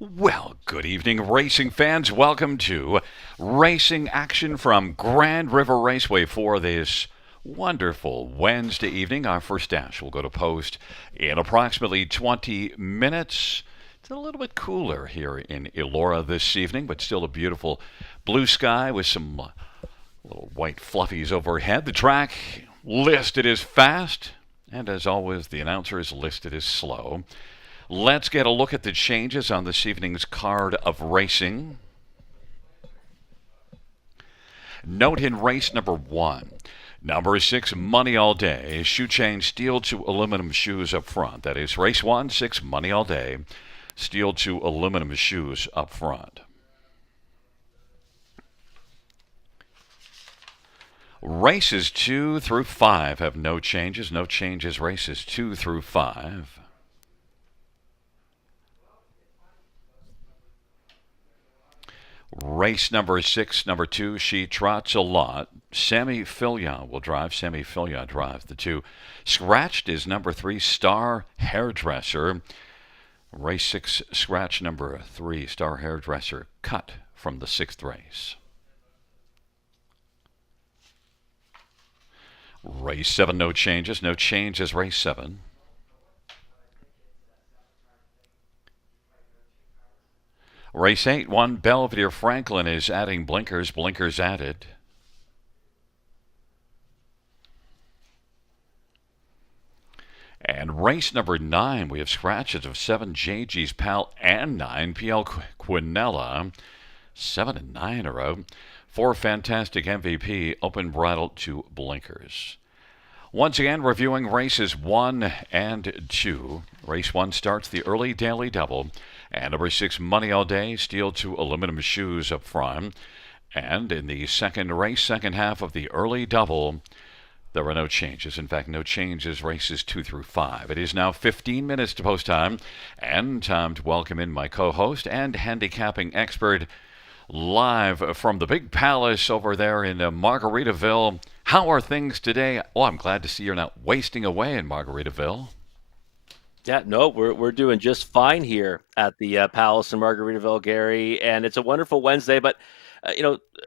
Well, good evening, racing fans. Welcome to racing action from Grand River Raceway for this wonderful Wednesday evening. Our first dash will go to post in approximately 20 minutes. It's a little bit cooler here in Elora this evening, but still a beautiful blue sky with some little white fluffies overhead. The track listed as fast, and as always, the announcer is listed as slow. Let's get a look at the changes on this evening's card of racing. Note in race number 1. Number 6, Money All Day. Shoe change steel to aluminum shoes up front. That is race 1, 6, Money All Day. Steel to aluminum shoes up front. Races 2 through 5 have no changes. No changes races 2 through 5. Race number 6, number 2, She Trots a Lot. Sammy Fillion will drive. Sammy Fillion drives the 2. Scratched is number 3, Star Hairdresser. Race 6, scratch number 3, Star Hairdresser, cut from the 6th race. Race 7, no changes. No changes, race 7. Race 8, 1, Belvedere Franklin is adding blinkers. Blinkers added. And race number 9, we have scratches of 7, JG's Pal, and 9, PL Quinella. 7 and 9 in a row. 4, Fantastic MVP, open bridle to blinkers. Once again, reviewing races 1 and 2. Race 1 starts the early daily double. And number 6, Money All Day, steel to aluminum shoes up front. And in the second race, second half of the early double, there are no changes. In fact, no changes races 2 through 5. It is now 15 minutes to post time, and time to welcome in my co-host and handicapping expert, live from the Big Palace over there in Margaritaville. How are things today? Oh, I'm glad to see you're not wasting away in Margaritaville. Yeah, no, we're doing just fine here at the Palace in Margaritaville, Gary, and it's a wonderful Wednesday. But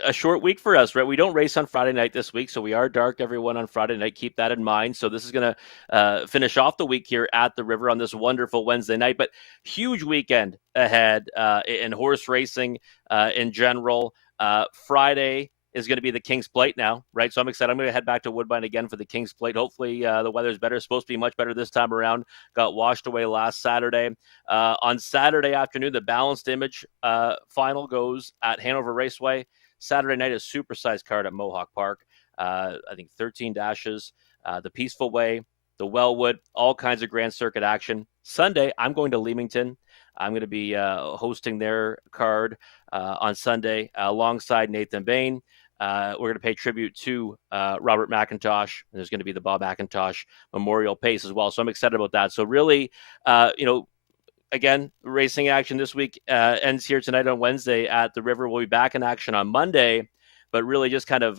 a short week for us, right? We don't race on Friday night this week, so we are dark, everyone, on Friday night. Keep that in mind. So this is going to finish off the week here at the River on this wonderful Wednesday night. But huge weekend ahead in horse racing in general. Friday is going to be the King's Plate now, right? So I'm excited. I'm going to head back to Woodbine again for the King's Plate. Hopefully the weather's better. It's supposed to be much better this time around. Got washed away last Saturday. On Saturday afternoon, the Balanced Image final goes at Hanover Raceway. Saturday night is supersized card at Mohawk Park. I think 13 dashes. The Peaceful Way, the Wellwood, all kinds of Grand Circuit action. Sunday, I'm going to Leamington. I'm going to be hosting their card on Sunday alongside Nathan Bain. We're going to pay tribute to Robert McIntosh. There's going to be the Bob McIntosh Memorial Pace as well. So I'm excited about that. So really, again, racing action this week ends here tonight on Wednesday at the River. We'll be back in action on Monday, but really just kind of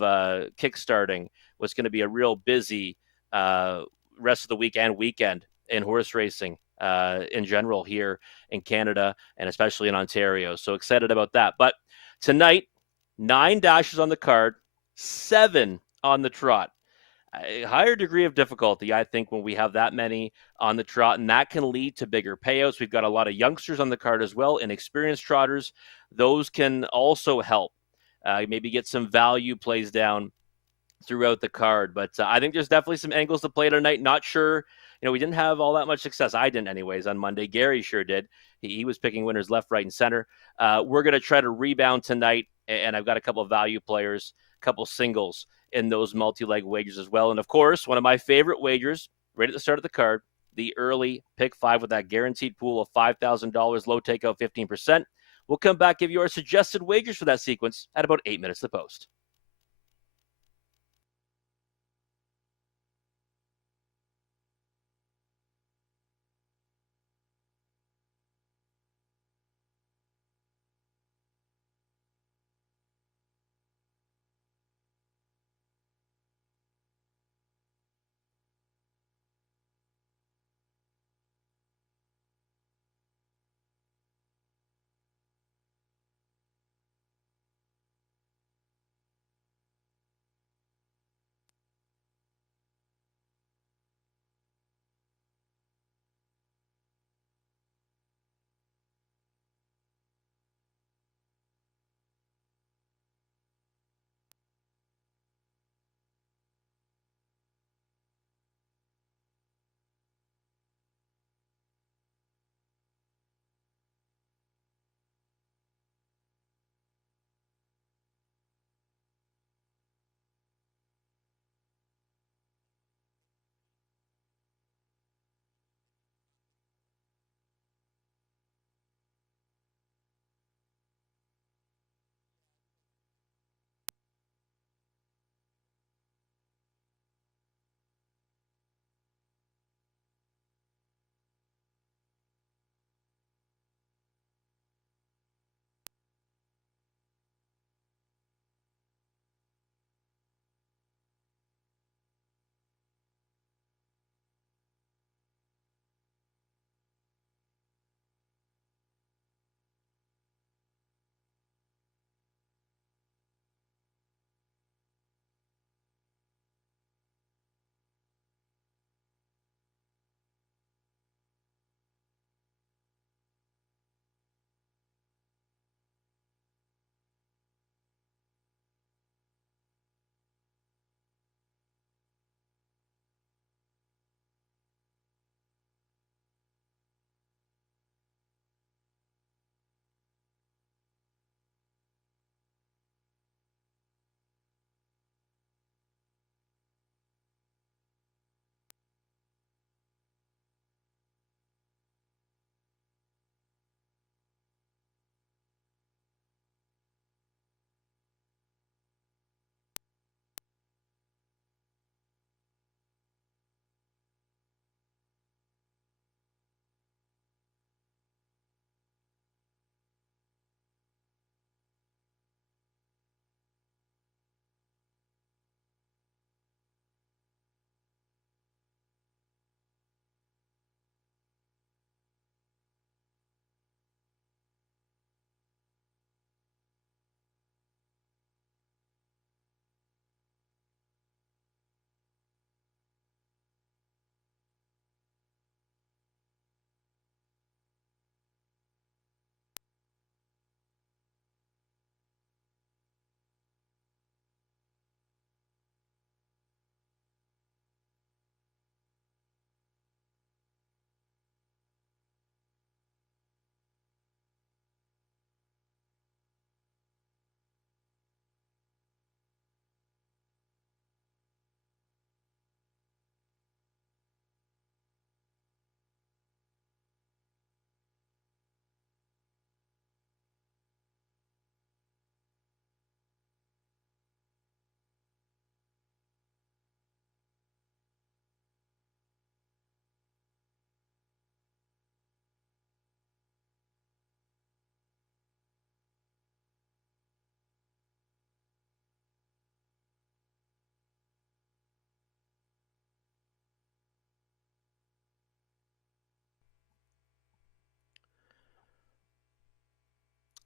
kickstarting what's going to be a real busy rest of the week and weekend in horse racing in general here in Canada and especially in Ontario. So excited about that. But tonight, 9 dashes on the card, 7 on the trot. A higher degree of difficulty, I think, when we have that many on the trot, and that can lead to bigger payouts. We've got a lot of youngsters on the card as well, and experienced trotters. Those can also help maybe get some value plays down throughout the card. But I think there's definitely some angles to play tonight. Not sure. We didn't have all that much success. I didn't anyways on Monday. Gary sure did. He was picking winners left, right, and center. We're going to try to rebound tonight, and I've got a couple of value players, a couple singles in those multi-leg wagers as well. And, of course, one of my favorite wagers right at the start of the card, the early pick 5 with that guaranteed pool of $5,000, low takeout 15%. We'll come back, give you our suggested wagers for that sequence at about 8 minutes to post.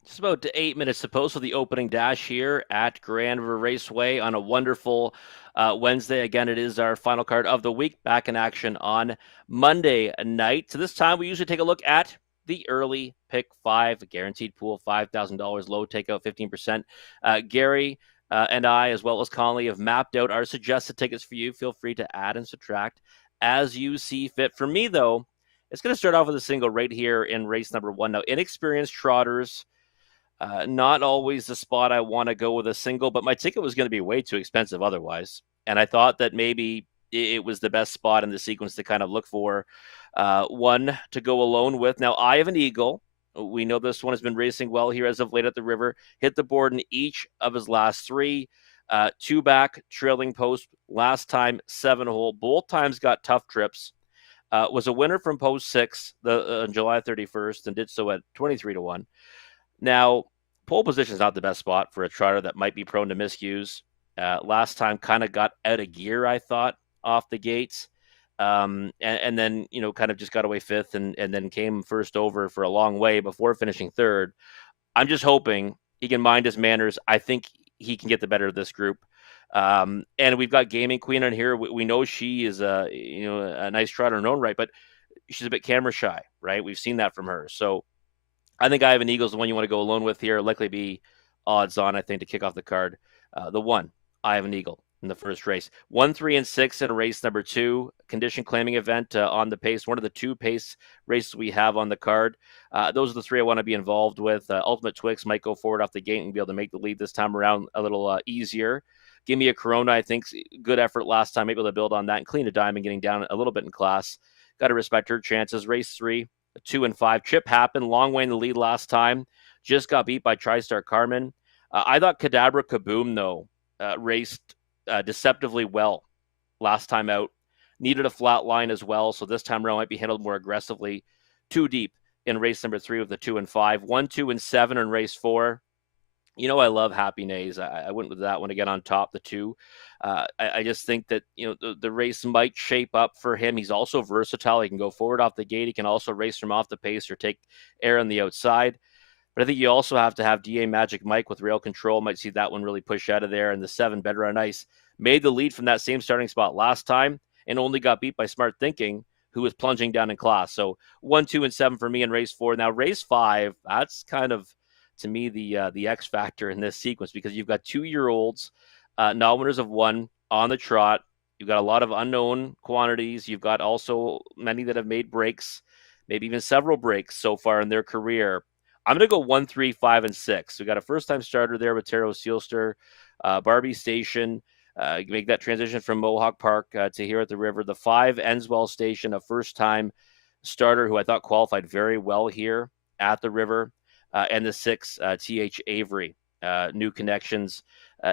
Just about 8 minutes to post for the opening dash here at Grand River Raceway on a wonderful Wednesday. Again, it is our final card of the week, back in action on Monday night. So this time we usually take a look at the early pick five, a guaranteed pool, $5,000, low takeout, 15%. Gary and I, as well as Conley, have mapped out our suggested tickets for you. Feel free to add and subtract as you see fit. For me, though, it's going to start off with a single right here in race number one. Now, inexperienced trotters, not always the spot I want to go with a single, but my ticket was going to be way too expensive otherwise. And I thought that maybe it was the best spot in the sequence to kind of look for one to go alone with. Now, I have an Eagle. We know this one has been racing well here as of late at the river. Hit the board in each of his last three. Two back, trailing post. Last time, 7-hole. Both times got tough trips. Was a winner from post 6 on July 31st and did so at 23-1. Now, pole position is not the best spot for a trotter that might be prone to miscues. Last time kind of got out of gear, I thought, off the gates. And then, kind of just got away fifth and then came first over for a long way before finishing third. I'm just hoping he can mind his manners. I think he can get the better of this group. And we've got Gaming Queen on here. We know she is a nice trotter in her own right, but she's a bit camera shy, right? We've seen that from her. So I think I have an Eagles, the one you want to go alone with here. Likely be odds on, I think, to kick off the card. The one, I have an Eagle in the first race. 1, 3, and 6 in race number 2. Condition claiming event on the pace. One of the 2 pace races we have on the card. Those are the 3 I want to be involved with. Ultimate Twix might go forward off the gate and be able to make the lead this time around a little easier. Give me a Corona, I think. Good effort last time. Able to build on that and clean a diamond, getting down a little bit in class. Got to respect her chances. Race 3. 2 and 5. Chip happened. Long way in the lead last time. Just got beat by TriStar Carmen. I thought Cadabra Kaboom, though, raced deceptively well last time out. Needed a flat line as well, so this time around might be handled more aggressively. Too deep in race number 3 with the 2 and 5. 1, 2, and 7 in race 4. I love Happy Nays. I went with that one again on top, the 2. I just think that, the race might shape up for him. He's also versatile. He can go forward off the gate. He can also race from off the pace or take air on the outside. But I think you also have to have DA Magic Mike with rail control. Might see that one really push out of there. And the 7, Better on Ice, made the lead from that same starting spot last time and only got beat by Smart Thinking, who was plunging down in class. So 1, 2, and 7 for me in race 4. Now, race 5, that's kind of, to me, the X factor in this sequence, because you've got 2-year-olds, non-winners of 1 on the trot. You've got a lot of unknown quantities. You've got also many that have made breaks, maybe even several breaks so far in their career. I'm going to go 1, 3, 5, and 6. We got a first-time starter there with Taro Sealster, Barbie Station. Make that transition from Mohawk Park to here at the river. The 5, Enswell Station, a first-time starter who I thought qualified very well here at the river. And the 6, TH Avery. New connections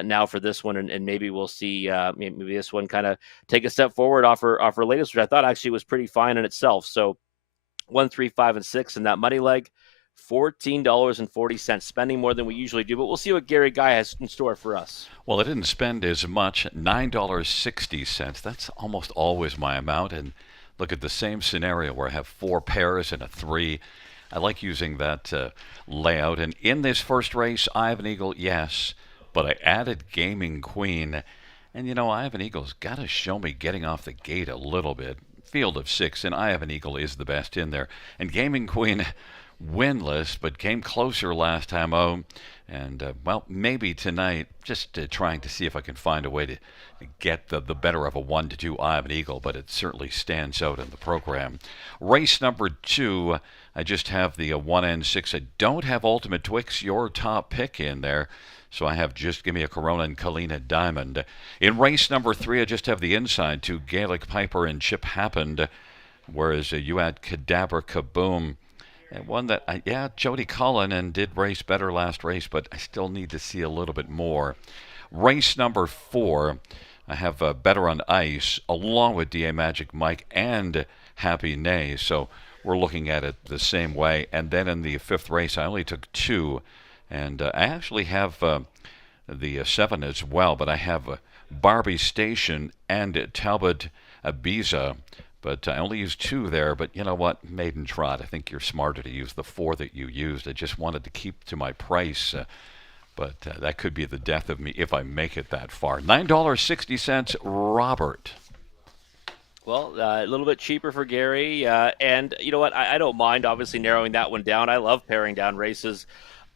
now for this one, and maybe we'll see maybe this one kind of take a step forward off her latest, which I thought actually was pretty fine in itself. So 1, 3, 5, and 6 in that money leg. $14.40, spending more than we usually do, but we'll see what Gary Guy has in store for us. Well, I didn't spend as much, $9.60. That's almost always my amount. And look at the same scenario where I have 4 pairs and a 3. I like using that layout. And in this first race, I have an Eagle, yes, but I added Gaming Queen. And, I have an Eagle's got to show me getting off the gate a little bit. Field of 6, and I have an Eagle is the best in there. And Gaming Queen, winless, but came closer last time. And maybe tonight, just trying to see if I can find a way to get the better of a 1 to 2 I have an Eagle, but it certainly stands out in the program. Race number 2, I just have the 1 and 6. I don't have Ultimate Twix, your top pick, in there. So I have Just Give Me a Corona and Kalina Diamond. In race number 3, I just have the inside 2, Gaelic Piper and Chip Happened, whereas you had Cadabra Kaboom. And one that, Jody Cullen, and did race better last race, but I still need to see a little bit more. Race number 4, I have Better on Ice, along with DA Magic Mike and Happy Nay. So we're looking at it the same way. And then in the 5th race, I only took 2. And I actually have the 7 as well, but I have Barbie Station and Talbot Ibiza But I only used 2 there. But you know what? Maiden trot. I think you're smarter to use the 4 that you used. I just wanted to keep to my price. But that could be the death of me if I make it that far. $9.60, Robert. Well, a little bit cheaper for Gary. And you know what? I don't mind obviously narrowing that one down. I love paring down races.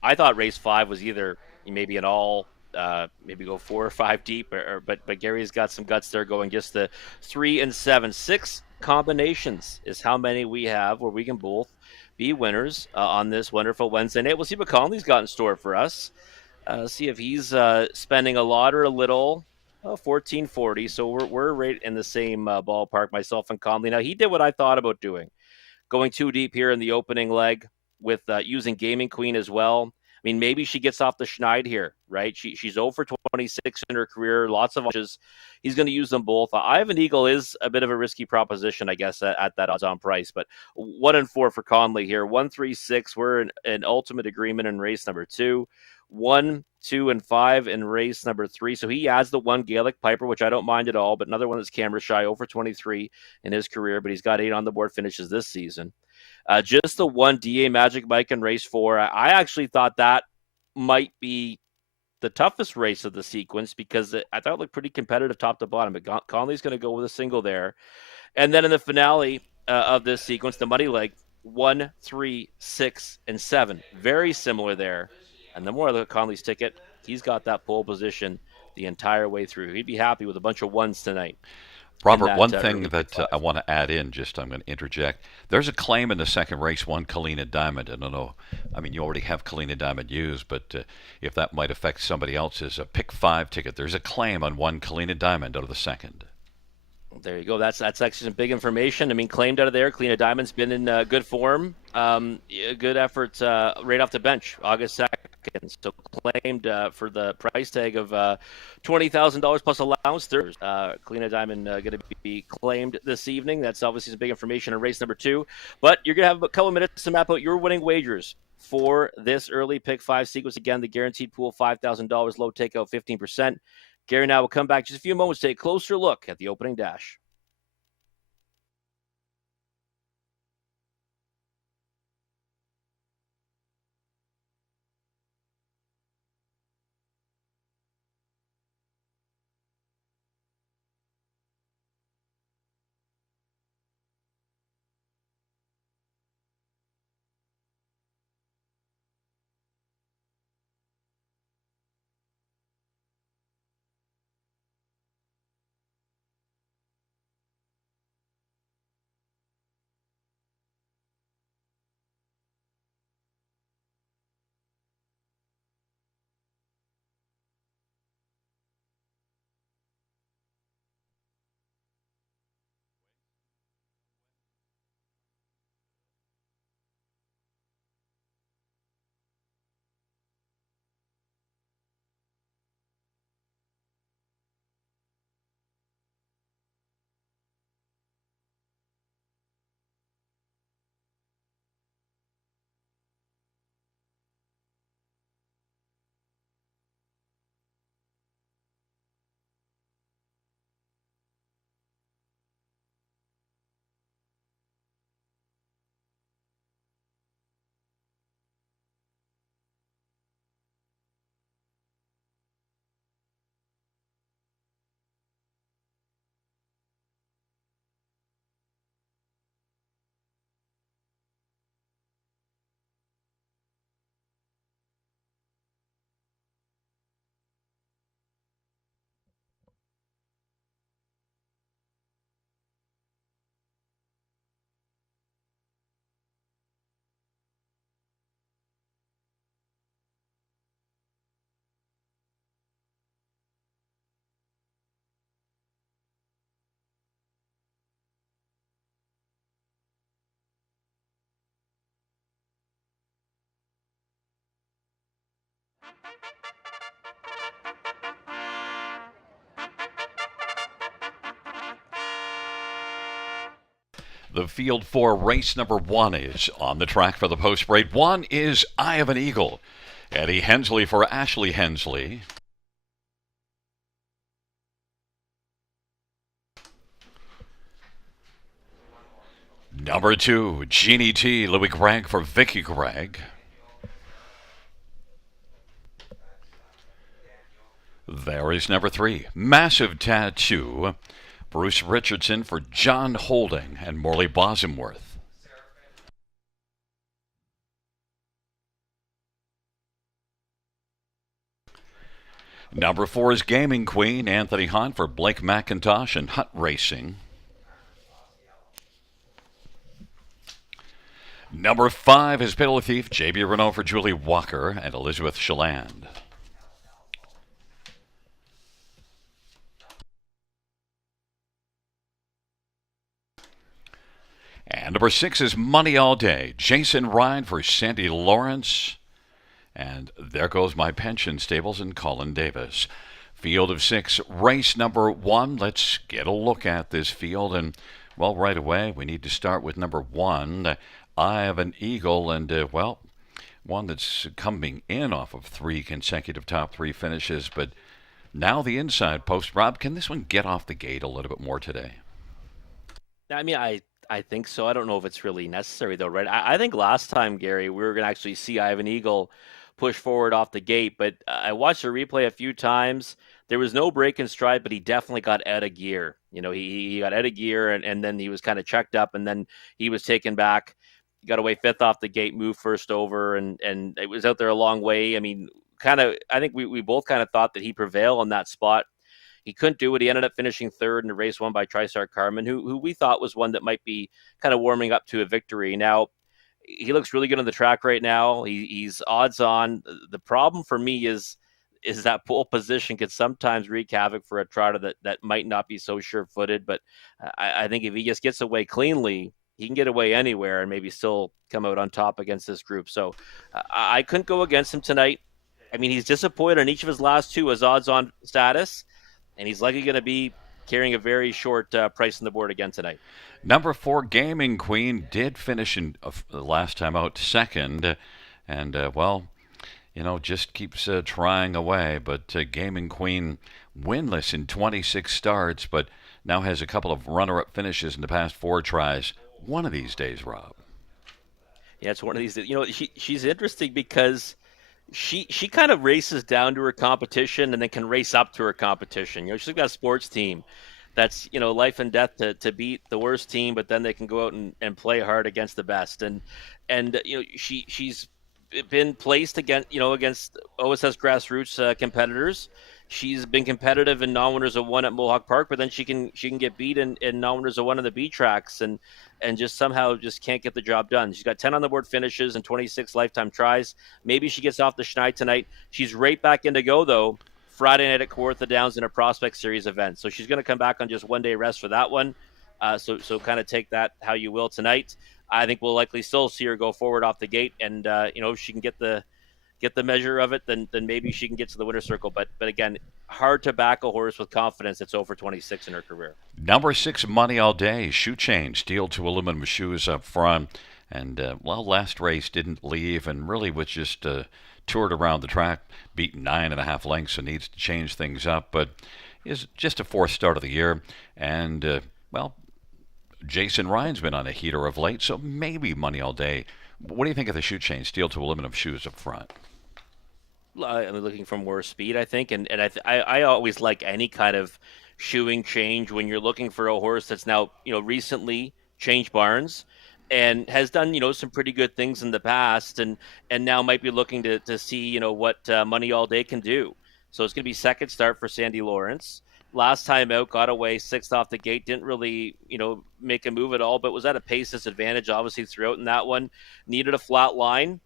I thought race 5 was either maybe an all, maybe go 4 or 5 deep, but Gary's got some guts there going just the 3 and 7. 6 combinations is how many we have where we can both be winners on this wonderful Wednesday night. We'll see what Conley's got in store for us. See if he's spending a lot or a little. 1440. So we're right in the same ballpark, myself and Conley. Now, he did what I thought about doing, going too deep here in the opening leg with using Gaming Queen as well. I mean, maybe she gets off the schneid here, right? She's 0 for 26 in her career, lots of options. He's going to use them both. Ivan Eagle is a bit of a risky proposition, I guess, at that odds-on price. But 1 and 4 for Conley here. 1, 3, 6. We're in ultimate agreement in race number 2. 1, 2, and 5 in race number 3. So he adds the 1 Gaelic Piper, which I don't mind at all, but another one that's camera shy, 0 for 23 in his career, but he's got 8 on the board finishes this season. Just the 1 DA Magic Mike in race 4. I actually thought that might be the toughest race of the sequence because I thought it looked pretty competitive top to bottom. But Conley's going to go with a single there. And then in the finale of this sequence, the money leg, 1, 3, 6, and 7. Very similar there. And the more I look at Conley's ticket, he's got that pole position the entire way through. He'd be happy with a bunch of 1s tonight. Robert, one thing that I want to add in, I'm going to interject. There's a claim in the second race, 1 Kalina Diamond. I don't know. I mean, you already have Kalina Diamond used, but if that might affect somebody else's pick 5 ticket, there's a claim on 1 Kalina Diamond out of the second. There you go. That's actually some big information. I mean, claimed out of there. Kalina Diamond's been in good form. Good effort right off the bench, August 2nd. So claimed for the price tag of $20,000 plus allowance. Kalina Diamond going to be claimed this evening. That's obviously some big information in race number 2. But you're going to have a couple minutes to map out your winning wagers for this early pick 5 sequence. Again, the guaranteed pool, $5,000, low takeout 15%. Gary and I will come back just a few moments to take a closer look at the opening dash. The field for race number 1 is on the track for the post break. 1 is Eye of an Eagle. Eddie Hensley for Ashley Hensley. Number 2, Jeannie T. Louis Gregg for Vicky Gregg. There is number 3, Massive Tattoo. Bruce Richardson for John Holding and Morley Bosworth. Number 4 is Gaming Queen, Anthony Hunt for Blake McIntosh and Hutt Racing. Number 5 is Pillow Thief, JB Renault for Julie Walker and Elizabeth Shaland. And number 6 is Money All Day, Jason Ryan for Sandy Lawrence. And there goes my pension stables and Colin Davis. Field of 6, race number 1. Let's get a look at this field. And, well, right away, we need to start with number 1. Eye of an Eagle. And, well, one that's coming in off of 3 consecutive top 3 finishes. But now the inside post. Rob, can this one get off the gate a little bit more today? I mean, I think so. I don't know if it's really necessary though, right? I think last time, Gary, we were going to actually see Ivan Eagle push forward off the gate, but I watched the replay a few times. There was no break in stride, but he definitely got out of gear. You know, he got out of gear, and then he was kind of checked up, and then he was taken back. He got away fifth off the gate, moved first over, and it was out there a long way. I mean, I think we both kind of thought that he'd prevail on that spot. He couldn't do it. He ended up finishing third in a race won by TriStar Carmen, who we thought was one that might be kind of warming up to a victory. Now, he looks really good on the track right now. He's odds on. The problem for me is that pole position could sometimes wreak havoc for a trotter that might not be so sure-footed. But I think if he just gets away cleanly, he can get away anywhere and maybe still come out on top against this group. So I couldn't go against him tonight. I mean, he's disappointed on each of his last two as odds-on status, and he's likely going to be carrying a very short price on the board again tonight. Number 4, Gaming Queen, did finish in the last time out second, and well, you know, just keeps trying away. But Gaming Queen winless in 26 starts, but now has a couple of runner-up finishes in the past 4 tries. One of these days, Rob. Yeah, it's one of these. You know, she's interesting because she kind of races down to her competition and then can race up to her competition. You know, she's got a sports team that's, you know, life and death to beat the worst team, but then they can go out and play hard against the best. And you know, she's been placed against OSS grassroots competitors. She's been competitive in non-winners of one at Mohawk Park, but then she can get beat in non-winners of one on the B tracks and just somehow just can't get the job done. She's got 10 on the board finishes and 26 lifetime tries. Maybe she gets off the schneid tonight. She's right back in to go though Friday night at Kawartha Downs in a Prospect Series event. So she's going to come back on just 1 day rest for that one. So kind of take that how you will tonight. I think we'll likely still see her go forward off the gate, and you know, if she can get the measure of it, then maybe she can get to the winner's circle. But again, hard to back a horse with confidence that's over 26 in her career. Number 6, Money All Day, shoe chain, steel to aluminum shoes up front. And, well, last race didn't leave and really was just toured around the track, beat 9.5 lengths, so needs to change things up. But is just a 4th start of the year. And, well, Jason Ryan's been on a heater of late, so maybe Money All Day. What do you think of the shoe chain, steel to aluminum shoes up front? I'm looking for more speed, I think, and I always like any kind of shoeing change when you're looking for a horse that's now, you know, recently changed barns and has done, you know, some pretty good things in the past, and now might be looking to see, you know, what Money All Day can do. So it's going to be second start for Sandy Lawrence. Last time out, got away 6th off the gate, didn't really, you know, make a move at all, but was at a pace disadvantage obviously throughout in that one. Needed a flat line.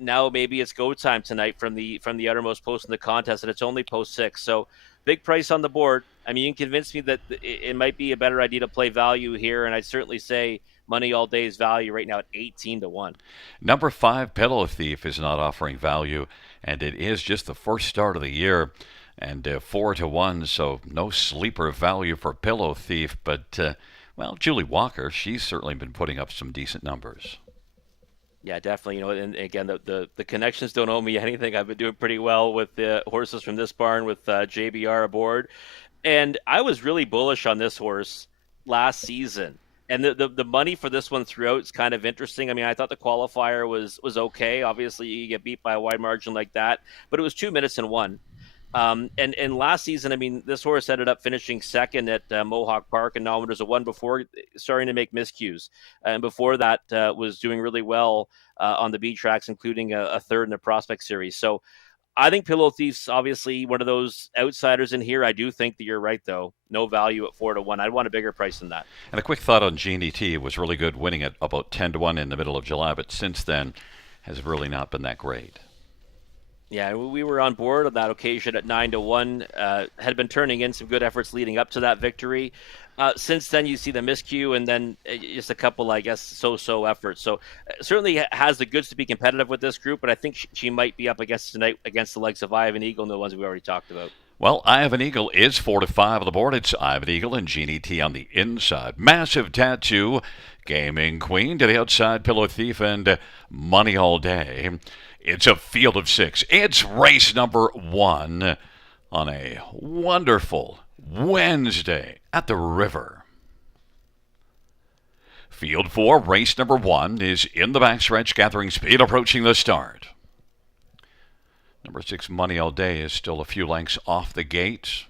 Now maybe it's go time tonight from the uttermost post in the contest, and it's only post 6. So big price on the board. I mean, you can convince me that it might be a better idea to play value here, and I'd certainly say Money All Day's value right now at 18-1. Number 5, Pillow Thief, is not offering value, and it is just the first start of the year. And 4-1, so no sleeper value for Pillow Thief. But, well, Julie Walker, she's certainly been putting up some decent numbers. Yeah, definitely. You know, and again, the connections don't owe me anything. I've been doing pretty well with the horses from this barn with JBR aboard. And I was really bullish on this horse last season. And the money for this one throughout is kind of interesting. I mean, I thought the qualifier was okay. Obviously, you get beat by a wide margin like that, but it was 2 minutes and one. And last season, I mean, this horse ended up finishing second at Mohawk Park and Nominators of One before starting to make miscues. And before that, was doing really well on the B tracks, including a third in the Prospect Series. So I think Pillow Thief's obviously one of those outsiders in here. I do think that you're right, though. No value at 4-1. I'd want a bigger price than that. And a quick thought on Genie T. It was really good winning at about 10-1 in the middle of July, but since then has really not been that great. Yeah, we were on board on that occasion at 9-1. Had been turning in some good efforts leading up to that victory. Since then, you see the miscue, and then just a couple, I guess, so-so efforts. So certainly has the goods to be competitive with this group, but I think she might be up against tonight against the likes of Ivan Eagle and the ones we already talked about. Well, Ivan Eagle is 4-5 on the board. It's Ivan Eagle and Genie T on the inside. Massive Tattoo, Gaming Queen to the outside, Pillow Thief, and Money All Day. It's a field of six. It's race number 1 on a wonderful Wednesday at the river. Field 4, race number 1 is in the backstretch, gathering speed, approaching the start. Number 6, Money All Day, is still a few lengths off the gate.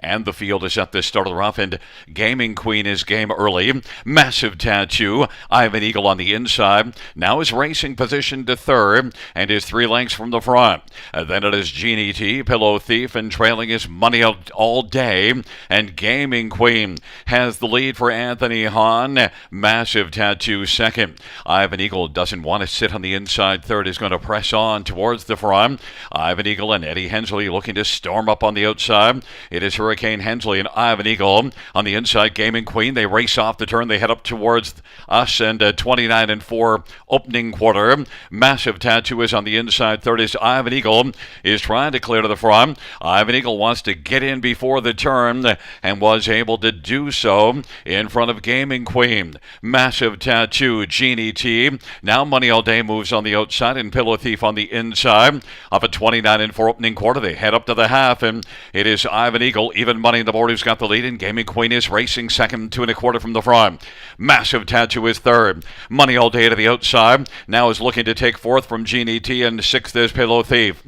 And the field is at the start of the rough, and Gaming Queen is game early. Massive Tattoo, Ivan Eagle on the inside, now is racing position to third, and is 3 lengths from the front. Then it is Genie T, Pillow Thief, and trailing is Money All Day, and Gaming Queen has the lead for Anthony Hahn. Massive Tattoo second. Ivan Eagle doesn't want to sit on the inside third, is going to press on towards the front. Ivan Eagle and Eddie Hensley looking to storm up on the outside. It is Hurricane Hensley and Ivan Eagle on the inside. Gaming Queen, they race off the turn. They head up towards us, and 29-4 opening quarter. Massive Tattoo is on the inside. Third is Ivan Eagle, is trying to clear to the front. Ivan Eagle wants to get in before the turn and was able to do so in front of Gaming Queen. Massive Tattoo, Genie T. Now Money All Day moves on the outside, and Pillow Thief on the inside. Up at 29-4 opening quarter, they head up to the half, and it is Ivan Eagle, even money in the board, who's got the lead, and Gaming Queen is racing second, 2 1/4 from the front. Massive Tattoo is third. Money All Day to the outside. Now is looking to take fourth from Genie T, and sixth is Pillow Thief.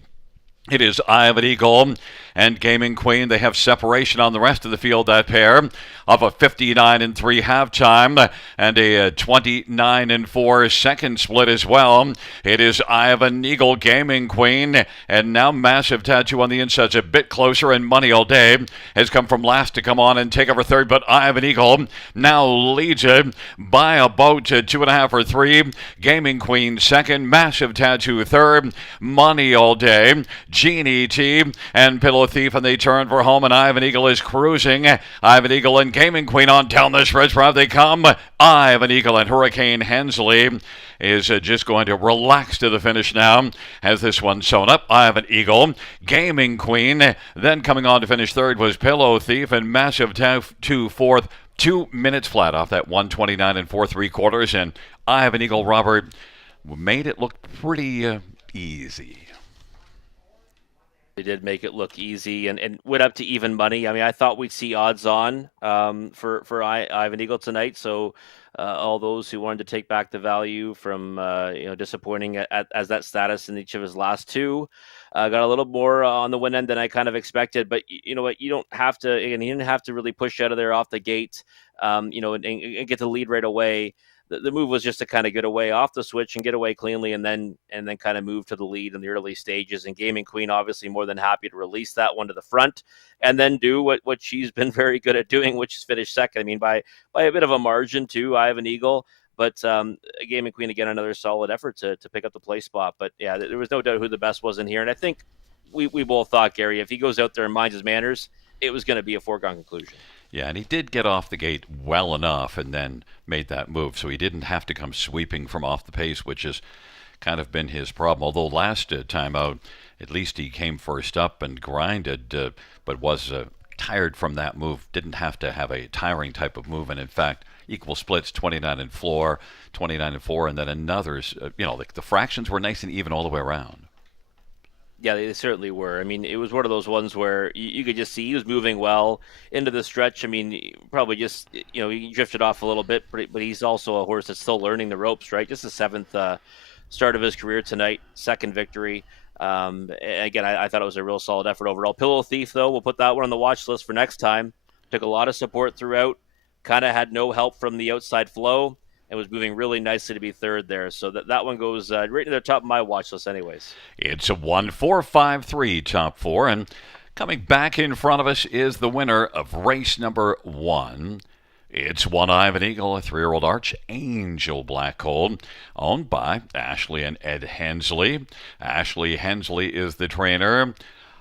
It is Ivan Eagle and Gaming Queen. They have separation on the rest of the field, that pair, of a 59-3 halftime and a 29-4 second split as well. It is Ivan Eagle, Gaming Queen, and now Massive Tattoo on the inside. It's a bit closer, and Money All Day has come from last to come on and take over third, but Ivan Eagle now leads it by about 2.5 or 3. Gaming Queen second, Massive Tattoo third, Money All Day, Genie T, and Pillow Thief, and they turn for home, and Ivan Eagle is cruising. Ivan Eagle and Gaming Queen on down the stretch. Round they come. Ivan Eagle and Hurricane Hensley is just going to relax to the finish now. Has this one sewn up. Ivan Eagle, Gaming Queen. Then coming on to finish third was Pillow Thief, and Massive Tattoo fourth. 2 minutes flat off that 129 4 3/4, and Ivan Eagle, Robert, made it look pretty easy. They did make it look easy and went up to even money. I mean, I thought we'd see odds on for Ivan Eagle tonight. So all those who wanted to take back the value from disappointing as that status in each of his last two got a little more on the win end than I kind of expected. But you know what? You don't have to. Again, he didn't have to really push out of there off the gate, and get the lead right away. The move was just to kind of get away off the switch and get away cleanly, and then kind of move to the lead in the early stages. And Gaming Queen obviously more than happy to release that one to the front and then do what she's been very good at doing, which is finish second. I mean, by a bit of a margin too. I have an Eagle, but Gaming Queen again, another solid effort to pick up the play spot. But yeah, there was no doubt who the best was in here, and I think we both thought, Gary, if he goes out there and minds his manners, it was going to be a foregone conclusion. Yeah, and he did get off the gate well enough and then made that move, so he didn't have to come sweeping from off the pace, which has kind of been his problem. Although last time out, at least he came first up and grinded, but was tired from that move. Didn't have to have a tiring type of move, and in fact, equal splits, 29-4, 29-4, and then another. The fractions were nice and even all the way around. Yeah, they certainly were. I mean, it was one of those ones where you could just see he was moving well into the stretch. I mean, probably just he drifted off a little bit, but he's also a horse that's still learning the ropes, right? Just the seventh start of his career tonight, second victory. Again, I thought it was a real solid effort overall. Pillow Thief, though, we'll put that one on the watch list for next time. Took a lot of support throughout. Kind of had no help from the outside flow and was moving really nicely to be third there. So that one goes right to the top of my watch list, anyways. It's a 1-4-5-3 top four, and coming back in front of us is the winner of race number one. It's One Eye of an Eagle, a 3-year-old Archangel Black Colt, owned by Ashley and Ed Hensley. Ashley Hensley is the trainer.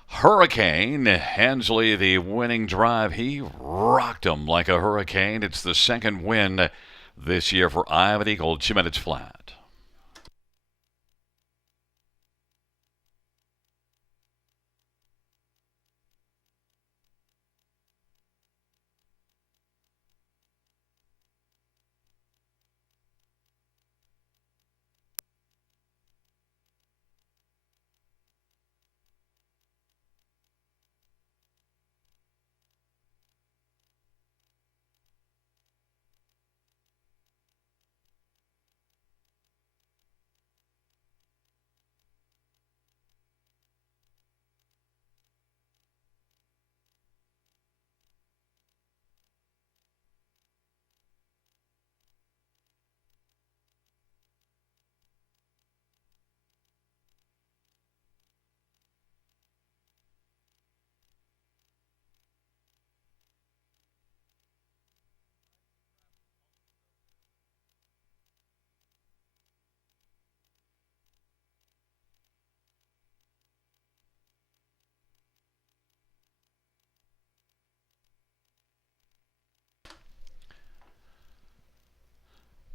Hurricane Hensley, the winning drive. He rocked him like a hurricane. It's the second win this year for Eye of an Eagle, 2 minutes flat.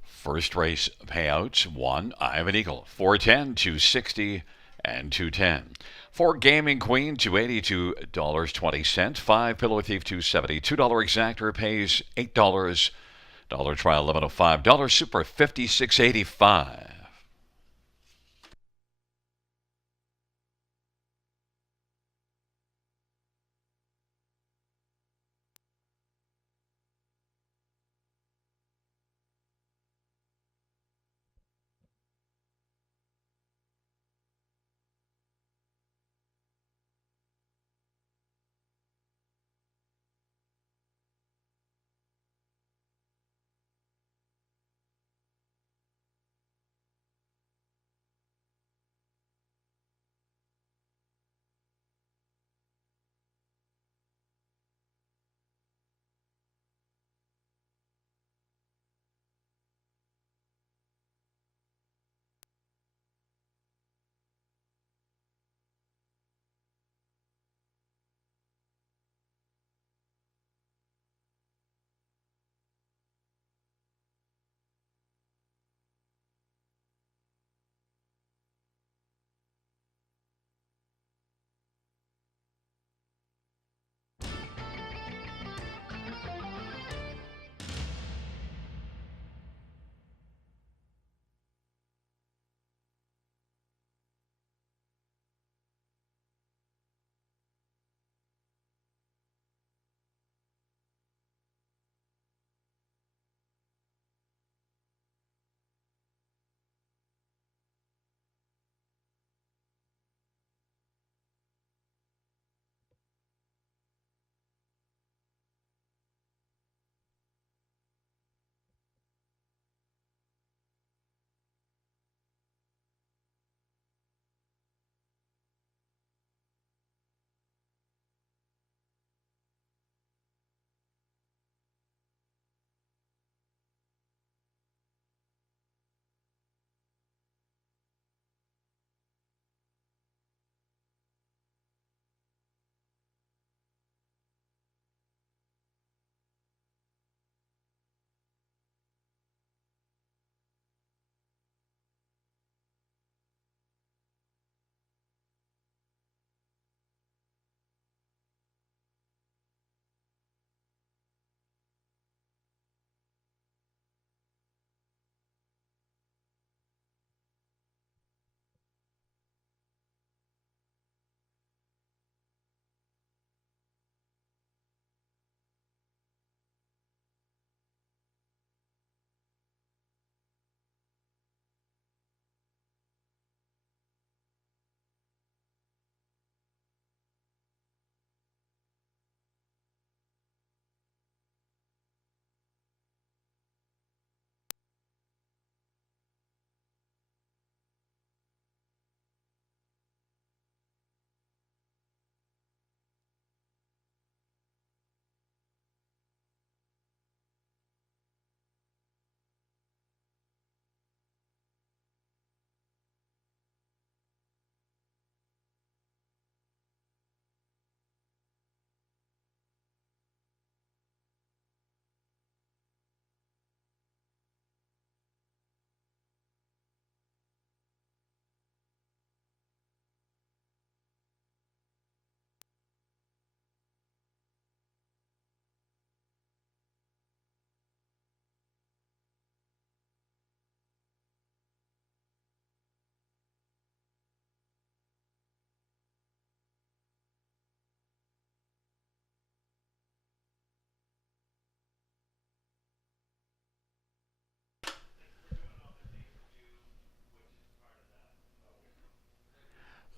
First race payouts: 1 Eye of an Eagle, 410, 260, and 210. For Gaming Queen, $282.20. 5 Pillow Thief, 270. $2 Exactor pays $8. Dollar Trial, $11.05. Dollar Super, 56.85.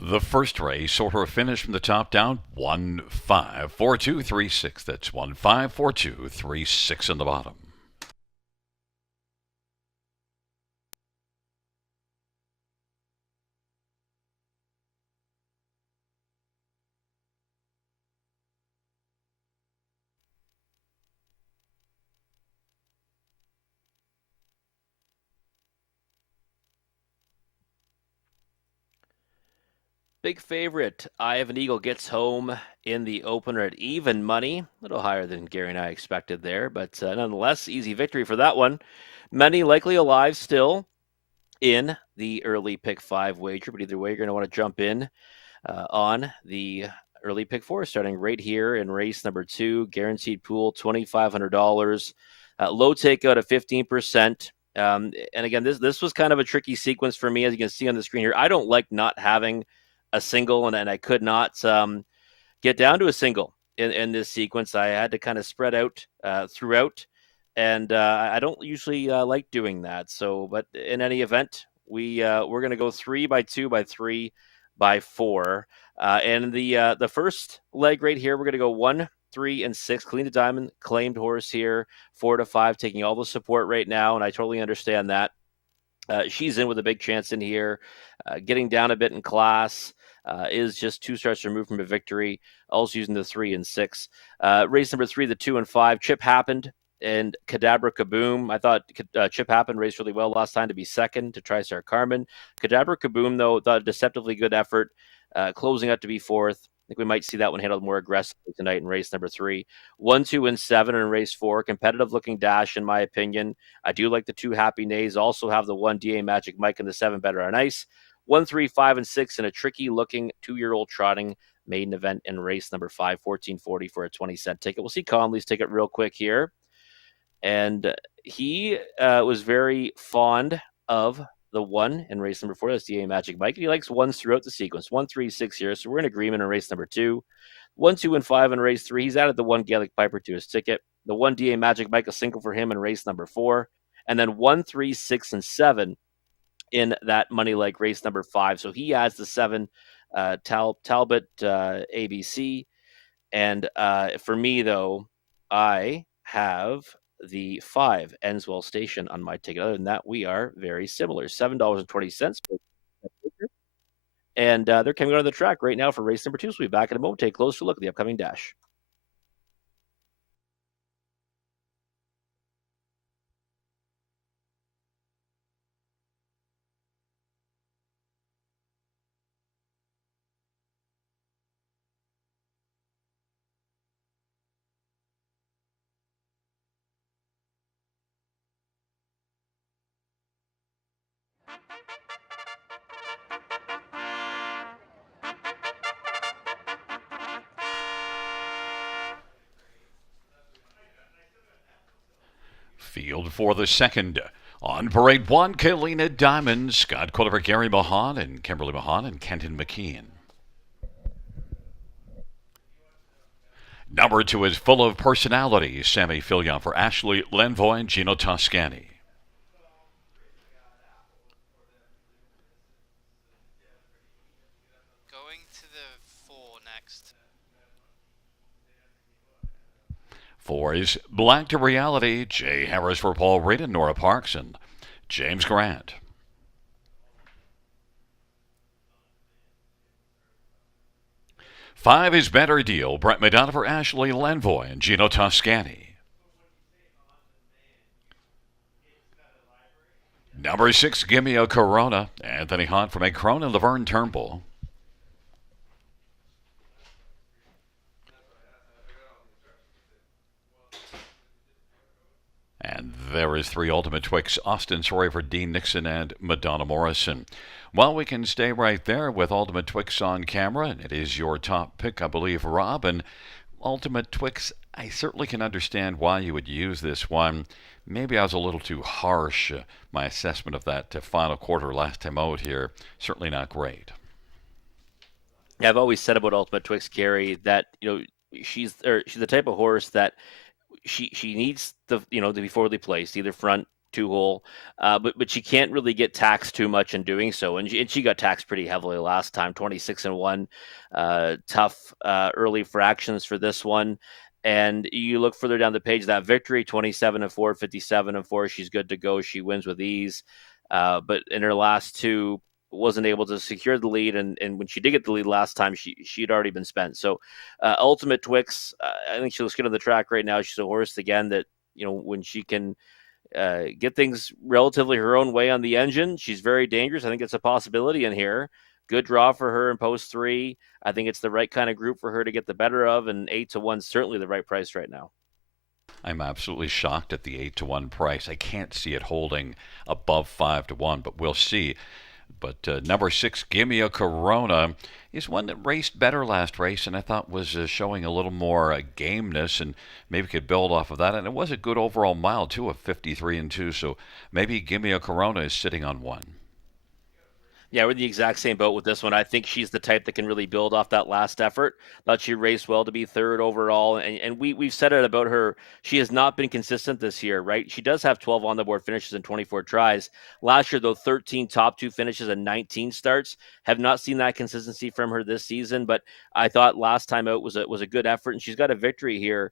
The first race, order of finish from the top down, 154236. That's 154236 in the bottom. Big favorite, Eye of an Eagle gets home in the opener at even money. A little higher than Gary and I expected there, but nonetheless, easy victory for that one. Many likely alive still in the early pick 5 wager, but either way, you're going to want to jump in on the early pick 4, starting right here in race number 2. Guaranteed pool, $2,500. Low takeout of 15%. And again, this was kind of a tricky sequence for me, as you can see on the screen here. I don't like not having a single, and I could not get down to a single in this sequence. I had to kind of spread out throughout, and I don't usually like doing that. So, but in any event, we're going to go 3 by 2 by 3 by 4, and the first leg right here, we're going to go 1, 3, and 6. Clean the diamond, claimed horse here. 4 to 5, taking all the support right now, and I totally understand that. She's in with a big chance in here, getting down a bit in class. Is just 2 starts removed from a victory. Also using the 3 and 6. Race number 3, the 2 and 5. Chip Happened and Kadabra Kaboom. I thought Chip Happened raced really well last time to be second to TriStar Carmen. Kadabra Kaboom, though, thought a deceptively good effort, closing out to be fourth. I think we might see that one handled more aggressively tonight in race number 3. 1, 2, and 7 in race 4. Competitive looking dash, in my opinion. I do like the 2 Happy Nays. Also have the 1 DA Magic Mike and the 7 Better on Ice. 1, 3, 5, and 6 in a tricky looking 2-year-old trotting maiden event in race number 5, 1440 for a 20-cent ticket. We'll see Conley's ticket real quick here. And he was very fond of the 1 in race number 4. That's DA Magic Mike. He likes 1s throughout the sequence. 1, 3, 6 here. So we're in agreement in race number 2. 1, 2, and 5 in race 3. He's added the 1 Gaelic Piper to his ticket. The 1 DA Magic Mike, a single for him in race number 4. And then 1, 3, 6, and 7 in that money leg race number 5. So he adds the 7 Talbot ABC. And for me, though, I have the 5 Enswell Station on my ticket. Other than that, we are very similar. $7.20. And they're coming on the track right now for race number 2. So we'll be back in a moment. Take a closer look at the upcoming dash. Field for the second. On parade 1, Kalina Diamond, Scott Quilliver, Gary Mahan, and Kimberly Mahan, and Kenton McKean. Number 2 is Full of Personality, Sammy Filion for Ashley Lenvoy and Gino Toscani. Going to the 4 next. 4 is Black to Reality, Jay Harris for Paul Reed and Nora Parks and James Grant. 5 is Better Deal, Brett Madonna for Ashley Lenvoy and Gino Toscani. Number 6, Gimme a Corona, Anthony Hunt from A Crone and Laverne Turnbull. And there is 3 Ultimate Twix, Austin Sorry for Dean Nixon and Madonna Morrison. Well, we can stay right there with Ultimate Twix on camera, and it is your top pick, I believe, Rob. And Ultimate Twix, I certainly can understand why you would use this one. Maybe I was a little too harsh. My assessment of that final quarter last time out here, certainly not great. Yeah, I've always said about Ultimate Twix, Gary, that she's the type of horse that she needs to be forwardly placed, either front, 2-hole, but she can't really get taxed too much in doing so, and she got taxed pretty heavily last time, 26-1. Tough early fractions for this one. And you look further down the page, that victory, 27-4, 57-4. She's good to go. She wins with ease. But in her last two, wasn't able to secure the lead. And when she did get the lead last time, she'd already been spent. So Ultimate Twix, I think she looks good on the track right now. She's a horse, again, that, when she can get things relatively her own way on the engine, she's very dangerous. I think it's a possibility in here. Good draw for her in post 3. I think it's the right kind of group for her to get the better of, and 8-1 certainly the right price right now. I'm absolutely shocked at the 8-1 price. I can't see it holding above 5-1, but we'll see. But number 6, Gimme a Corona, is one that raced better last race, and I thought was showing a little more gameness, and maybe could build off of that. And it was a good overall mile too, of 53-2. So maybe Gimme a Corona is sitting on one. Yeah, we're in the exact same boat with this one. I think she's the type that can really build off that last effort. Thought she raced well to be third overall. And we've said it about her. She has not been consistent this year, right? She does have 12 on the board finishes and 24 tries. Last year, though, 13 top 2 finishes and 19 starts. Have not seen that consistency from her this season, but I thought last time out was a good effort, and she's got a victory here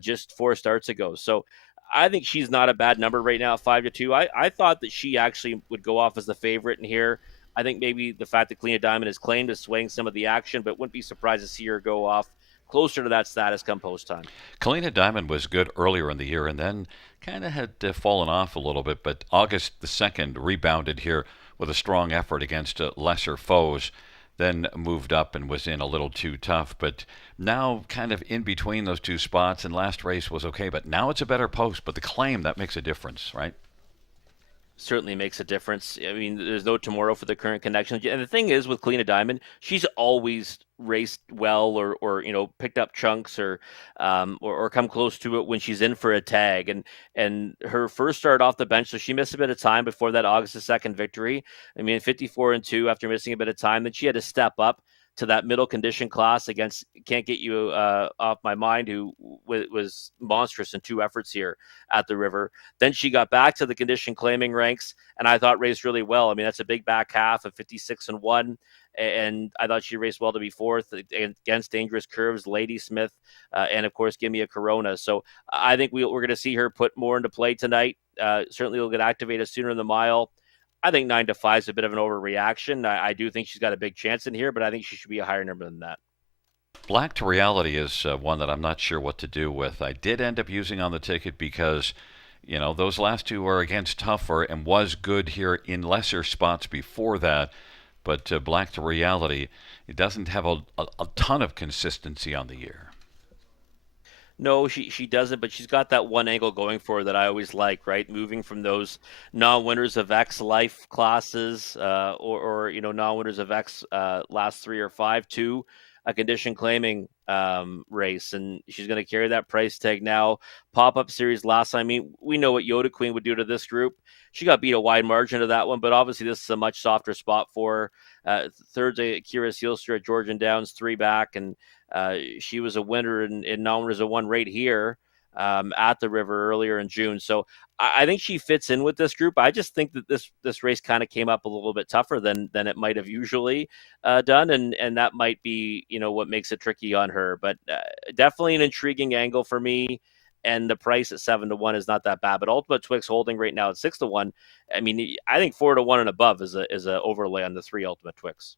just 4 starts ago. So I think she's not a bad number right now at 5-2. I thought that she actually would go off as the favorite in here. I think maybe the fact that Kalina Diamond is claimed is swaying some of the action, but wouldn't be surprised to see her go off closer to that status come post time. Kalina Diamond was good earlier in the year and then kind of had fallen off a little bit, but August the 2nd rebounded here with a strong effort against lesser foes, then moved up and was in a little too tough, but now kind of in between those two spots, and last race was okay, but now it's a better post, but the claim, that makes a difference, right? Certainly makes a difference. I mean, there's no tomorrow for the current connections. And the thing is with Kalina Diamond, she's always raced well or picked up chunks or come close to it when she's in for a tag. And her first start off the bench, so she missed a bit of time before that August 2nd victory. I mean, 54-2 after missing a bit of time. Then she had to step up to that middle condition class against Can't Get You Off My Mind, who was monstrous in 2 efforts here at the River. Then she got back to the condition claiming ranks, and I thought raced really well. I mean, that's a big back half of 56-1, and I thought she raced well to be 4th against Dangerous Curves, Ladysmith, and of course, Gimme a Corona. So I think we're going to see her put more into play tonight. Certainly will get activated sooner in the mile. I think 9-5 is a bit of an overreaction. I do think she's got a big chance in here, but I think she should be a higher number than that. Black to Reality is one that I'm not sure what to do with. I did end up using on the ticket because, those last 2 are against tougher and was good here in lesser spots before that. But Black to Reality, it doesn't have a ton of consistency on the year. No, she doesn't, but she's got that one angle going for her that I always like, right? Moving from those non-winners of X life classes or non-winners of X last 3 or 5 to a condition claiming race. And she's going to carry that price tag now. Pop-up series last time, I mean, we know what Yoda Queen would do to this group. She got beat a wide margin to that one, but obviously this is a much softer spot for her. Third, Kira Sealster at Georgian Downs, 3 back, and she was a winner in non-winners of 1 right here at the River earlier in June. So I think she fits in with this group. I just think that this race kind of came up a little bit tougher than it might have usually done, and that might be what makes it tricky on her. But definitely an intriguing angle for me. And the price at 7-1 is not that bad. But Ultimate Twix holding right now at 6-1. I mean, I think 4-1 and above is a overlay on the 3 Ultimate Twix.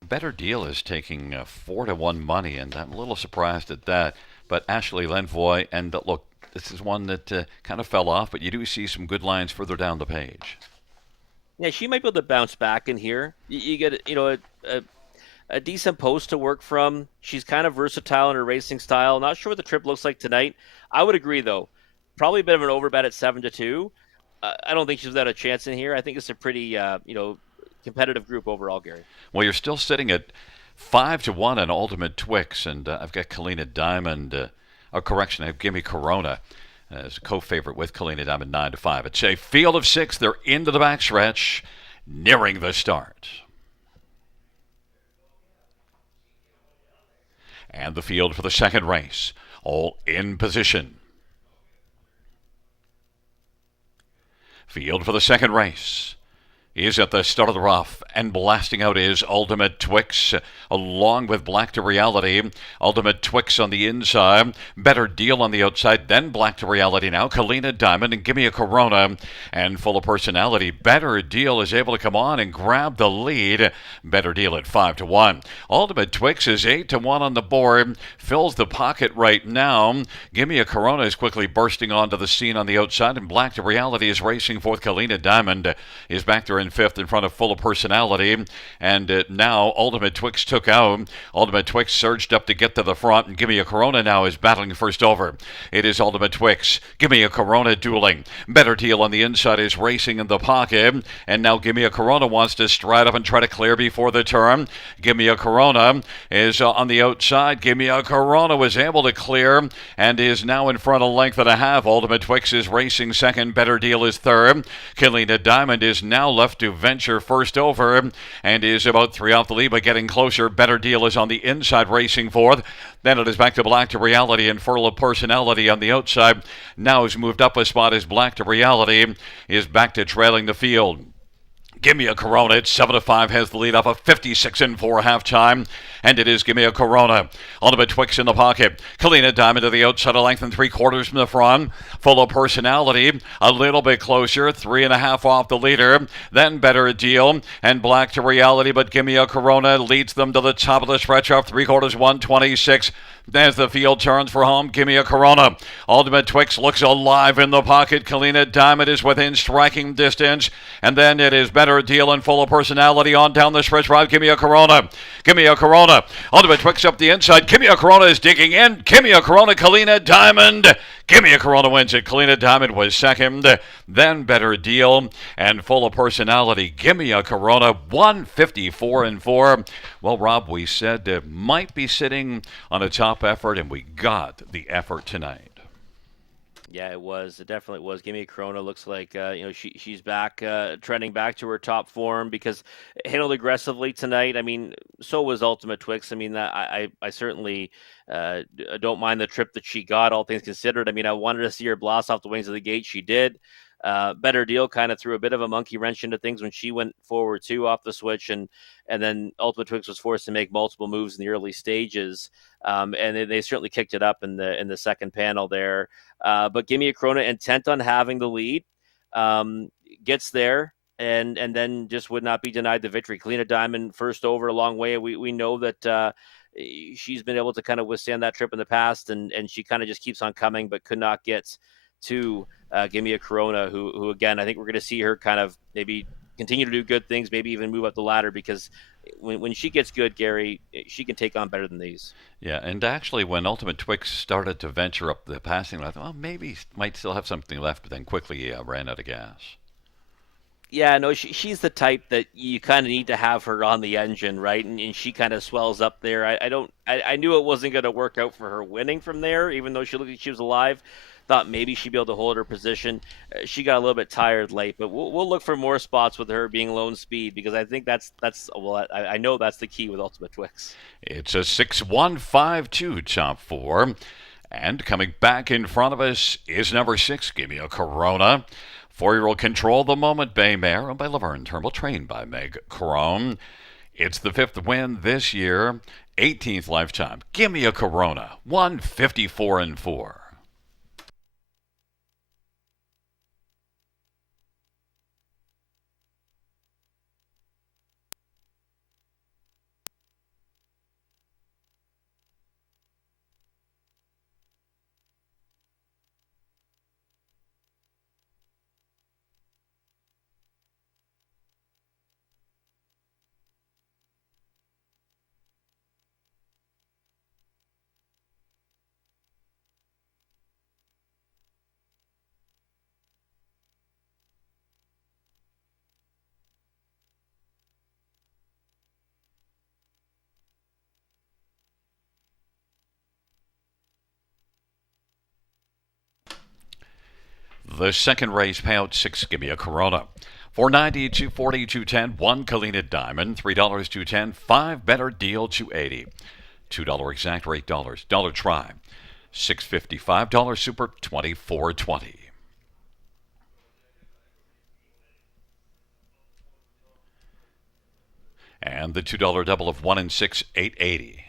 Better deal is taking 4-1 money, and I'm a little surprised at that. But Ashley Lenvoy, and look, this is one that kind of fell off, but you do see some good lines further down the page. Yeah, she might be able to bounce back in here. You get a decent post to work from. She's kind of versatile in her racing style. Not sure what the trip looks like tonight. I would agree, though. Probably a bit of an overbet at 7-2. I don't think she's without a chance in here. I think it's a pretty, competitive group overall, Gary. Well, you're still sitting at 5-1 on Ultimate Twix, and I've got Kalina Diamond. I have Gimme Corona as a co-favorite with Kalina Diamond 9-5. It's a field of 6. They're into the backstretch, nearing the start. And the field for the second race, all in position. Field for the second race. He's at the start of the rough, and blasting out is Ultimate Twix, along with Black to Reality. Ultimate Twix on the inside, Better Deal on the outside, then Black to Reality now. Kalina Diamond and Gimme a Corona, and Full of Personality. Better Deal is able to come on and grab the lead. Better Deal at 5-1. Ultimate Twix is 8-1 on the board, fills the pocket right now. Gimme a Corona is quickly bursting onto the scene on the outside, and Black to Reality is racing fourth. Kalina Diamond is back there in fifth in front of Full of Personality, and now Ultimate Twix took out. Ultimate Twix surged up to get to the front, and Gimme a Corona now is battling first over. It is Ultimate Twix, Gimme a Corona dueling. Better Deal on the inside is racing in the pocket, and now Gimme a Corona wants to stride up and try to clear before the turn. Gimme a Corona is on the outside. Gimme a Corona was able to clear and is now in front a length and a half. Ultimate Twix is racing second. Better Deal is third. Kalina Diamond is now left to venture first over and is about 3 off the lead, but getting closer. Better Deal is on the inside racing fourth. Then it is back to Black to Reality, and Full of Personality on the outside now has moved up a spot as Black to Reality is back to trailing the field. Gimme a Corona at 7-5 has the lead off of 56-4 halftime, and it is Gimme a Corona. Ultimate Twix in the pocket. Kalina Diamond to the outside, a length and 3/4 from the front. Full of Personality a little bit closer, 3.5 off the leader. Then Better Deal and Black to Reality, but Gimme a Corona leads them to the top of the stretch off 3/4, 126. As the field turns for home, Gimme a Corona. Ultimate Twix looks alive in the pocket. Kalina Diamond is within striking distance. And then it is Better Deal and Full of Personality on down the stretch drive. Gimme a Corona. Gimme a Corona. Ultimate Twix up the inside. Gimme a Corona is digging in. Gimme a Corona. Kalina Diamond. Gimme a Corona wins it. Kalina Diamond was second. Then Better Deal and Full of Personality. Gimme a Corona. 154-4. Well, Rob, we said it might be sitting on a top effort, and we got the effort tonight. Yeah, it was. It definitely was. Gimme a Corona looks like she's back, trending back to her top form because handled aggressively tonight. I mean, so was Ultimate Twix. I mean, I certainly don't mind the trip that she got, all things considered. I mean, I wanted to see her blast off the wings of the gate. She did. Better Deal kind of threw a bit of a monkey wrench into things when she went forward too off the switch, and then Ultimate Twix was forced to make multiple moves in the early stages, and they certainly kicked it up in the second panel there. But Gimme a Corona, intent on having the lead, gets there and then just would not be denied the victory. Kalina Diamond first over a long way. We know that she's been able to kind of withstand that trip in the past, and she kind of just keeps on coming, but could not get to Gimme a Corona, who again, I think we're going to see her kind of maybe continue to do good things, maybe even move up the ladder, because when she gets good, Gary, she can take on better than these. Yeah, and actually when Ultimate Twix started to venture up the passing lane, I thought, well, maybe he might still have something left, but then quickly ran out of gas. Yeah, no, she's the type that you kind of need to have her on the engine, right? And she kind of swells up there. I knew it wasn't going to work out for her winning from there, even though she looked like she was alive. Thought maybe she'd be able to hold her position. She got a little bit tired late, but we'll look for more spots with her being lone speed, because I think that's well, I know that's the key with Ultimate Twix. It's a 6-1-5-2 top four, and coming back in front of us is number 6, Gimme a Corona. 4-year-old Control the Moment Bay Mare, owned by Laverne Turnbull, trained by Meg Crone. It's the 5th win this year, 18th lifetime. Gimme a Corona, 154-4. The second race payout 6, Gimme a Corona. $4.90, $2.40, $2.10, 1 Kalina Diamond, $3, $2.10, 5 Better Deal, $2.80, $2 exact or $8, dollar try, $6.55, Super, $24.20. And the $2 double of 1 and 6, 880.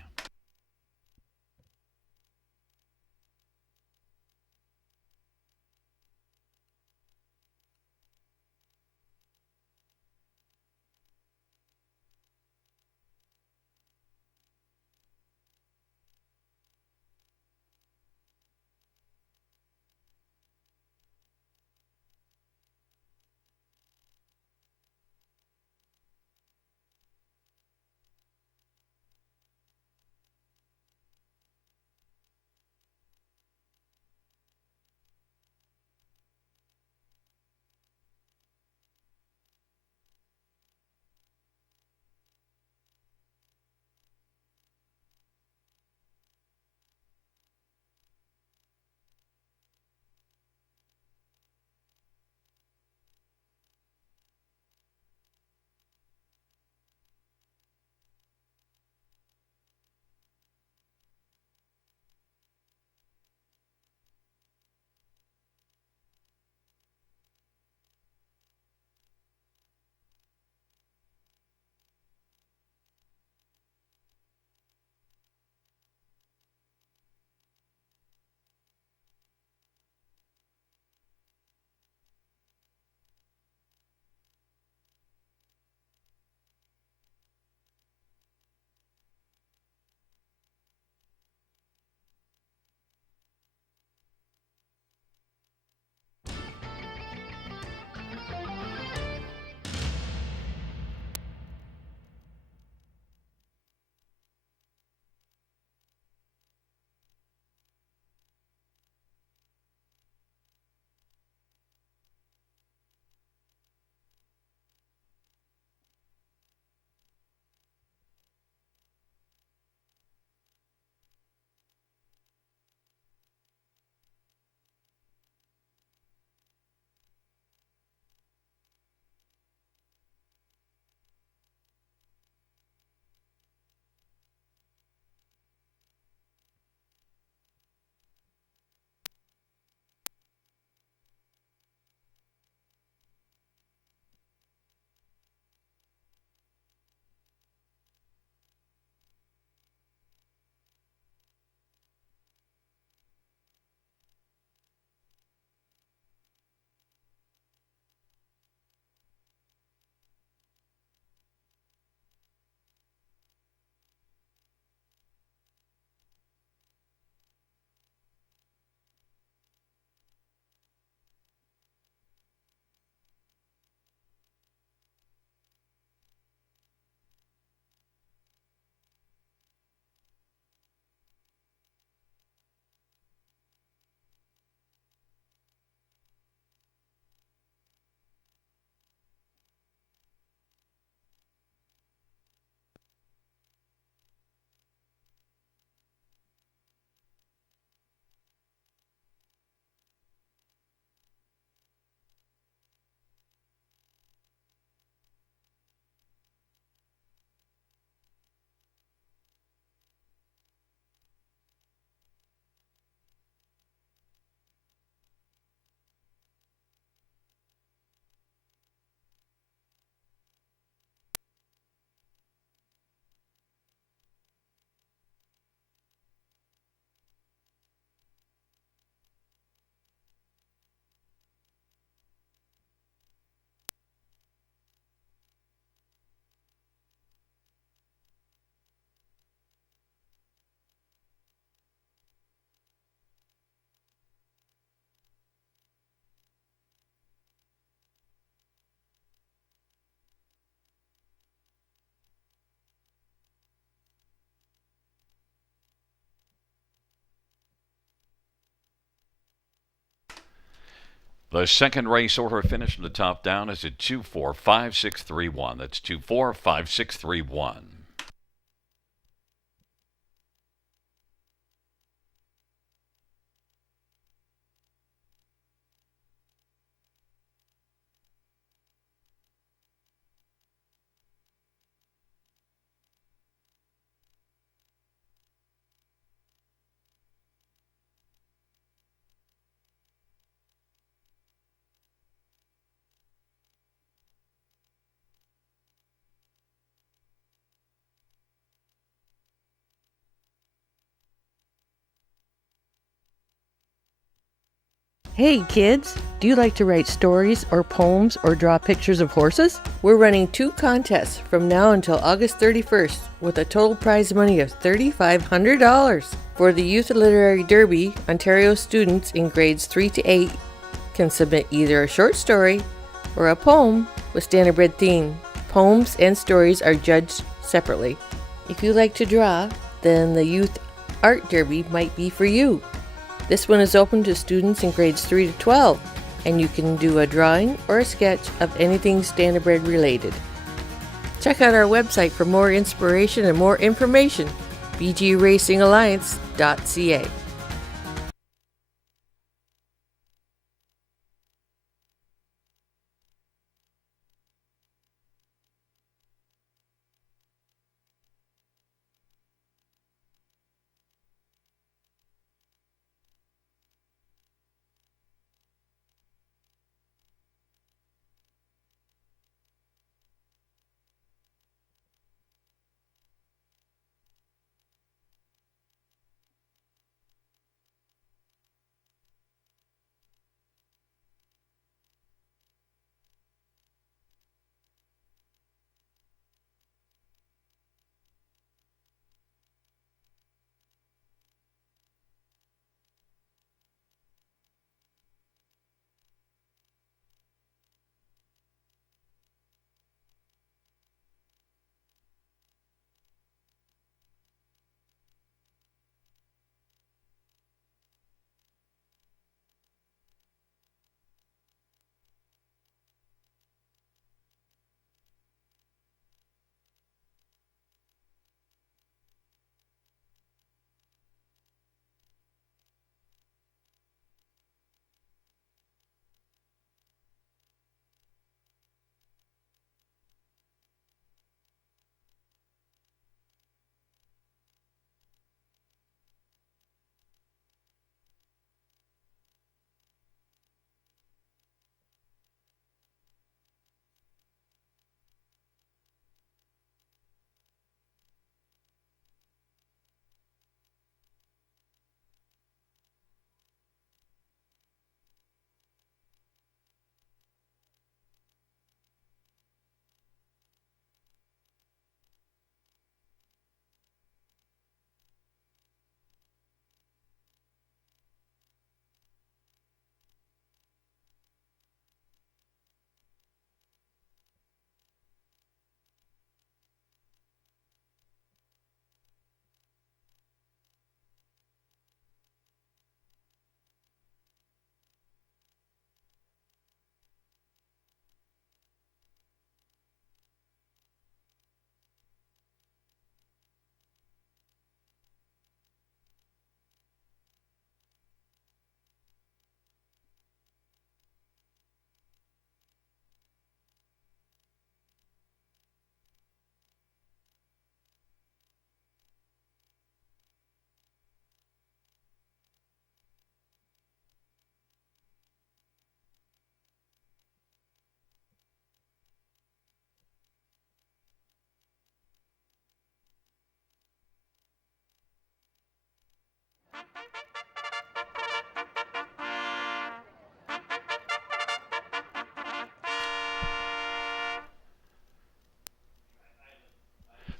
The second race order finish from the top down is at 245631. That's 245631. Hey kids, do you like to write stories or poems or draw pictures of horses? We're running 2 contests from now until August 31st with a total prize money of $3,500. For the Youth Literary Derby, Ontario students in grades 3 to 8 can submit either a short story or a poem with standardbred theme. Poems and stories are judged separately. If you like to draw, then the Youth Art Derby might be for you. This one is open to students in grades 3 to 12, and you can do a drawing or a sketch of anything standardbred related. Check out our website for more inspiration and more information, bgracingalliance.ca.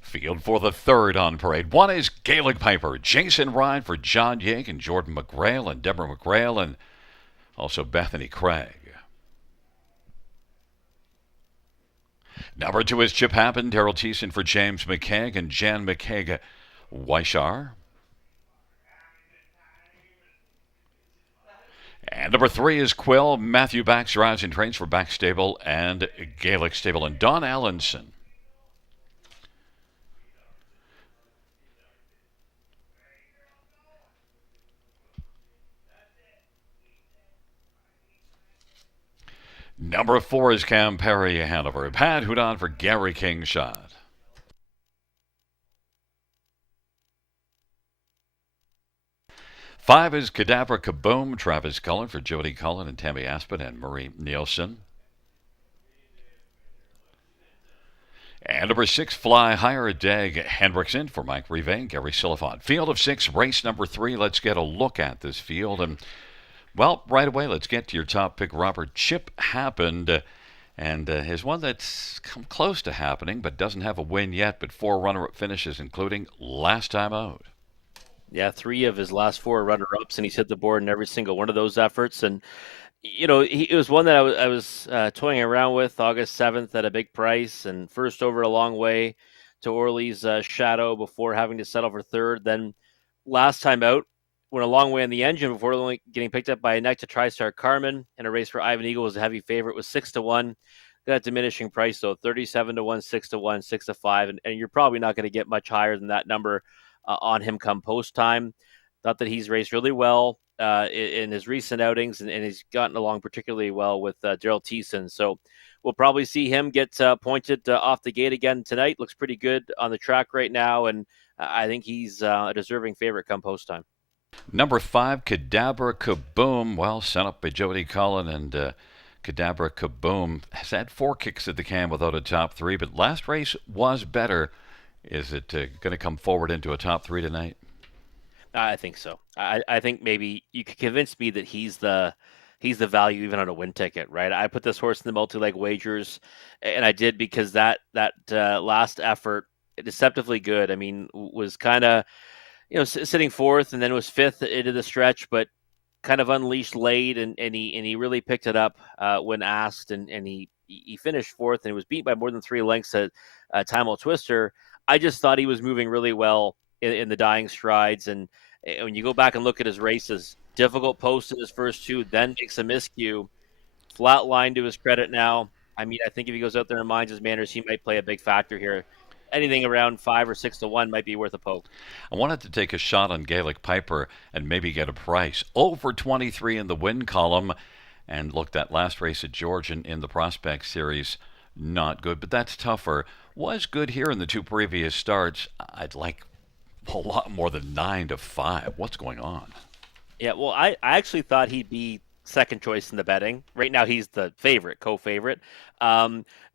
Field for the third on parade. One is Gaelic Piper. Jason Ryan for John Yake and Jordan McGrail and Deborah McGrail and also Bethany Craig. Number 2 is Chip Happen. Daryl Thiessen for James McKeag and Jan McKeag Weishar. And number 3 is Quill. Matthew Bax drives and trains for Bax Stable and Gaelic Stable and Don Allenson. Number 4 is Cam Perry Hanover. Pat Houdon for Gary Kingshot. Five is Cadaver Kaboom. Travis Cullen for Jody Cullen and Tammy Aspen and Marie Nielsen. And number 6, Fly Higher, Dag Hendrickson for Mike Rive and Gary Silifant. Field of 6, race number 3. Let's get a look at this field. And Well, right away, let's get to your top pick, Robert. Chip Happened, and his one that's come close to happening, but doesn't have a win yet, but 4 runner-up finishes, including last time out. Yeah, 3 of his last 4 runner-ups, and he's hit the board in every single one of those efforts. And it was one that I was toying around with August 7th at a big price, and first over a long way to Orly's Shadow before having to settle for third. Then last time out, went a long way in the engine before only getting picked up by a neck to TriStar Carmen in a race where Ivan Eagle was a heavy favorite, was 6-1. That diminishing price though, 37-1, 6-1, 6-5, and you're probably not going to get much higher than that number on him come post time. Not that he's raced really well in his recent outings, and he's gotten along particularly well with Daryl Thiessen. So we'll probably see him get pointed off the gate again tonight. Looks pretty good on the track right now, and I think he's a deserving favorite come post time. Number 5, Cadabra Kaboom. Well, sent up by Jody Cullen, and Cadabra Kaboom has had 4 kicks at the can without a top 3, but last race was better. Is it going to come forward into a top 3 tonight? I think so. I think maybe you could convince me that he's the value even on a win ticket, right? I put this horse in the multi-leg wagers, and I did because that last effort, deceptively good. I mean, was kind of sitting fourth, and then was fifth into the stretch, but kind of unleashed late, and he really picked it up when asked, and he finished fourth, and he was beat by more than 3 lengths at Time Will Twister. I just thought he was moving really well in the dying strides, and when you go back and look at his races, difficult post in his first 2, then makes a miscue, flat line to his credit now. I mean, I think if he goes out there and minds his manners, he might play a big factor here. Anything around 5 or 6-1 might be worth a poke. I wanted to take a shot on Gaelic Piper and maybe get a price over 23 in the win column, and look, that last race at Georgian in the Prospect Series, not good, but that's tougher. Was good here in the 2 previous starts. I'd like a lot more than 9-5. What's going on? Yeah, well, I actually thought he'd be second choice in the betting. Right now, he's the favorite, co-favorite,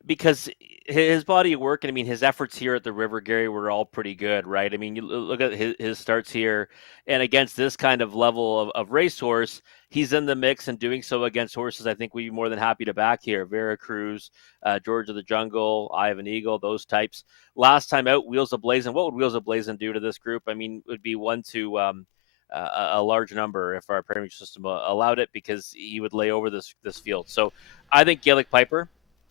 because his body of work, and I mean, his efforts here at the River, Gary, were all pretty good, right? I mean, you look at his starts here, and against this kind of level of racehorse, he's in the mix, and doing so against horses I think we'd be more than happy to back here. Vera Cruz, George of the Jungle, Ivan Eagle, those types. Last time out, Wheels of Blazin'. What would Wheels of Blazin' do to this group? I mean, it would be 1 to a large number if our parameter system allowed it, because he would lay over this field. So I think Gaelic Piper,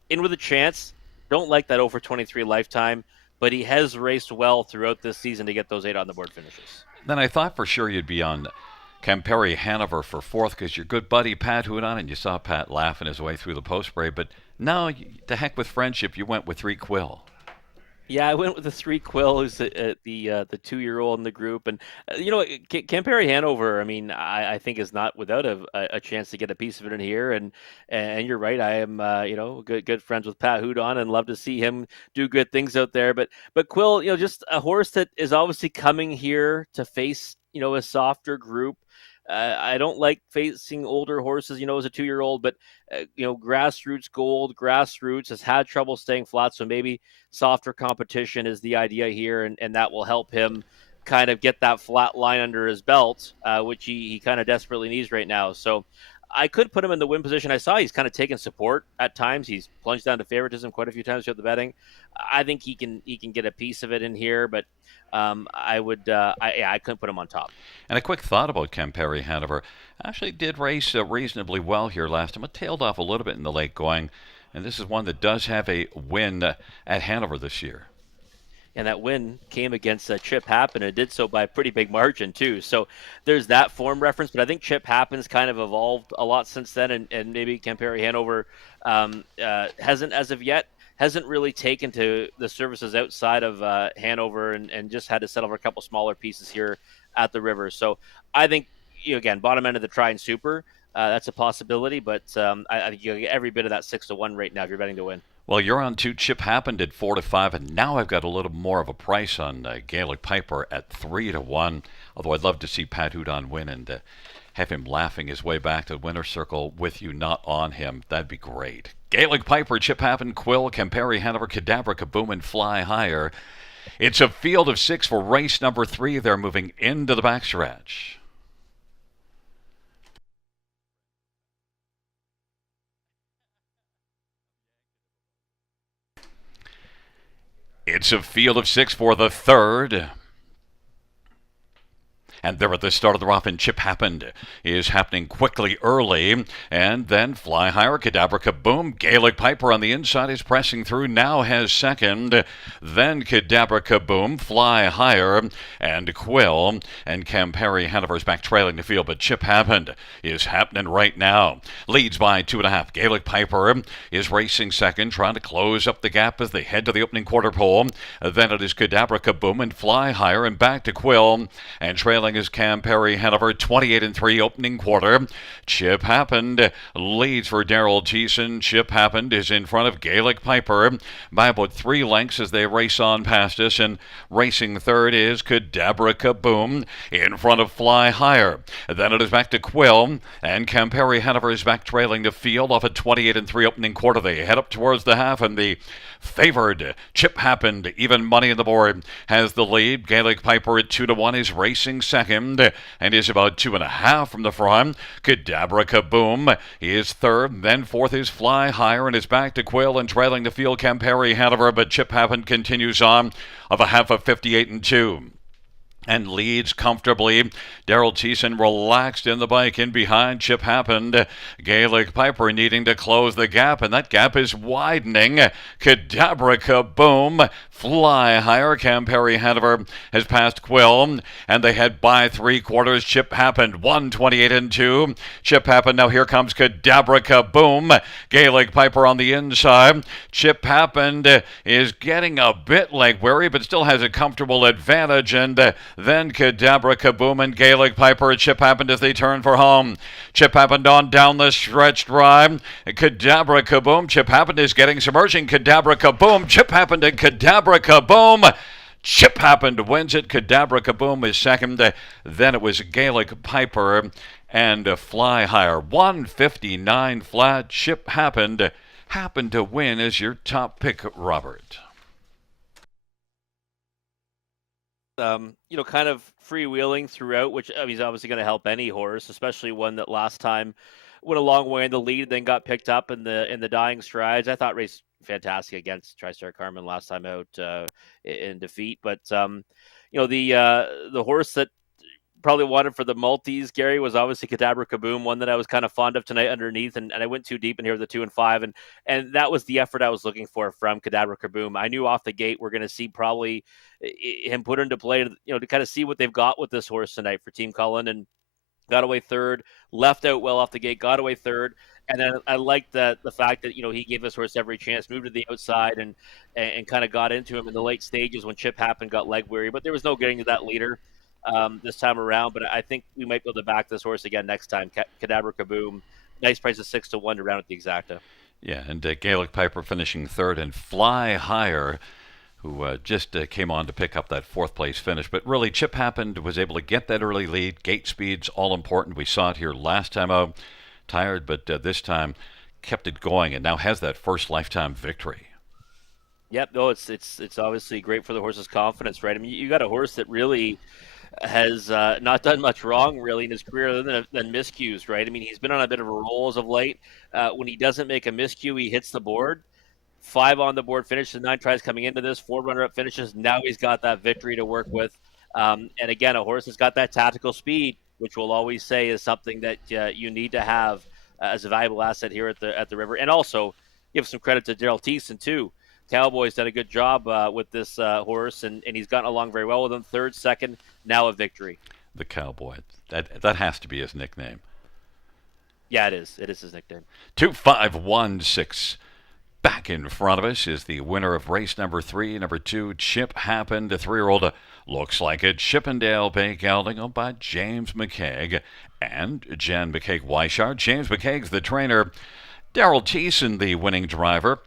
in with a chance. Don't like that over 23 lifetime, but he has raced well throughout this season to get those 8 on the board finishes. Then I thought for sure you'd be on Campari Hanover for 4th because your good buddy Pat Hudon, and you saw Pat laughing his way through the post spray, but no, to heck with friendship, you went with 3 Quill. Yeah, I went with the 3 Quill, who's the 2-year-old in the group, and Campari Hanover. I mean, I think is not without a chance to get a piece of it in here, and you're right. I am good friends with Pat Hudon and love to see him do good things out there. But Quill, just a horse that is obviously coming here to face a softer group. I don't like facing older horses, as a 2-year-old, but grassroots gold, grassroots has had trouble staying flat. So maybe softer competition is the idea here. And that will help him kind of get that flat line under his belt, which he kind of desperately needs right now. So I could put him in the win position. I saw he's kind of taken support at times. He's plunged down to favoritism quite a few times throughout the betting. I think he can get a piece of it in here, but I couldn't put him on top. And a quick thought about Campari Hanover. Actually did race reasonably well here last time. It tailed off a little bit in the late going, and this is one that does have a win at Hanover this year. And that win came against Chip Happen, and it did so by a pretty big margin, too. So there's that form reference, but I think Chip Happen's kind of evolved a lot since then, and maybe Campari Hanover hasn't really taken to the services outside of Hanover, and just had to settle for a couple smaller pieces here at the River. So I think, again, bottom end of the try and super, that's a possibility, but I think you get every bit of that 6-1 right now if you're betting to win. Well, you're on 2. Chip happened at 4-5, and now I've got a little more of a price on Gaelic Piper at 3-1. Although I'd love to see Pat Hudon win and have him laughing his way back to the winner's circle with you, not on him. That'd be great. Gaelic Piper, Chip Happen, Quill, Campari Hanover, Cadabra Kaboom, and Fly Higher. It's a field of 6 for race number 3. They're moving into the backstretch. It's a field of 6 for the third. And there at the start of the rough, and Chip Happened is happening quickly early. And then Fly Higher, Cadabra Kaboom. Gaelic Piper on the inside is pressing through, now has second. Then Cadabra Kaboom, Fly Higher, and Quill. And Campari Hanover's back trailing the field, but Chip Happened is happening right now. Leads by 2.5. Gaelic Piper is racing second, trying to close up the gap as they head to the opening quarter pole. Then it is Cadabra Kaboom and Fly Higher, and back to Quill. And trailing is Campari Hanover, 28-3 opening quarter. Chip Happened leads for Daryl Thiessen. Chip Happened is in front of Gaelic Piper by about 3 lengths as they race on past us. And racing third is Cadabra Kaboom in front of Fly Higher. Then it is back to Quill, and Campari Hanover is back trailing the field off a 28-3 opening quarter. They head up towards the half, and the favored Chip Happened, even money on the board, has the lead. Gaelic Piper at 2-1 is racing second and is about 2.5 from the front. Cadabra Kaboom is third. Then fourth is Fly Higher, and is back to Quill and trailing the field Campari Hanover, but Chip Happened continues on of a half of 58-2. And leads comfortably. Daryl Thiessen relaxed in the bike in behind. Chip Happened. Gaelic Piper needing to close the gap, and that gap is widening. Cadabra Kaboom. Fly Higher. Campari Hanover has passed Quill, and they head by 3/4. Chip Happened 128-2. Chip Happened. Now here comes Cadabra Kaboom. Gaelic Piper on the inside. Chip Happened is getting a bit leg weary, but still has a comfortable advantage. And then Cadabra Kaboom and Gaelic Piper. Chip Happened as they turn for home. Chip Happened on down the stretch drive. Cadabra Kaboom. Chip Happened is getting submerging. Cadabra Kaboom. Chip Happened and Cadabra Kaboom. Chip Happened wins it. Cadabra Kaboom is second. Then it was Gaelic Piper and Fly Higher. 159 flat. Chip Happened to win as your top pick, Robert. Kind of freewheeling throughout, which is obviously going to help any horse, especially one that last time went a long way in the lead, then got picked up in the dying strides. I thought raced fantastic against TriStar Carmen last time out in defeat, but the horse that probably wanted for the multis, Gary, was obviously Cadabra Kaboom, one that I was kind of fond of tonight underneath, and I went too deep in here with the 2 and 5, and that was the effort I was looking for from Cadabra Kaboom. I knew off the gate we're going to see probably him put into play, to kind of see what they've got with this horse tonight for Team Cullen, and got away third, left out well off the gate, got away third. And then I liked the fact that, he gave this horse every chance, moved to the outside and kind of got into him in the late stages when Chip Happened got leg weary. But there was no getting to that leader this time around. But I think we might be able to back this horse again next time. Cadabra Kaboom, nice price of 6-1 to round at the exacta. Yeah, and Gaelic Piper finishing third, and Fly Higher, who just came on to pick up that 4th place finish. But really, Chip Happened was able to get that early lead. Gate speed's all important. We saw it here last time out. Tired, but this time kept it going and now has that first lifetime victory. Yep, no, it's obviously great for the horse's confidence, right? I mean, you got a horse that really has not done much wrong really in his career other than miscues, right? I mean, he's been on a bit of a roll as of late. When he doesn't make a miscue, he hits the board. 5 on the board finishes, 9 tries coming into this, 4 runner-up finishes. Now he's got that victory to work with. And again, a horse that's got that tactical speed, which we'll always say is something that you need to have as a valuable asset here at the river. And also give some credit to Daryl Thiessen too. Cowboy's done a good job with this horse, and he's gotten along very well with him. Third, second, now a victory. The Cowboy. That has to be his nickname. Yeah, it is. It is his nickname. 2516. Back in front of us is the winner of race number 3, number 2, Chip Happened, a 3-year-old. Looks like it. Chippendale Bay Gelding, owned by James McKeag and Jan McKeag Weishart. James McKeag's the trainer. Daryl Thiessen, the winning driver.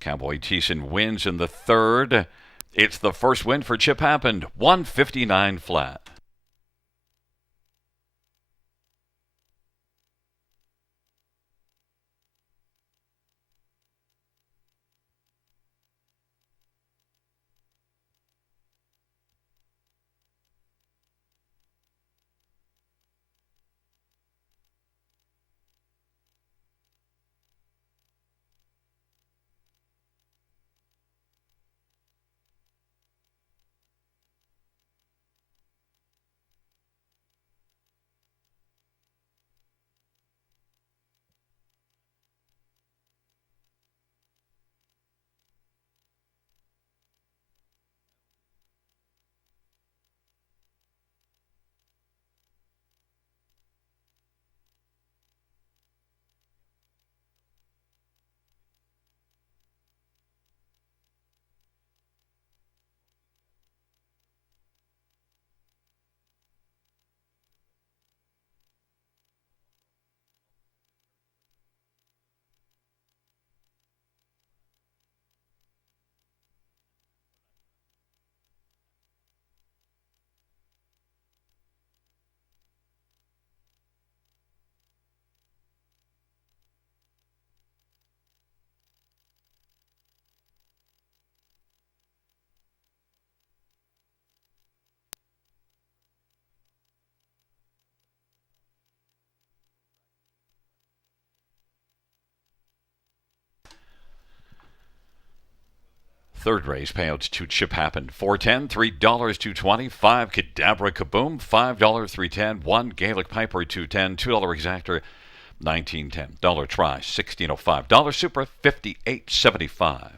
Cowboy Thiessen wins in the 3rd. It's the first win for Chip Happened, 159 flat. Third race payouts to Chip Happen. $4.10, $3, $2.20, 5 Cadabra Kaboom, $5, $3.10, 1 Gaelic Piper, $2.10, $2 Exactor, $19.10. Dollar Try, $16.05. Dollar Super, $58.75.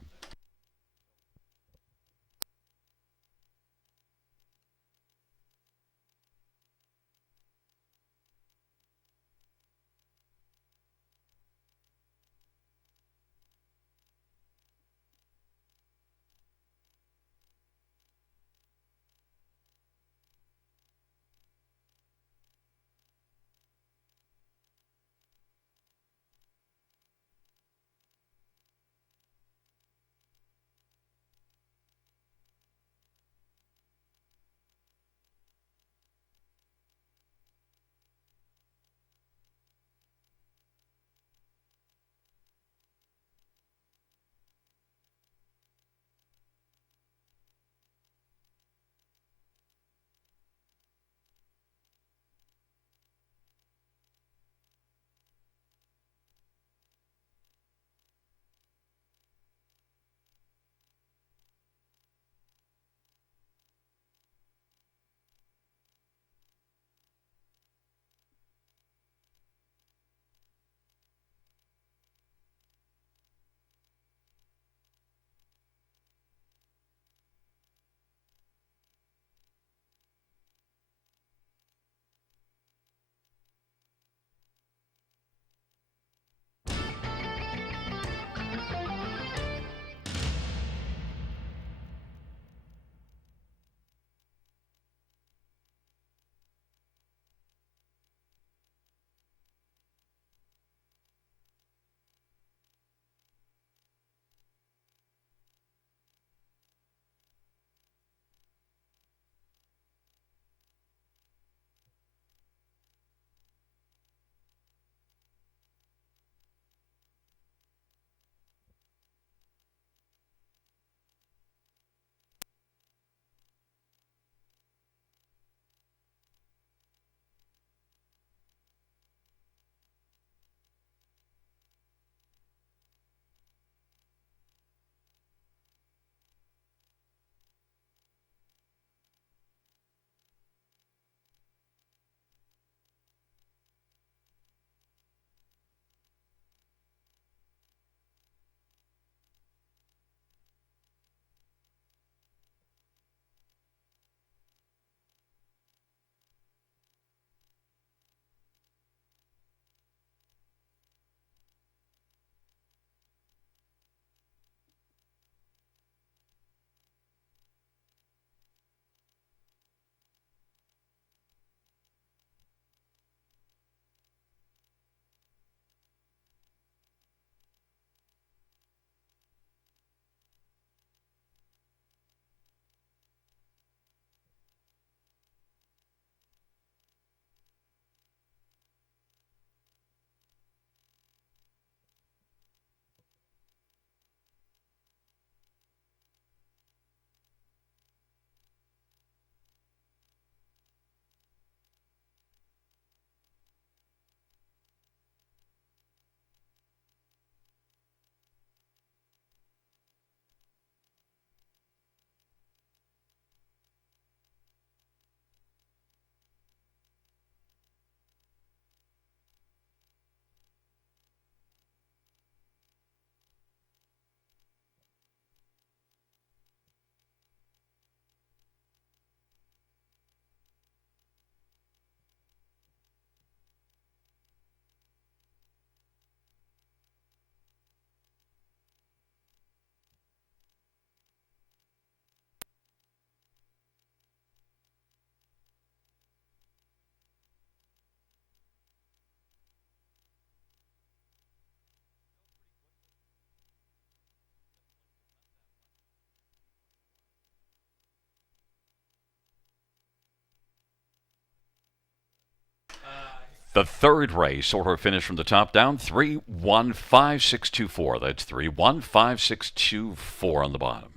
The third race, order finish from the top down, 315624. That's 315624 on the bottom.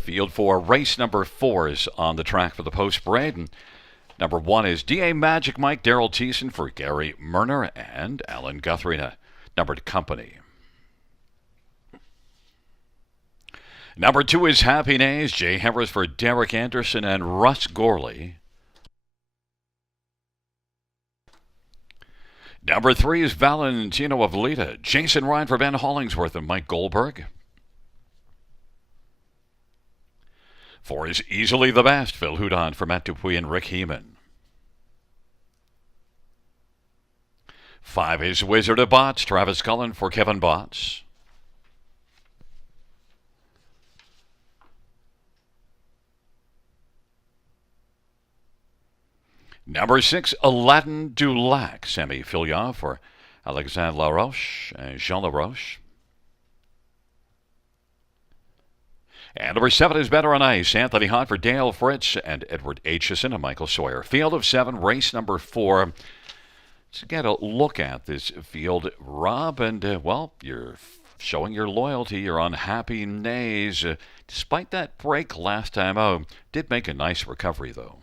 Field 4, race number 4 is on the track for the post parade. And number 1 is DA Magic Mike, Daryl Thiessen for Gary Murner and Alan Guthrie, numbered company. Number 2 is Happy Days, Jay Harris for Derek Anderson and Russ Gorley. Number 3 is Valentino of Lita, Jason Ryan for Ben Hollingsworth and Mike Goldberg. 4 is Easily the Best, Phil Houdon for Matt Dupuis and Rick Heeman. 5 is Wizard of Bots, Travis Cullen for Kevin Botts. Number 6, Aladdin du Lac, Sammy Fillion for Alexandre Laroche and Jean Laroche. And number 7 is Better on Ice, Anthony Hahn for Dale Fritz and Edward Aitchison and Michael Sawyer. Field of 7, race number 4. Let's get a look at this field, Rob, and, you're showing your loyalty. You're on Happy Days. Despite that break last time out, did make a nice recovery, though.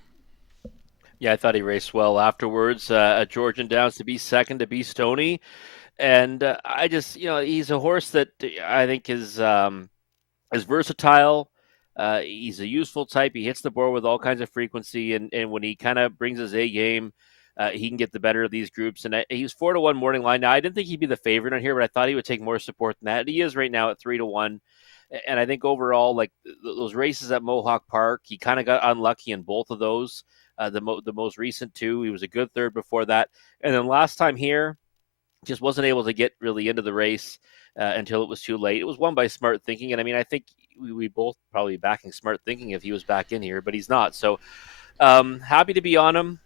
Yeah, I thought he raced well afterwards. Georgian Downs to be second to be Stoney. And I just, he's a horse that I think is versatile. He's a useful type. He hits the board with all kinds of frequency. And when he kind of brings his A game, he can get the better of these groups. And he's 4-1 morning line. Now, I didn't think he'd be the favorite on here, but I thought he would take more support than that. He is right now at 3-1. And I think overall, like those races at Mohawk Park, he kind of got unlucky in both of those. The most recent 2, he was a good third before that. And then last time here, just wasn't able to get really into the race until it was too late. It was won by Smart Thinking. And I mean, I think we both probably backing Smart Thinking if he was back in here, but he's not. So happy to be on him.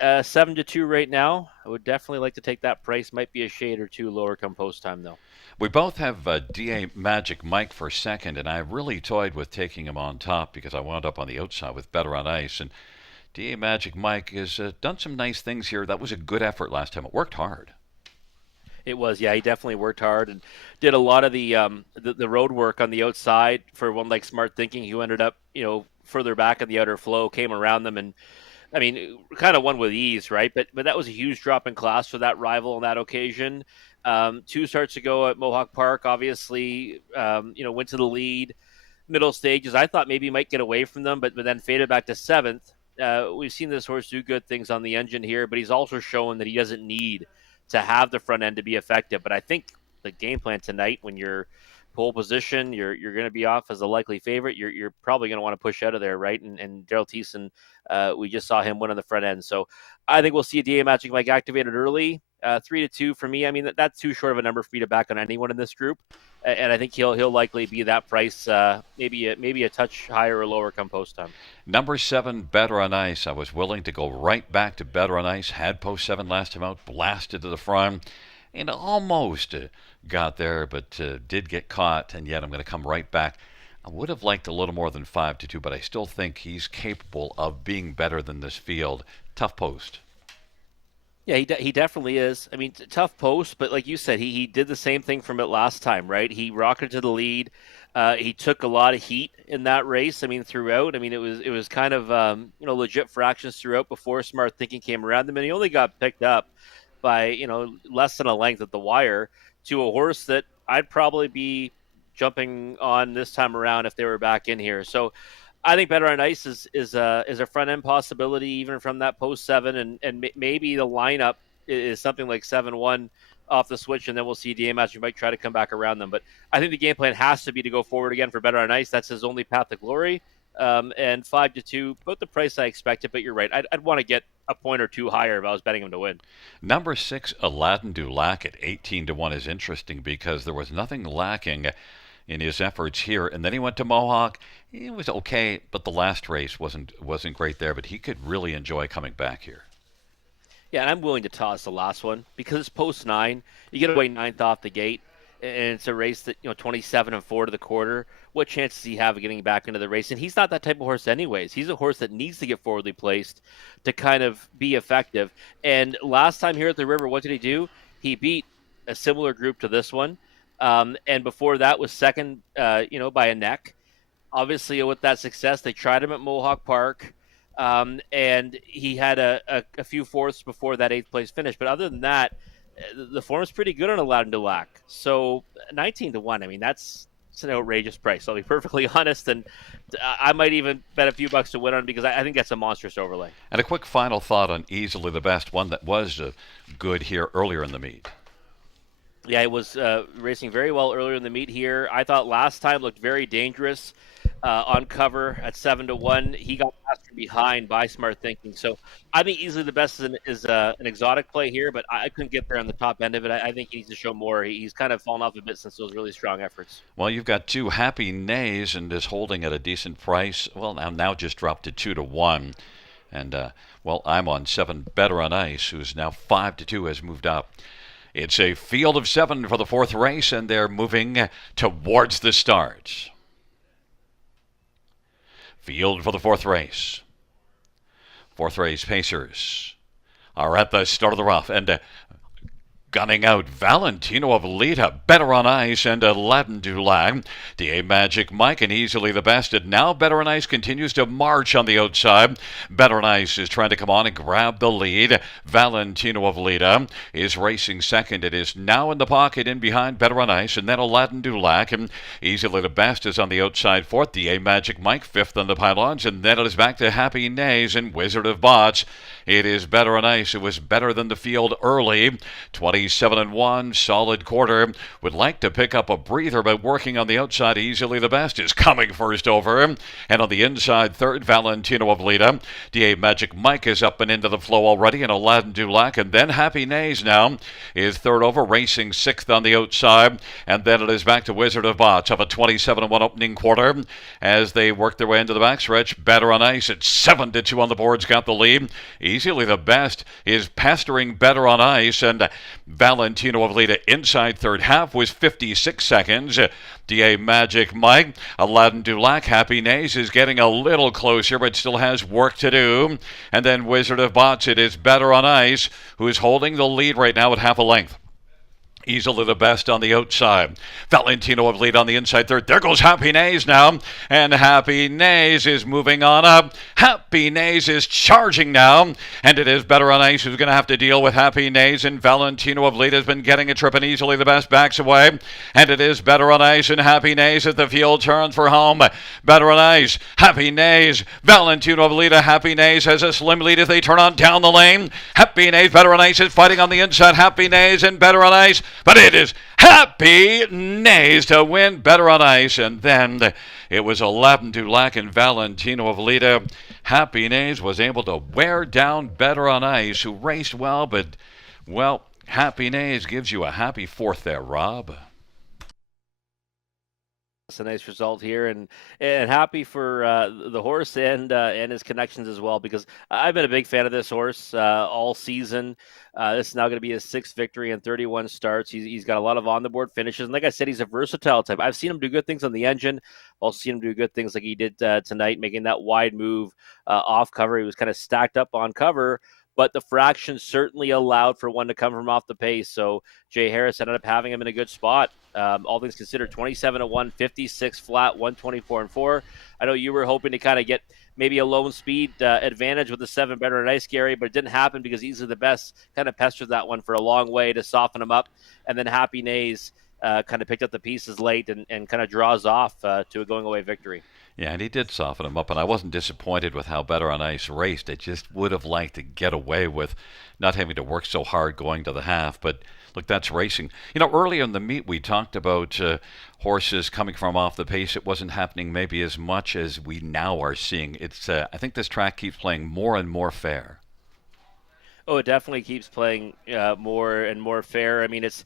7-2 right now. I would definitely like to take that price. Might be a shade or 2 lower come post time, though. We both have DA Magic Mike for second, and I really toyed with taking him on top because I wound up on the outside with Better on Ice. And DA Magic Mike has done some nice things here. That was a good effort last time. It worked hard. It was, yeah. He definitely worked hard and did a lot of the road work on the outside for one like Smart Thinking, who ended up, further back in the outer flow, came around them, and I mean, kind of won with ease, right? But that was a huge drop in class for that rival on that occasion. 2 starts ago at Mohawk Park, obviously, went to the lead. Middle stages, I thought maybe he might get away from them, but then faded back to 7th. We've seen this horse do good things on the engine here, but he's also shown that he doesn't need to have the front end to be effective. But I think the game plan tonight, when you're pole position, you're going to be off as a likely favorite. You're probably going to want to push out of there, right? And Daryl Thiessen, we just saw him win on the front end. So I think we'll see a DA Magic Mike activated early. 3-2 for me. I mean, that's too short of a number for me to back on anyone in this group. And I think he'll likely be that price, maybe a touch higher or lower come post time. Number 7, Better on Ice. I was willing to go right back to Better on Ice. Had post 7 last time out, blasted to the front, and almost got there, but did get caught. And yet I'm going to come right back. I would have liked a little more than 5-2, but I still think he's capable of being better than this field. Tough post. Yeah, he definitely is. I mean, tough post, but like you said, he did the same thing from it last time, right? He rocketed to the lead. He took a lot of heat in that race. I mean, throughout. I mean, it was kind of legit fractions throughout before Smart Thinking came around him, and he only got picked up by less than a length at the wire to a horse that I'd probably be jumping on this time around if they were back in here. So I think Better on Ice is a front end possibility even from that post 7, and maybe the lineup is something like 7-1 off the switch, and then we'll see DA Magic might try to come back around them. But I think the game plan has to be to go forward again for Better on Ice. That's his only path to glory. And 5-2, about the price I expected, but you're right. I'd want to get a point or 2 higher if I was betting him to win. Number 6, Aladdin du Lac at 18-1 is interesting because there was nothing lacking in his efforts here, and then he went to Mohawk. It was okay, but the last race wasn't great there, but he could really enjoy coming back here. Yeah, and I'm willing to toss the last one because it's post 9. You get away 9th off the gate. and it's a race that 27-4 to the quarter. What chance does he have of getting back into the race? And he's not that type of horse, anyways. He's a horse that needs to get forwardly placed to kind of be effective. And last time here at the River, what did he do? He beat a similar group to this one, and before that was second, by a neck. Obviously, with that success, they tried him at Mohawk Park, and he had a few fourths before that eighth place finish. But other than that, the form is pretty good on Aladdin Dulac. So 19-1. I mean, that's an outrageous price. I'll be perfectly honest, and I might even bet a few bucks to win on because I think that's a monstrous overlay. And a quick final thought on easily the best, one that was good here earlier in the meet. Yeah, he was racing very well earlier in the meet here. I thought last time looked very dangerous on cover at 7-1. He got passed from behind by Smart Thinking. So I think easily the best is an exotic play here, but I couldn't get there on the top end of it. I think he needs to show more. He's kind of fallen off a bit since those really strong efforts. Well, you've got two Happy Nays and is holding at a decent price. Well, now just dropped to 2-1. And, I'm on 7 Better on Ice, who's now 5-2, has moved up. It's a field of 7 for the fourth race, and they're moving towards the start. Field for the fourth race. Fourth race pacers are at the start of the rough, and gunning out Valentino of Lita, Better on Ice, and Aladdin Dulac. DA Magic Mike and easily the best. And now Better on Ice continues to march on the outside. Better on Ice is trying to come on and grab the lead. Valentino of Lita is racing second. It is now in the pocket in behind Better on Ice, and then Aladdin Dulac. And easily the best is on the outside fourth. DA Magic Mike fifth on the pylons, and then it is back to Happy Nays and Wizard of Bots. It is Better on Ice. It was better than the field early. 27-1, solid quarter. Would like to pick up a breather, but working on the outside, easily the best is coming first over. And on the inside, third, Valentino of Lita. DA Magic Mike is up and into the flow already, and Aladdin Dulac. And then Happy Nays now is third over, racing sixth on the outside. And then it is back to Wizard of Bots of a 27-1 opening quarter as they work their way into the backstretch. Better on Ice at 7-2 on the boards, got the lead. Easily the best is pestering Better on Ice, and Valentino of Lita inside third half was 56 seconds. DA Magic Mike, Aladdin Dulac, Happy Nays is getting a little closer but still has work to do. And then Wizard of Bots, it is Better on Ice who is holding the lead right now at half a length. Easily the best on the outside. Valentino of Lead on the inside third. There goes Happy Nays now. And Happy Nays is moving on up. Happy Nays is charging now. And it is Better on Ice who's going to have to deal with Happy Nays. And Valentino of Lead has been getting a trip, and easily the best backs away. And it is Better on Ice and Happy Nays as the field turns for home. Better on Ice. Happy Nays. Valentino of Lead. Happy Nays has a slim lead as they turn on down the lane. Happy Nays. Better on Ice is fighting on the inside. Happy Nays and Better on Ice. But it is Happy Nays to win Better on Ice. And then it was Aladdin Dulac and Valentino of Lita. Happy Nays was able to wear down Better on Ice, who raced well, but, Happy Nays gives you a happy fourth there, Rob. It's a nice result here, and happy for the horse and his connections as well, because I've been a big fan of this horse all season. This is now going to be his sixth victory in 31 starts. He's got a lot of on-the-board finishes, and like I said, he's a versatile type. I've seen him do good things on the engine. Also seen him do good things like he did tonight, making that wide move off cover. He was kind of stacked up on cover, but the fraction certainly allowed for one to come from off the pace. So Jay Harris ended up having him in a good spot. All things considered, 27-1, 56 flat, 124-4. I know you were hoping to kind of get maybe a lone speed advantage with the 7 Better on Ice, Gary, but it didn't happen because Easily the Best kind of pestered that one for a long way to soften him up. And then Happy Nays kind of picked up the pieces late and kind of draws off to a going away victory. Yeah, and he did soften him up, and I wasn't disappointed with how Better on Ice raced. I just would have liked to get away with not having to work so hard going to the half, but look, that's racing. Earlier in the meet we talked about horses coming from off the pace. It wasn't happening maybe as much as we now are seeing. It's I think this track keeps playing more and more fair. Oh, it definitely keeps playing more and more fair. I mean, it's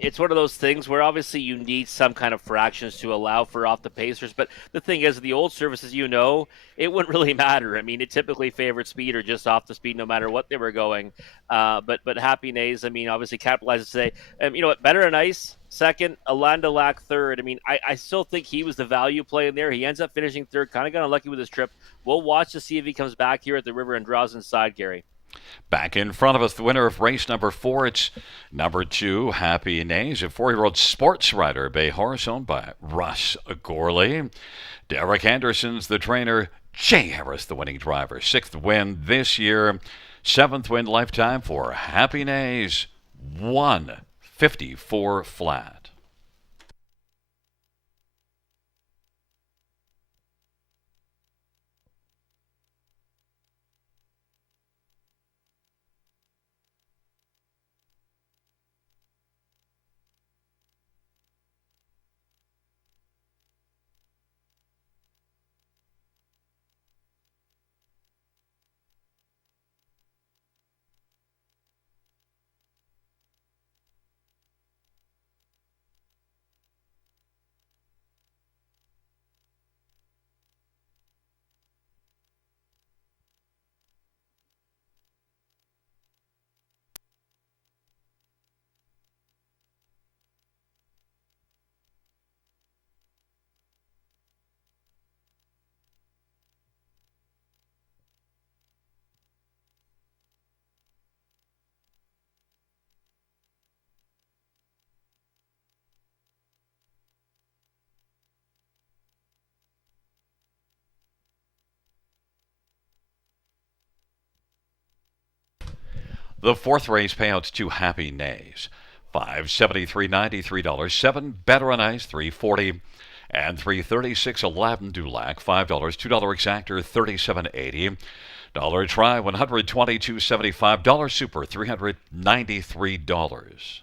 it's one of those things where obviously you need some kind of fractions to allow for off the pacers. But the thing is, the old services, it wouldn't really matter. I mean, it typically favored speed or just off the speed, no matter what they were going. But Happy Nays, I mean, obviously capitalizes today. You know what? Better and Ice second, Alanda Lack third. I mean, I still think he was the value play in there. He ends up finishing third. Kind of got unlucky with his trip. We'll watch to see if he comes back here at the river and draws inside, Gary. Back in front of us, the winner of race number 4, it's number 2, Happy Nays, a 4-year-old sports rider, bay horse owned by Russ Gorley. Derek Anderson's the trainer, Jay Harris the winning driver. 6th win this year, 7th win lifetime for Happy Nays, 154 flat. The 4th race payouts to Happy Nays. $573.93, 7 Better on Ice, $340, and $336 Aladdin Dulac, $5, $2 exactor, $37.80. Dollar try, $122.75. Dollar super, $393.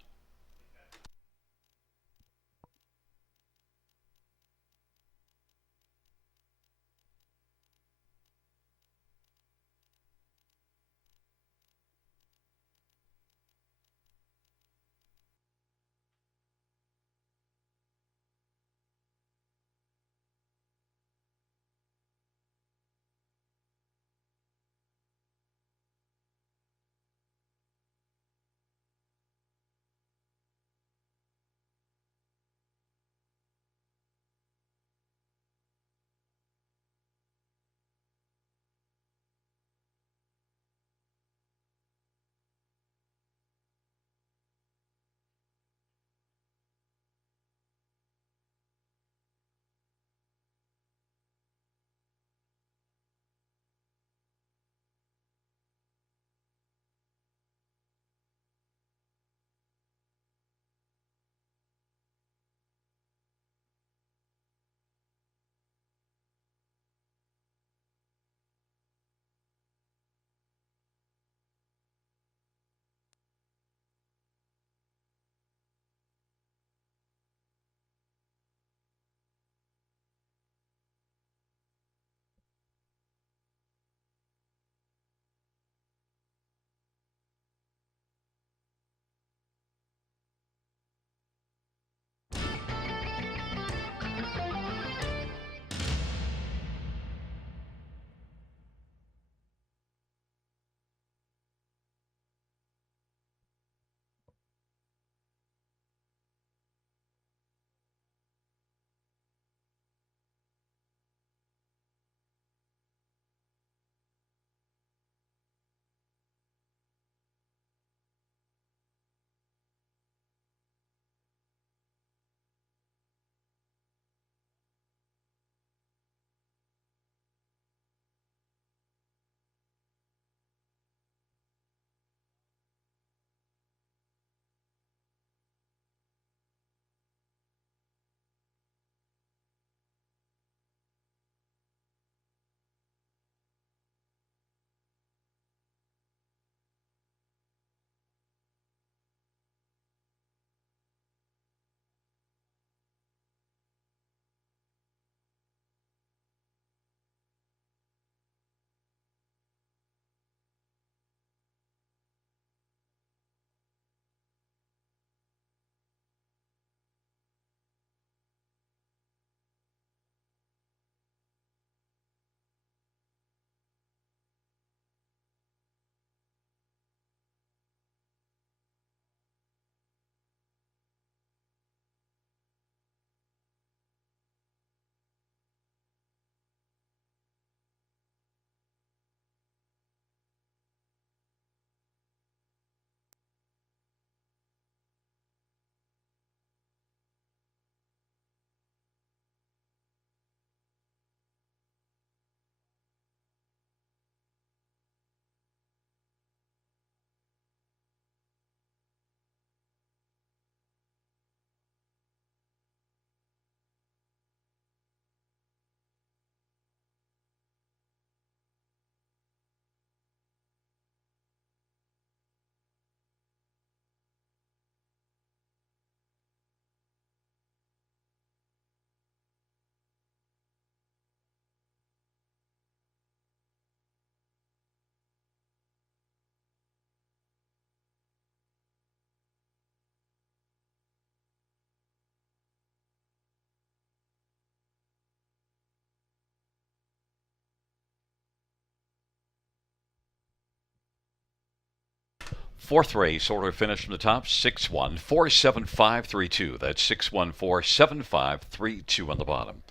Fourth race order finish from the top, 6147532. That's 6147532 on the bottom.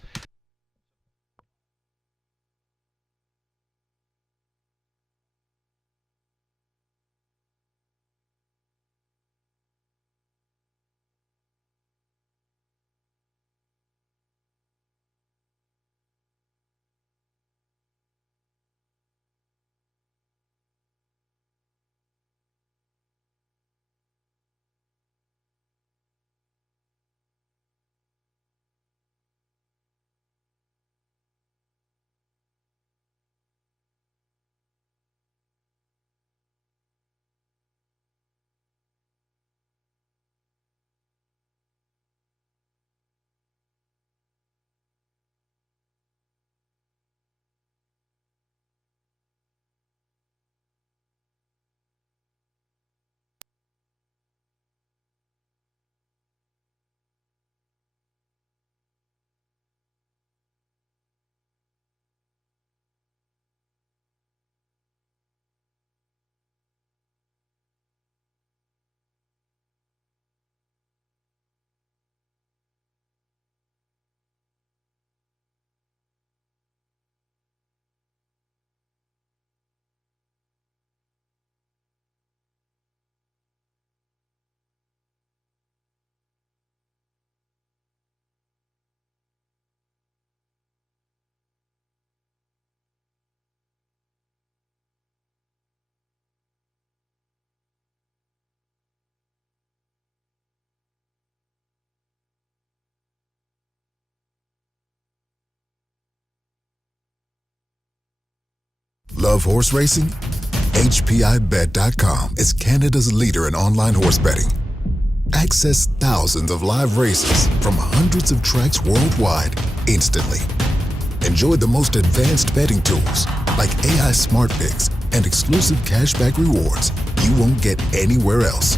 Love horse racing? HPIBet.com is Canada's leader in online horse betting. Access thousands of live races from hundreds of tracks worldwide instantly. Enjoy the most advanced betting tools like AI Smart Picks and exclusive cashback rewards you won't get anywhere else.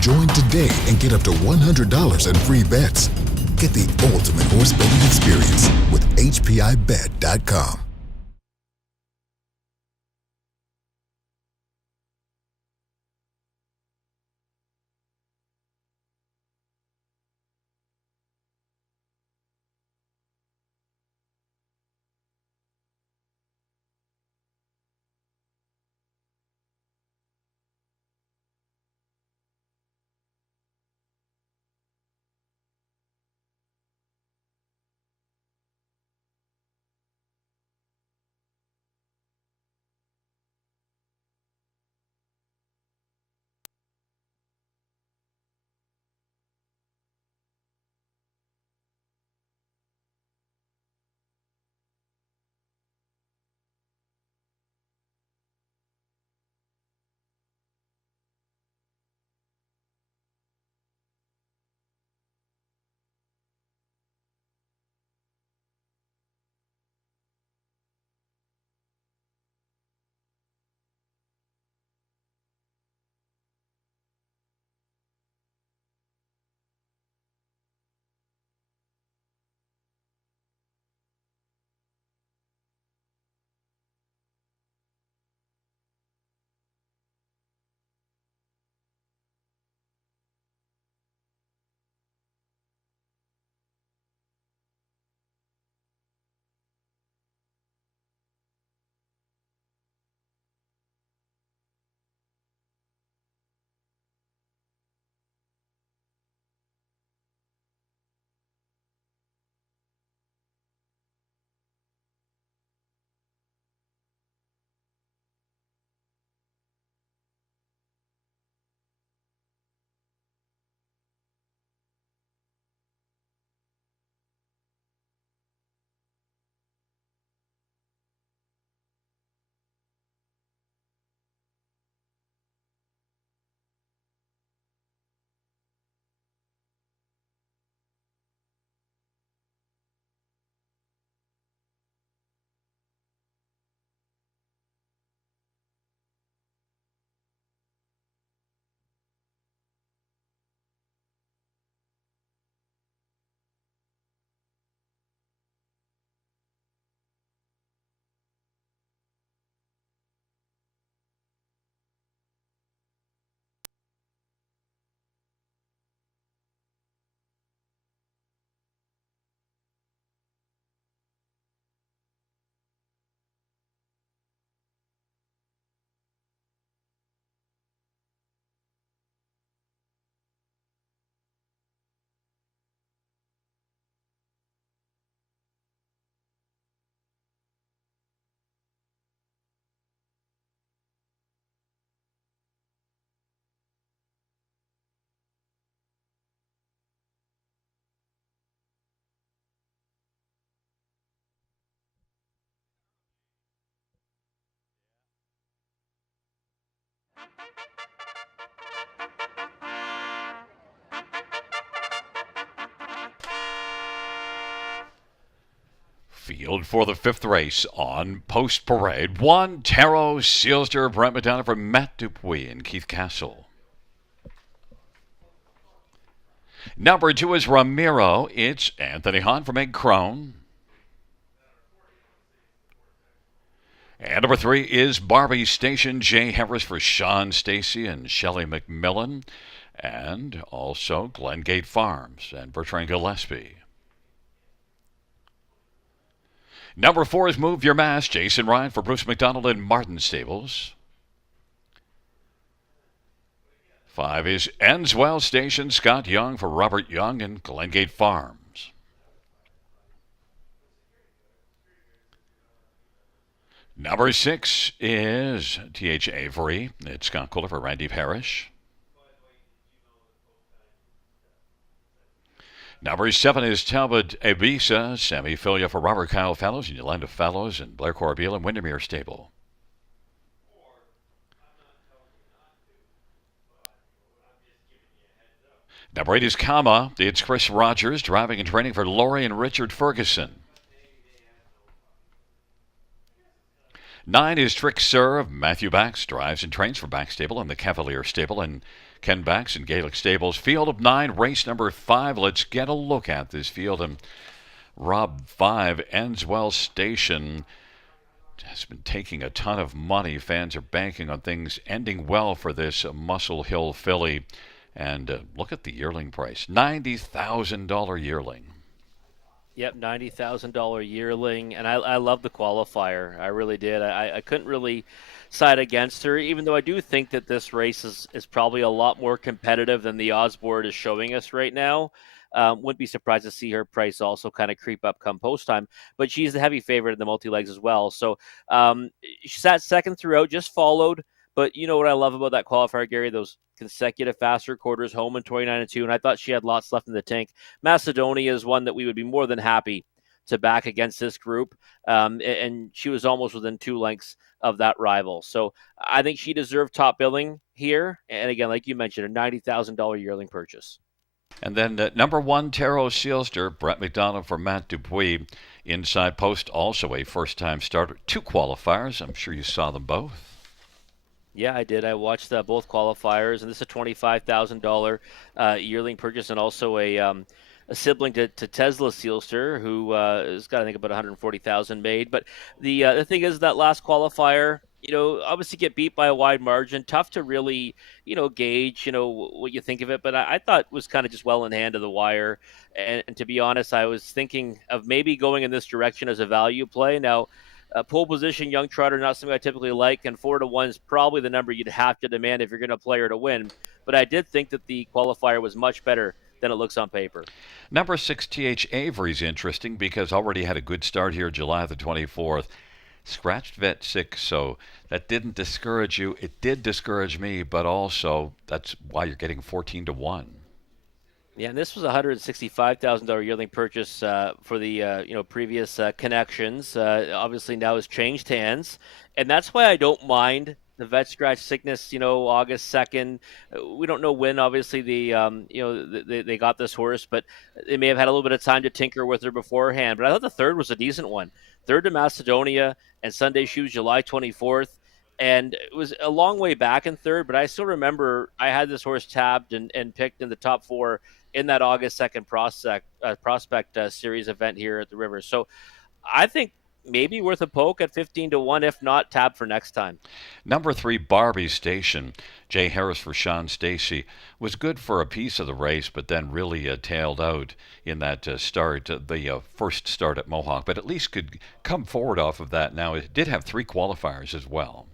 Join today and get up to $100 in free bets. Get the ultimate horse betting experience with HPIBet.com. Field for the fifth race on Post Parade. 1, Taro Sealster, Brent McDonough for Matt Dupuis and Keith Castle. Number 2 is Ramiro. It's Anthony Hahn from Egg Crone. And number 3 is Barbie Station. Jay Harris for Sean Stacy and Shelley McMillan. And also Glengate Farms and Bertrand Gillespie. Number 4 is Move Your Mass. Jason Ryan for Bruce McDonald and Martin Stables. 5 is Enswell Station. Scott Young for Robert Young and Glengate Farms. Number 6 is T.H. Avery. It's Scott Kohler for Randy Parrish. Number 7 is Talbot Ibiza. Sammy Filia for Robert Kyle Fallows and Yolanda Fallows and Blair Corbeil and Windermere Stable. Number 8 is Kama. It's Chris Rogers driving and training for Lori and Richard Ferguson. 9 is Trick Serve. Matthew Bax drives and trains for Bax Stable and the Cavalier Stable and Ken Bax and Gaelic Stables. Field of 9, race number 5. Let's get a look at this field. And Rob 5, Enswell Station has been taking a ton of money. Fans are banking on things ending well for this Muscle Hill filly. And look at the yearling price, $90,000 yearling. Yep, $90,000 yearling, and I love the qualifier. I really did. I couldn't really side against her, even though I do think that this race is probably a lot more competitive than the odds board is showing us right now. Wouldn't be surprised to see her price also kind of creep up come post time, but she's the heavy favorite in the multi-legs as well. So she sat second throughout, just followed. But you know what I love about that qualifier, Gary? Those consecutive faster quarters, home in 29-2, and I thought she had lots left in the tank. Macedonia is one that we would be more than happy to back against this group, and she was almost within 2 lengths of that rival. So I think she deserved top billing here, and again, like you mentioned, a $90,000 yearling purchase. And then number 1, Taro Sealster, Brett McDonald for Matt Dupuis. Inside post, also a first-time starter. 2 qualifiers. I'm sure you saw them both. Yeah, I did. I watched both qualifiers, and this is a $25,000 yearling purchase, and also a sibling to Tesla Sealster, who has got, I think, about 140,000 made. But the thing is, that last qualifier, obviously get beat by a wide margin. Tough to really, gauge, what you think of it. But I thought it was kind of just well in hand of the wire. And to be honest, I was thinking of maybe going in this direction as a value play. Now, pole position, young trotter, not something I typically like, and 4-1 is probably the number you'd have to demand if you're going to play her to win. But I did think that the qualifier was much better than it looks on paper. Number 6, T.H. Avery's interesting because already had a good start here July the 24th. Scratched vet 6, so that didn't discourage you. It did discourage me, but also that's why you're getting 14-1. Yeah, and this was a $165,000 yearling purchase for the previous connections. Obviously now has changed hands, and that's why I don't mind the vet scratch sickness. August 2nd. We don't know when. Obviously, they got this horse, but they may have had a little bit of time to tinker with her beforehand. But I thought the third was a decent one. Third to Macedonia and Sunday Shoes, July 24th. And it was a long way back in third, but I still remember I had this horse tabbed and picked in the top 4 in that August 2nd prospect series event here at the River. So I think maybe worth a poke at 15-1, if not, tab for next time. Number 3, Barbie Station. Jay Harris for Sean Stacy was good for a piece of the race, but then really tailed out in that start, the first start at Mohawk, but at least could come forward off of that. Now, it did have 3 qualifiers as well.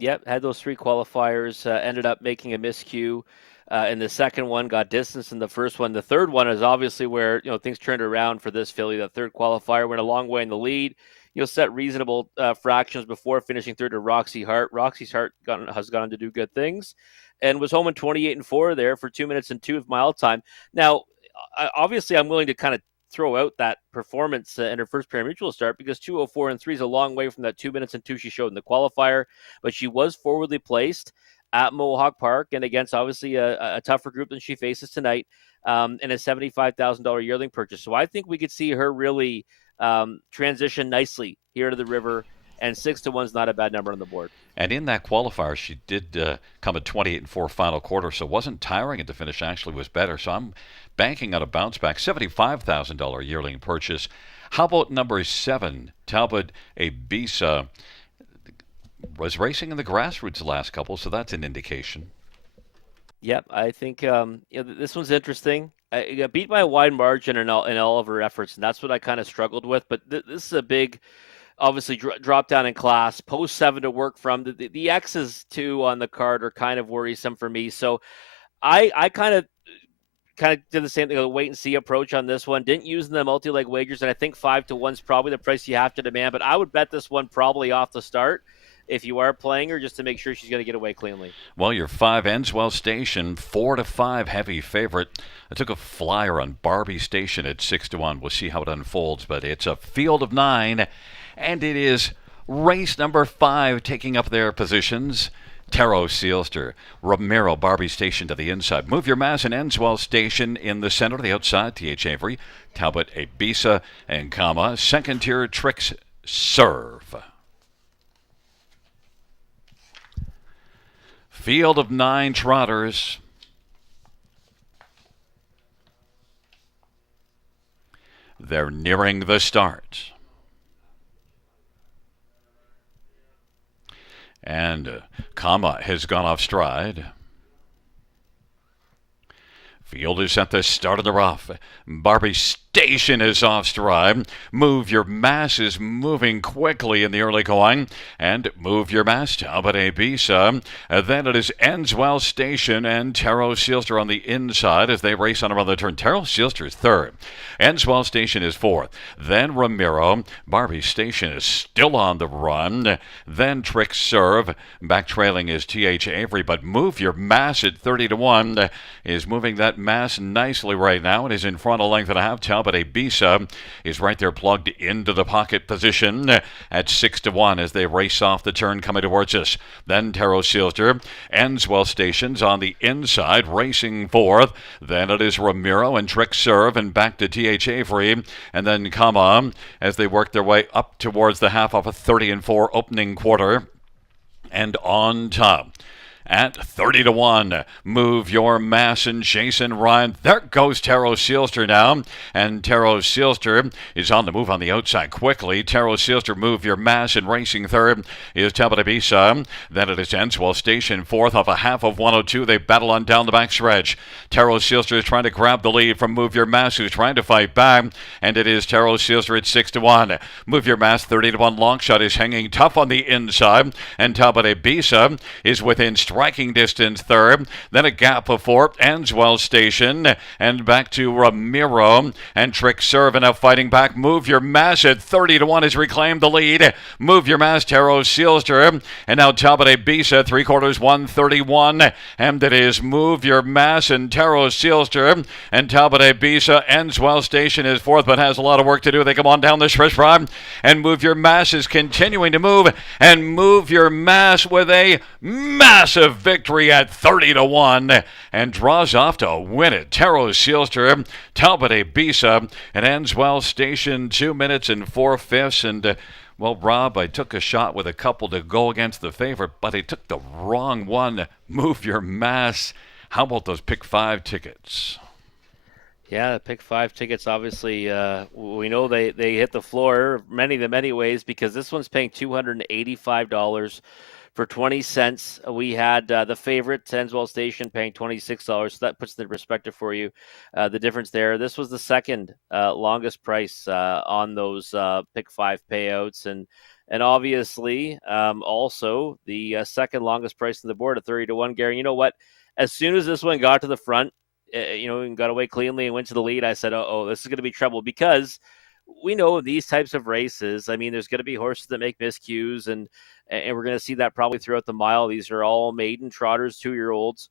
Yep, had those 3 qualifiers, ended up making a miscue in the second one, got distance in the first one. The third one is obviously where things turned around for this filly. The third qualifier went a long way in the lead. Set reasonable fractions before finishing third to Roxy Hart. Roxy's Hart has gone on to do good things, and was home in 28-4 there for 2 minutes and 2 of mile time. Now, obviously, I'm willing to kind of throw out that performance in her first pari-mutuel start, because 2:04 and 3 is a long way from that 2 minutes and 2 she showed in the qualifier. But she was forwardly placed at Mohawk Park and against obviously a tougher group than she faces tonight, in a $75,000 yearling purchase. So I think we could see her really transition nicely here to the river, and 6-1 is not a bad number on the board. And in that qualifier, she did come at 28-4 final quarter, so wasn't tiring at the finish. Actually, was better. So I'm banking on a bounce back. $75,000 yearling purchase. How about number 7, Talbot Abisa? Was racing in the grassroots the last couple, so that's an indication. Yep, I think this one's interesting. I got beat by a wide margin in all of her efforts, and that's what I kind of struggled with. But this is a big, obviously, drop down in class. Post 7 to work from. The X's too on the card are kind of worrisome for me. So I kind of did the same thing, a wait and see approach on this one. Didn't use the multi-leg wagers, and I think 5-1 is probably the price you have to demand. But I would bet this one probably off the start if you are playing her, just to make sure she's going to get away cleanly. Well, your 5 Enswell Station, 4-5 heavy favorite. I took a flyer on Barbie Station at 6-1. We'll see how it unfolds, but it's a field of 9, and it is race number 5 taking up their positions. Taro Sealster, Ramiro, Barbie Station to the inside. Move Your Mass and Enswell Station in the center to the outside. T.H. Avery, Talbot Abisa, and comma. Second tier Tricks Serve. Field of 9 trotters. They're nearing the start. And comma has gone off stride. Field is at the start of the rough. Barbie Station is off stride. Move Your Mass is moving quickly in the early going. And Move Your Mass, Talbot Abisa. Then it is Enswell Station and Taro Sealster on the inside as they race on around the turn. Taro Sealster is third. Enswell Station is fourth. Then Ramiro. Barbie Station is still on the run. Then Trick Serve. Back trailing is T.H. Avery. But Move Your Mass at 30-1 is moving that mass nicely right now. It is in front a length and a half. Talbot Abisa is right there plugged into the pocket position at 6-1 as they race off the turn coming towards us. Then Taro Sealster. Enswell Station's on the inside racing fourth. Then it is Ramiro and Trick Serve and back to T.H. Avery. And then come on as they work their way up towards the half of a 30-4 opening quarter. And on top, at 30-1, Move Your Mass and Jason Ryan. There goes Taro Sealster now. And Taro Sealster is on the move on the outside quickly. Taro Sealster, Move Your Mass, and racing third is Talbot Abisa. Then it is Enswell Station, fourth off a half of 102. They battle on down the back stretch. Taro Sealster is trying to grab the lead from Move Your Mass, who's trying to fight back. And it is Taro Sealster at 6-1. Move Your Mass, 30-1 long shot is hanging tough on the inside. And Talbot Abisa is within striking distance third. Then a gap of 4, Enswell Station, and back to Ramiro and Trick Serve, and now fighting back. Move Your Mass at 30-1 has reclaimed the lead. Move Your Mass, Taro Sealster, and now Talbot Abisa, 3/4, 131, and it is Move Your Mass and Taro Sealster, and Talbot Abisa. Enswell Station is fourth, but has a lot of work to do. They come on down the stretch drive, and Move Your Mass is continuing to move, and Move Your Mass with a massive victory at 30-1 and draws off to win it. Taro Sealster, Talbot Abisa, and Enswell Station, 2 minutes and 4/5. And well, Rob, I took a shot with a couple to go against the favorite, but I took the wrong one. Move Your Mass. How about those pick 5 tickets? Yeah, the pick 5 tickets, obviously, we know they hit the floor many ways, because this one's paying $285 for 20 cents. We had the favorite, Enswell Station, paying $26, so that puts it in perspective for you, the difference there. This was the second longest price on those pick 5 payouts, and obviously also the second longest price on the board at 30-1. Gary, you know what? As soon as this one got to the front, and got away cleanly and went to the lead, I said, oh, this is going to be trouble, because we know these types of races, I mean, there's going to be horses that make miscues, and we're going to see that probably throughout the mile. These are all maiden trotters, 2-year-olds.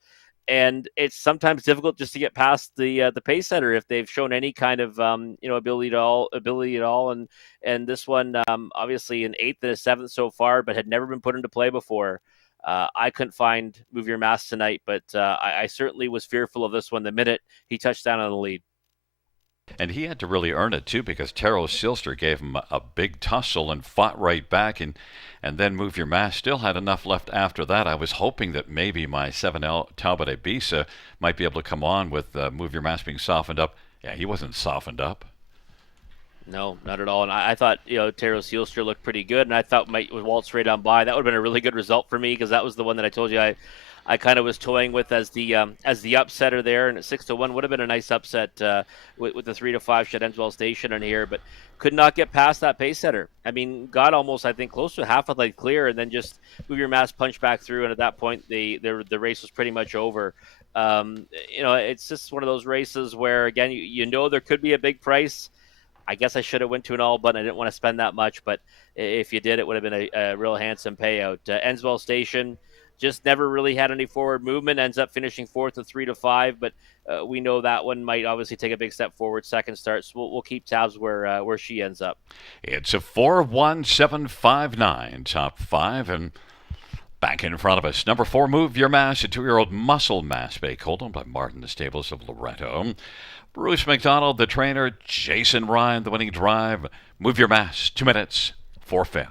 and it's sometimes difficult just to get past the pace setter if they've shown any kind of ability at all. And this one, obviously an eighth and a seventh so far, but had never been put into play before. I couldn't find Move Your Mask tonight, but I certainly was fearful of this one the minute he touched down on the lead. And he had to really earn it too, because Taro Silster gave him a big tussle and fought right back, and then Move Your Mask still had enough left after that. I was hoping that maybe my 7L Talbot Ibiza might be able to come on with Move Your Mask being softened up. Yeah, he wasn't softened up. No, not at all. And I thought, Taro Sealster looked pretty good, and I thought might waltz right on by. That would have been a really good result for me, because that was the one that I told you I kind of was toying with as the upsetter there, and at 6-1 would have been a nice upset with the 3-5 Shed Enswell Station in here, but could not get past that pace setter. I mean, got almost, I think, close to half of the clear, and then just Move Your Mask punch back through, and at that point the race was pretty much over. It's just one of those races where, again, there could be a big price. I guess I should have went to an all, but I didn't want to spend that much. But if you did, it would have been a real handsome payout. Enswell Station just never really had any forward movement. Ends up finishing fourth with 3-5, but we know that one might obviously take a big step forward. Second start, so we'll keep tabs where she ends up. It's a 4-1-7-5-9 top five, and back in front of us, number 4, Move Your Mask, a 2-year-old muscle mass bake, owned by Martin, the stables of Loretto. Bruce McDonald, the trainer. Jason Ryan, the winning drive. Move Your Mask, 2 minutes, 4/5.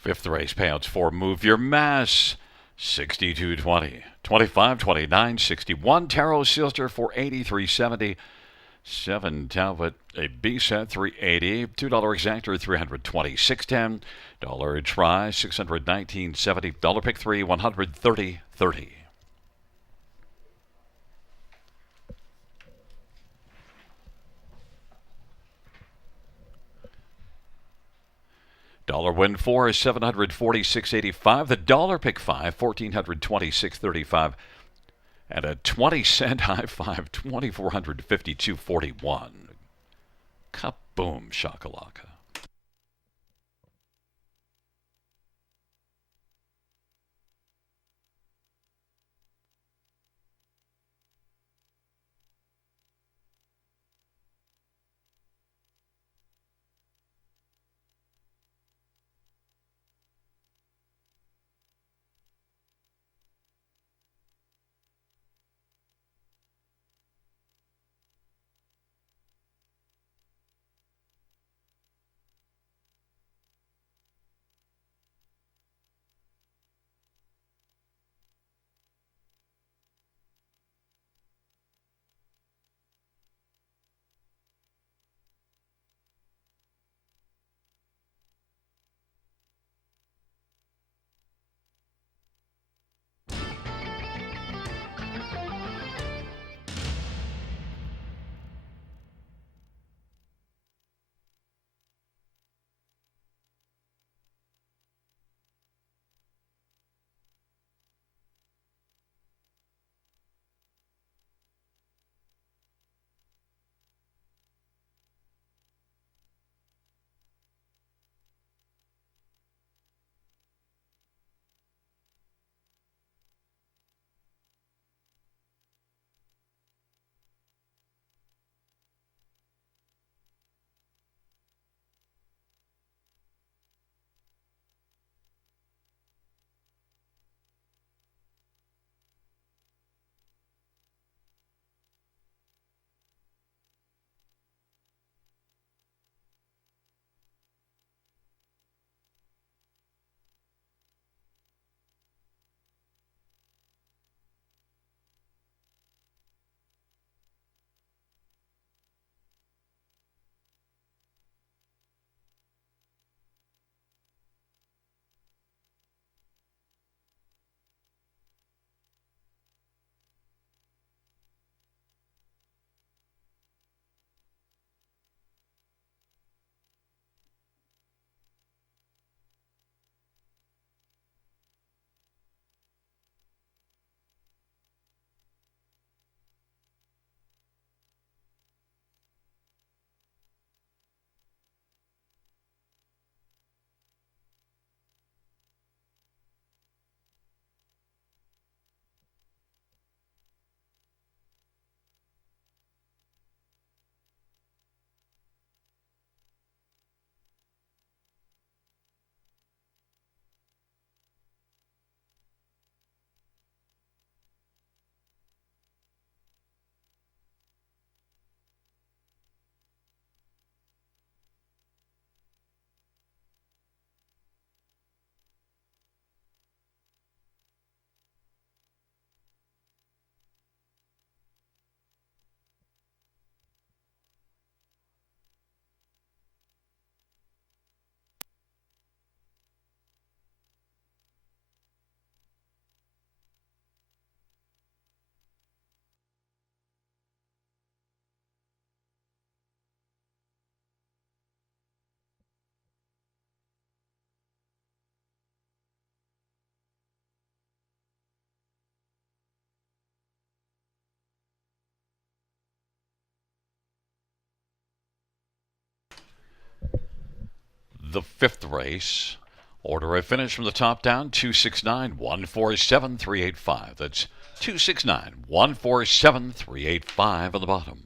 Fifth race payouts for Move Your Mask, 62.20, 25.29, 61. Taro Silster for 83.70. 7 Talbot Ibiza 380. $2 exactor 326.10. $1 try 619.70. $1 pick 3 130.30. Dollar win 4 is 746.85. The dollar pick 5 1426.35, and a 20-cent high 5 2452.41. Kaboom shakalaka. the fifth race. Order of finish from the top down, 269 147 385. That's 269 147 385 on the bottom.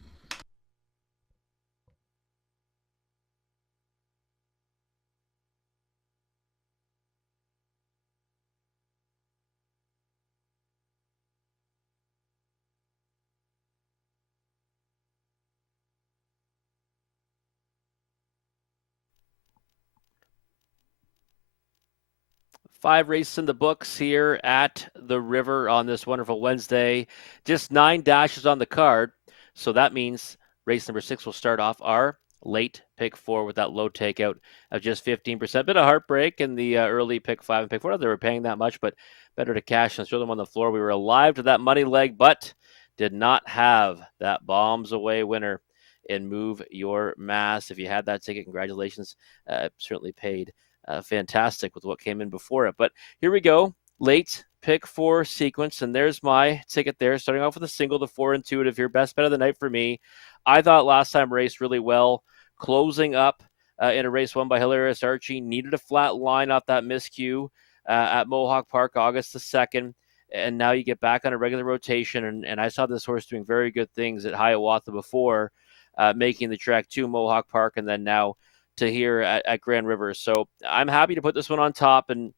Five races in the books here at the River on this wonderful Wednesday. Just 9 dashes on the card. So that means race number 6 will start off our late pick 4 with that low takeout of just 15%. Bit of heartbreak in the early pick 5 and pick 4. Not that they were paying that much, but better to cash and throw them on the floor. We were alive to that money leg, but did not have that bombs away winner in Move Your Mass. If you had that ticket, congratulations. Certainly paid. Fantastic with what came in before it. But here we go. Late pick 4 sequence. And there's my ticket there. Starting off with a single, the 4 intuitive here. Best bet of the night for me. I thought last time raced really well. Closing up in a race won by Hilarious Archie. Needed a flat line off that miscue at Mohawk Park, August the 2nd. And now you get back on a regular rotation. And I saw this horse doing very good things at Hiawatha before, making the trek to Mohawk Park and then now to here at Grand River. So I'm happy to put this one on top and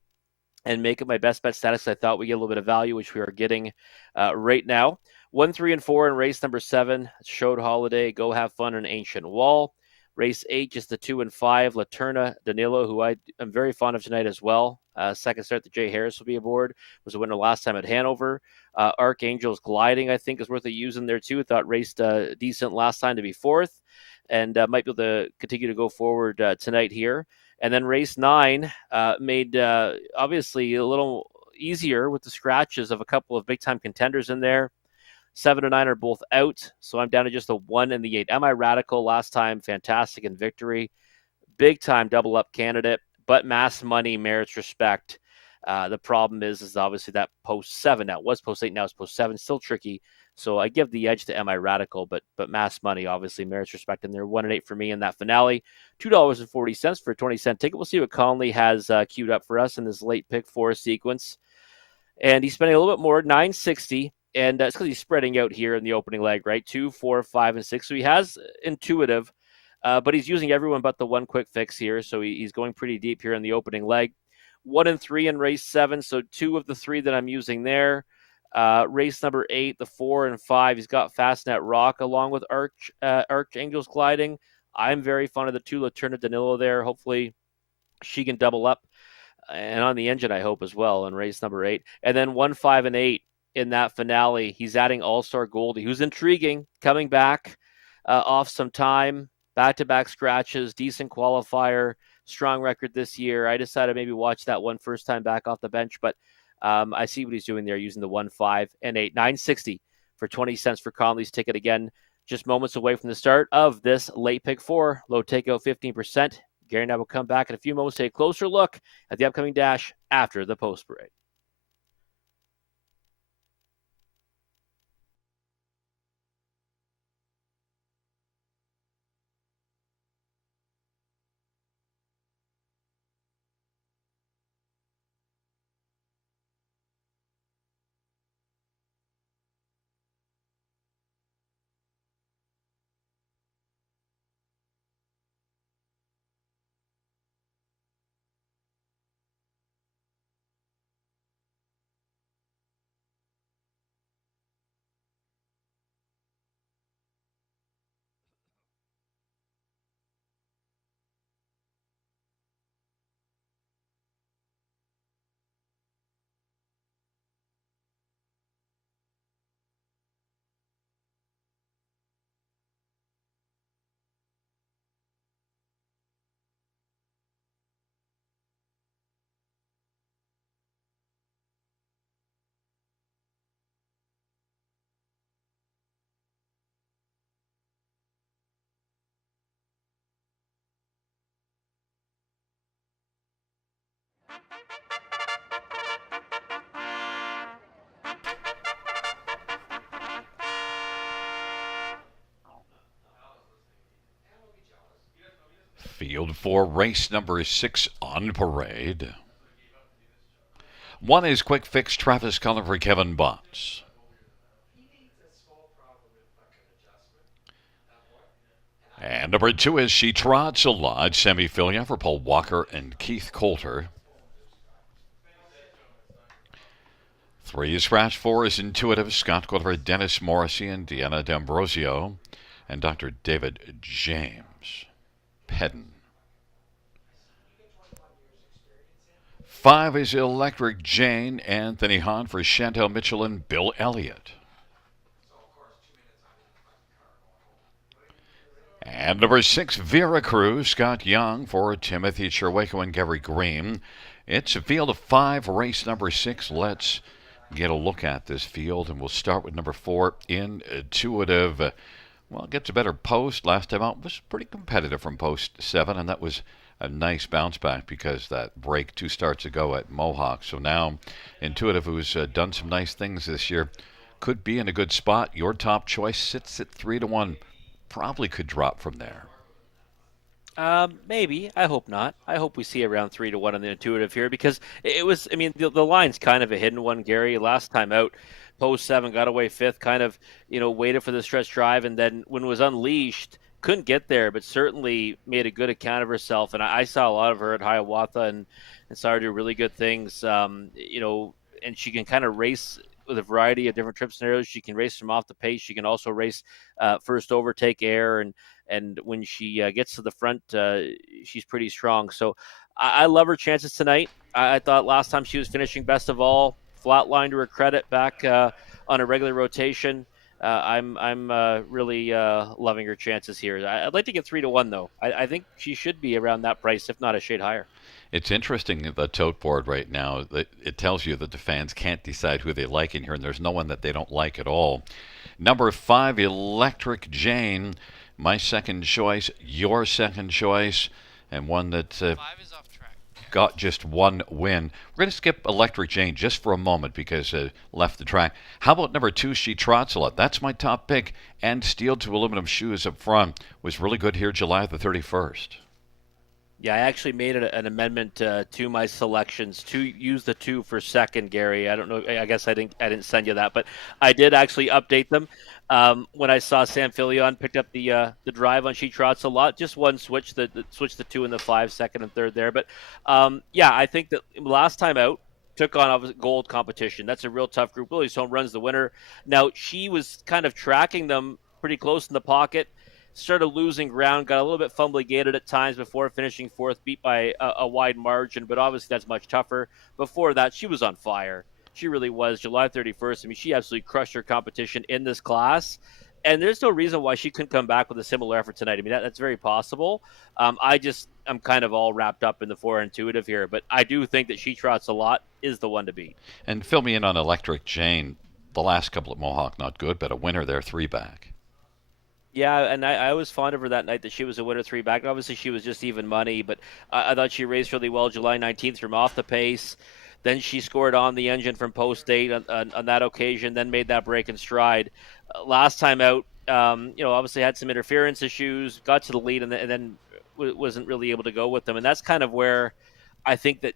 make it my best bet status. I thought we get a little bit of value, which we are getting right now. 1, 3, and 4 in race number 7. Showed Holiday, Go Have Fun, and Ancient Wall. Race 8, just the 2 and 5. Laterna Danilo, who I am very fond of tonight as well. Second start, the Jay Harris will be aboard. Was a winner last time at Hanover. Archangel's Gliding, I think, is worth a using there too. Thought raced decent last time to be 4th. And might be able to continue to go forward tonight here. And then race 9 made obviously a little easier with the scratches of a couple of big-time contenders in there. 7 and 9 are both out, so I'm down to just the 1 and the 8. Am I Radical last time? Fantastic in victory. Big-time double-up candidate, but mass money merits respect. The problem is obviously that post 7 now. It was post 8, now it's post 7. Still tricky. So I give the edge to Am I Radical, but mass money obviously merits respect, and they're 1 and 8 for me in that finale. $2.40 for a 20-cent ticket. We'll see what Conley has queued up for us in this late pick 4 sequence. And he's spending a little bit more, $9.60, and it's because he's spreading out here in the opening leg, right? 2, 4, 5, and 6. So he has intuitive, but he's using everyone but the one quick fix here. So he's going pretty deep here in the opening leg. 1 and 3 in race 7. So 2 of the 3 that I'm using there. Race number 8, the 4 and 5. He's got Fastnet Rock along with Archangel's Gliding. I'm very fond of the 2 Laterna Danilo there. Hopefully she can double up. And on the engine, I hope as well in race number 8. And then 1, 5, and 8 in that finale. He's adding All-Star Goldie, who's intriguing, coming back off some time, back-to-back scratches, decent qualifier, strong record this year. I decided maybe watch that one first time back off the bench, but I see what he's doing there using the 1, 5, and 8. $9.60 for 20 cents for Conley's ticket. Again, just moments away from the start of this late pick 4. Low takeout 15%. Gary and I will come back in a few moments to take a closer look at the upcoming dash after the post parade. field for race number 6 on parade. 1 is Quick Fix Travis Cullen for Kevin Botts. And number 2 is She Trots a Lot, semi-filia for Paul Walker and Keith Coulter. 3 is Scratch. 4 is Intuitive, Scott Gulliver, Dennis Morrissey, and Deanna D'Ambrosio, and Dr. David James Pedden. 5 is Electric Jane, Anthony Hahn for Chantel Mitchell and Bill Elliott. And number 6, Vera Cruz, Scott Young for Timothy Cherwaco and Gary Green. It's a field of 5, race number 6. Let's get a look at this field, and we'll start with number 4, Intuitive. Well, gets a better post. Last time out was pretty competitive from post 7, and that was a nice bounce back because that break 2 starts ago at Mohawk. So now Intuitive, who's done some nice things this year, could be in a good spot. Your top choice sits at 3-1. Probably could drop from there. Maybe. I hope not. I hope we see around 3-1 on the Intuitive here because it was, I mean, the line's kind of a hidden one, Gary. Last time out, post 7, got away 5th, kind of, waited for the stretch drive, and then when it was unleashed, couldn't get there, but certainly made a good account of herself. And I saw a lot of her at Hiawatha and saw her do really good things, and she can kind of race with a variety of different trip scenarios. She can race from off the pace. She can also race first overtake air, and when she gets to the front, she's pretty strong. So I love her chances tonight. I thought last time she was finishing best of all, flatline to her credit back on a regular rotation. I'm really loving her chances here. I'd like to get 3-1 though. I think she should be around that price, if not a shade higher. It's interesting, the tote board right now, that it tells you that the fans can't decide who they like in here, and there's no one that they don't like at all. Number 5, Electric Jane, my second choice, your second choice, and one that 5 is off track. got just 1 win. We're going to skip Electric Jane just for a moment because left the track. How about number 2, She Trots a Lot? That's my top pick. And Steel to Aluminum Shoes up front was really good here July the 31st. Yeah, I actually made an amendment to my selections to use the 2 for second, Gary. I don't know. I guess I didn't send you that, but I did actually update them when I saw Sam Filion picked up the drive on She Trots a Lot. Just one switch, the 2 and the 5, second and third there. But yeah, I think that last time out took on gold competition. That's a real tough group. Willie Stone runs the winner. Now she was kind of tracking them pretty close in the pocket. Started losing ground, got a little bit fumbly gated at times before finishing 4th, beat by a wide margin, but obviously that's much tougher. Before that, she was on fire. She really was. July 31st, I mean, she absolutely crushed her competition in this class, and there's no reason why she couldn't come back with a similar effort tonight. I mean, that's very possible. I'm kind of all wrapped up in the 4 Intuitive here, but I do think that She Trots a Lot is the one to beat. And fill me in on Electric Jane. The last couple at Mohawk, not good, but a winner there, 3 back. Yeah, and I was fond of her that night that she was a winner 3 back. Obviously, she was just even money, but I thought she raced really well July 19th from off the pace. Then she scored on the engine from post 8 on that occasion, then made that break in stride. Last time out, obviously had some interference issues, got to the lead, and then wasn't really able to go with them. And that's kind of where I think that,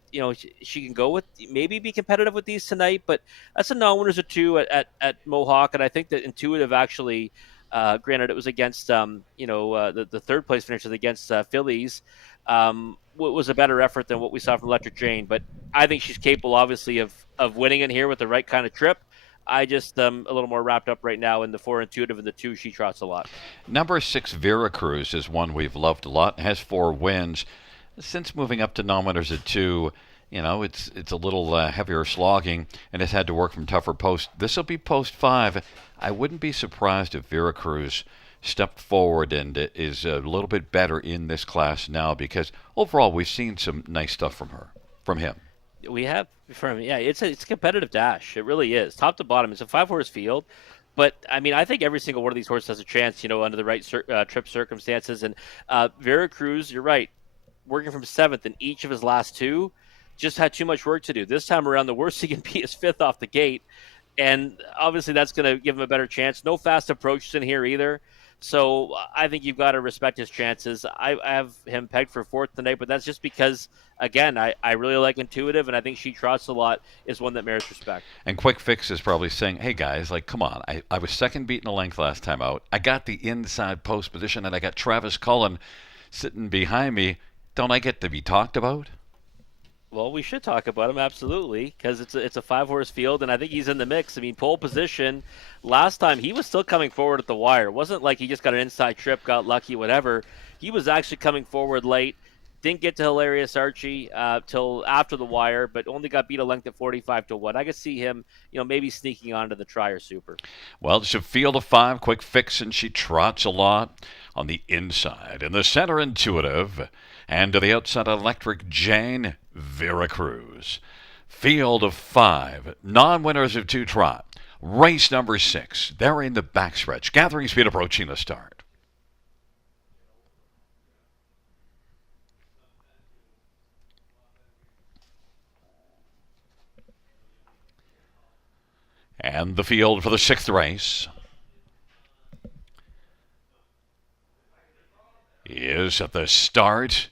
she can go with, maybe be competitive with these tonight, but that's a non-winners of 2 at Mohawk, and I think that Intuitive actually – granted, it was against, the third place finish was against Phillies. Was a better effort than what we saw from Electric Jane. But I think she's capable, obviously, of winning in here with the right kind of trip. I just a little more wrapped up right now in the 4 Intuitive and the 2 She Trots a Lot. Number 6, Vera Cruz, is one we've loved a lot. Has 4 wins. Since moving up to non-winners at 2, it's a little heavier slogging, and it's had to work from tougher posts. This will be post 5. I wouldn't be surprised if Vera Cruz stepped forward and is a little bit better in this class now, because overall we've seen some nice stuff from him. We have from it's a competitive dash. It really is, top to bottom. It's a 5-horse field. But, I mean, I think every single one of these horses has a chance, under the right trip circumstances. And Vera Cruz, you're right, working from 7th in each of his last 2, just had too much work to do. This time around, the worst he can be is 5th off the gate. And obviously that's going to give him a better chance. No fast approaches in here either. So I think you've got to respect his chances. I have him pegged for fourth tonight, but that's just because, again, I really like Intuitive, and I think She Trots a Lot is one that merits respect. And Quick Fix is probably saying, hey guys, like, come on. I was second beaten a length last time out. I got the inside post position, and I got Travis Cullen sitting behind me. Don't I get to be talked about? Well, we should talk about him absolutely because it's a 5-horse field, and I think he's in the mix. I mean, pole position. Last time he was still coming forward at the wire. It wasn't like he just got an inside trip, got lucky, whatever. He was actually coming forward late. Didn't get to Hilarious Archie till after the wire, but only got beat a length at 45-1. I could see him, maybe sneaking onto the Trier Super. Well, it's a field of five. Quick Fix, and She Trots a Lot on the inside. In the center, Intuitive. And to the outside, Electric Jane, Vera Cruz. Field of five. Non-winners of two trot. Race number 6. They're in the backstretch. Gathering speed approaching the start. And the field for the 6th race is at the start.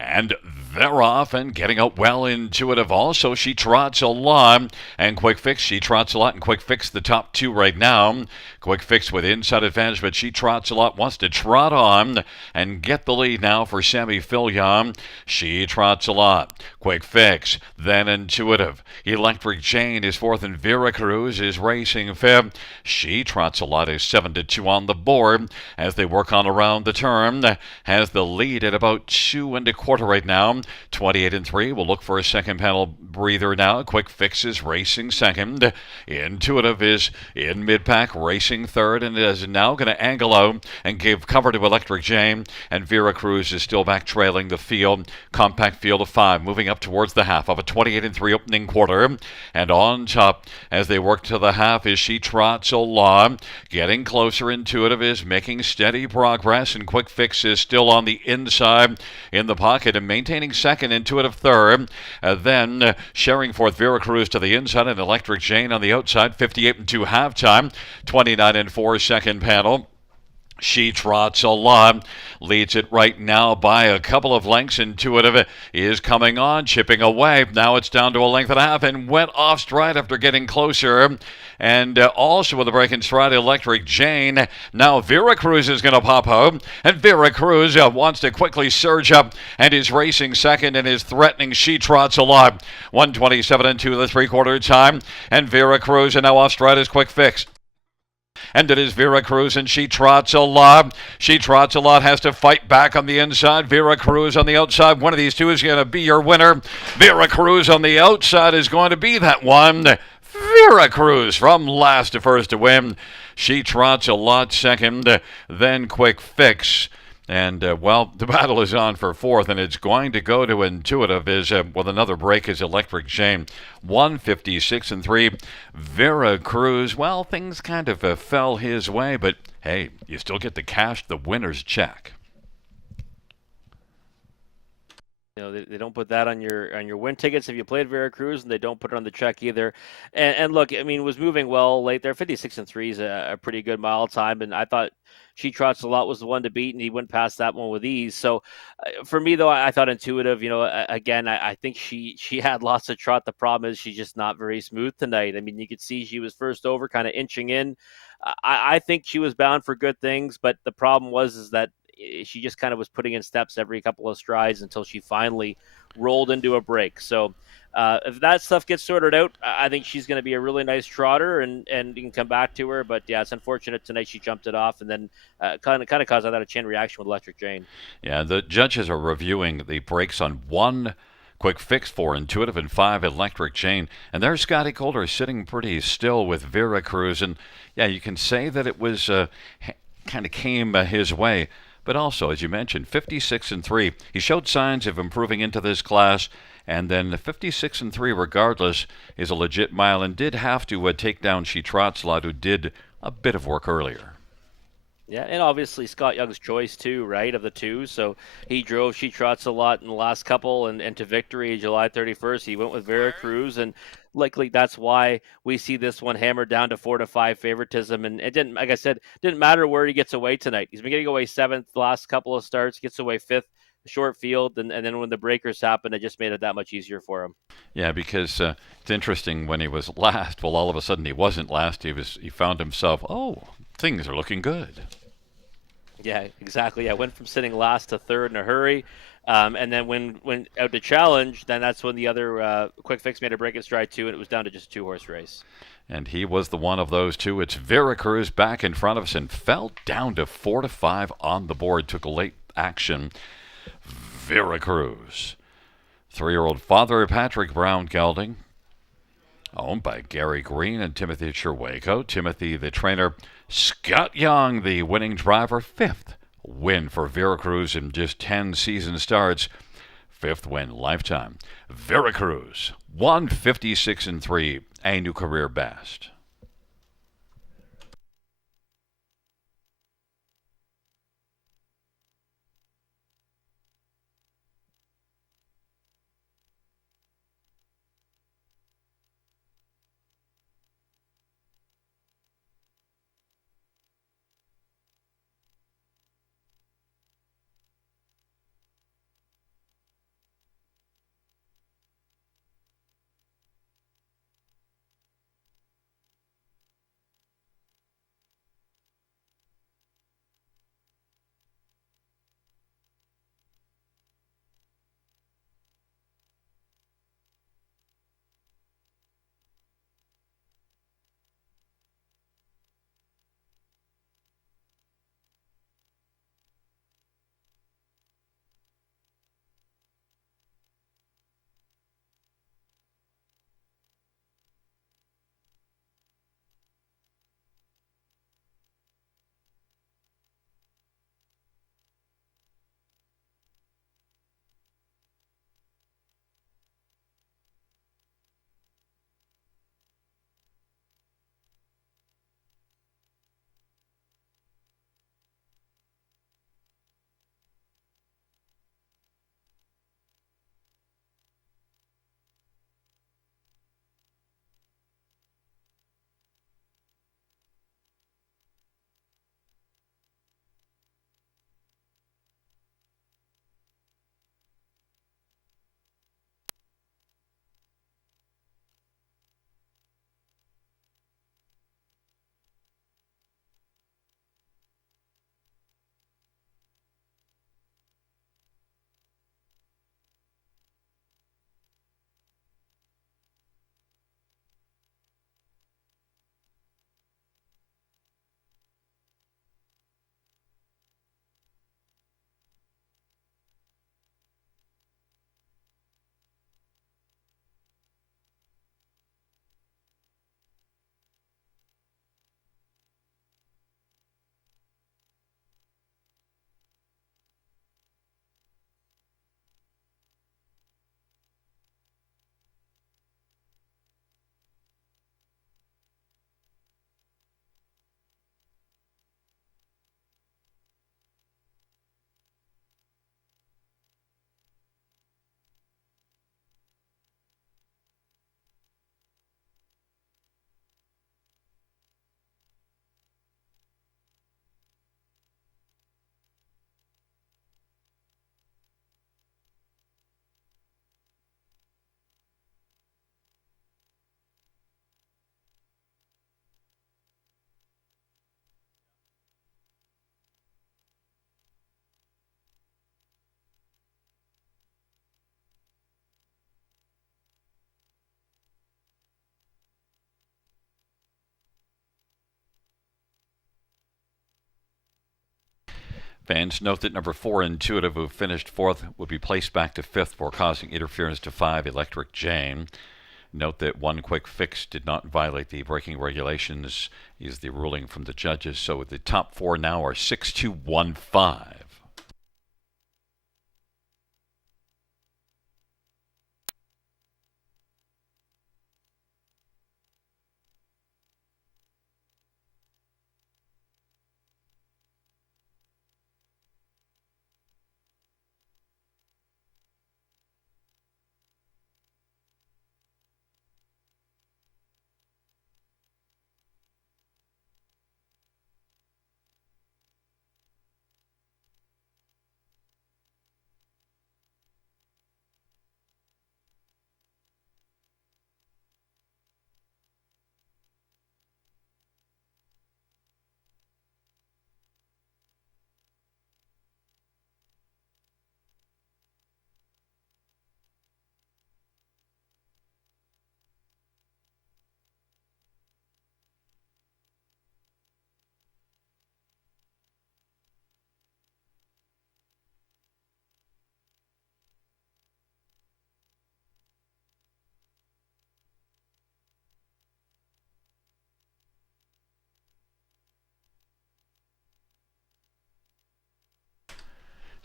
And they're off and getting out well. Intuitive also. She Trots a Lot. And Quick Fix, She Trots a Lot. And Quick Fix, the top two right now. Quick Fix with inside advantage, but She Trots a Lot wants to trot on and get the lead now for Sammy Fillion. She Trots a Lot. Quick Fix, then Intuitive. Electric Jane is fourth, and Vera Cruz is racing fifth. She Trots a Lot is 7-2 on the board as they work on around the turn. Has the lead at about 2 1/4 right now. 28-3. We'll look for a second panel breather now. Quick Fix is racing second. Intuitive is in mid-pack, racing third, and is now going to angle out and give cover to Electric Jane. And Vera Cruz is still back trailing the field. Compact field of five, moving up towards the half of a 28-3 opening quarter. And on top, as they work to the half, is She Trots a Lot. Getting closer. Intuitive is making steady progress, and Quick Fix is still on the inside in the pocket and maintaining second. Intuitive third. Then sharing fourth, Vera Cruz to the inside, and Electric Jane on the outside. 58-2 halftime. 29-4 second panel. She Trots a Lot leads it right now by a couple of lengths. Intuitive is coming on, chipping away. Now it's down to a length and a half and went off stride after getting closer. And also with a break in stride, Electric Jane. Now Vera Cruz is going to pop out. And Vera Cruz wants to quickly surge up and is racing second and is threatening She Trots a Lot. 127-2 the three-quarter time. And Vera Cruz and now off stride is Quick Fix. And it is Vera Cruz, and She Trots a Lot. She Trots a Lot has to fight back on the inside. Vera Cruz on the outside. One of these two is going to be your winner. Vera Cruz on the outside is going to be that one. Vera Cruz from last to first to win. She Trots a Lot second. Then Quick Fix. And, well, the battle is on for fourth, and it's going to go to Intuitive with another break is Electric Jane. 156-3. Vera Cruz, well, things kind of fell his way, but, hey, you still get to cash the winner's check. They don't put that on your win tickets if you played Vera Cruz, and they don't put it on the check either. And look, I mean, was moving well late there. 56-3 is a pretty good mile time, and I thought She Trots a Lot was the one to beat, and he went past that one with ease. So for me, though, I thought Intuitive, again, I think she had lots of trot. The problem is she's just not very smooth tonight. I mean, you could see she was first over, kind of inching in. I think she was bound for good things, but the problem is that she just kind of was putting in steps every couple of strides until she finally rolled into a break. So if that stuff gets sorted out, I think she's going to be a really nice trotter, and you can come back to her. But yeah, it's unfortunate tonight she jumped it off, and then kind of caused that a chain reaction with Electric Jane. Yeah, the judges are reviewing the breaks on one Quick Fix for Intuitive and 5 Electric Jane. And there's Scotty Calder sitting pretty still with Vera Cruz. And yeah, you can say that it was kind of came his way. But also, as you mentioned, 56-3. He showed signs of improving into this class, and then 56-3, regardless, is a legit mile, and did have to take down She Trots a Lot, who did a bit of work earlier. Yeah, and obviously Scott Young's choice too, right, of the two. So he drove She Trots a Lot in the last couple and to victory July 31st. He went with Vera Cruz, and likely that's why we see this one hammered down to 4-5 favoritism. And it didn't, like I said, didn't matter where he gets away tonight. He's been getting away seventh the last couple of starts, gets away fifth, short field, and then when the breakers happened, it just made it that much easier for him. Yeah, because it's interesting when he was last. Well, all of a sudden he wasn't last. He found himself. Oh, things are looking good. Yeah, exactly. I went from sitting last to third in a hurry. And then when out to challenge, then that's when the other quick fix made a break in stride two, and it was down to just a 2-horse race. And he was the one of those two. It's Veracruz back in front of us and fell down to 4-5 on the board. Took a late action. Veracruz. 3-year-old father Patrick Brown gelding, owned by Gary Green and Timothy Cherwayko. Timothy, the trainer. Scott Young, the winning driver. Fifth win for Veracruz in just 10 season starts. Fifth win lifetime. Veracruz, 156-3, a new career best. Fans note that number 4, Intuitive, who finished fourth, would be placed back to fifth for causing interference to 5, Electric Jane. Note that one quick fix did not violate the braking regulations, is the ruling from the judges. So the top 4 now are 6-2-1-5.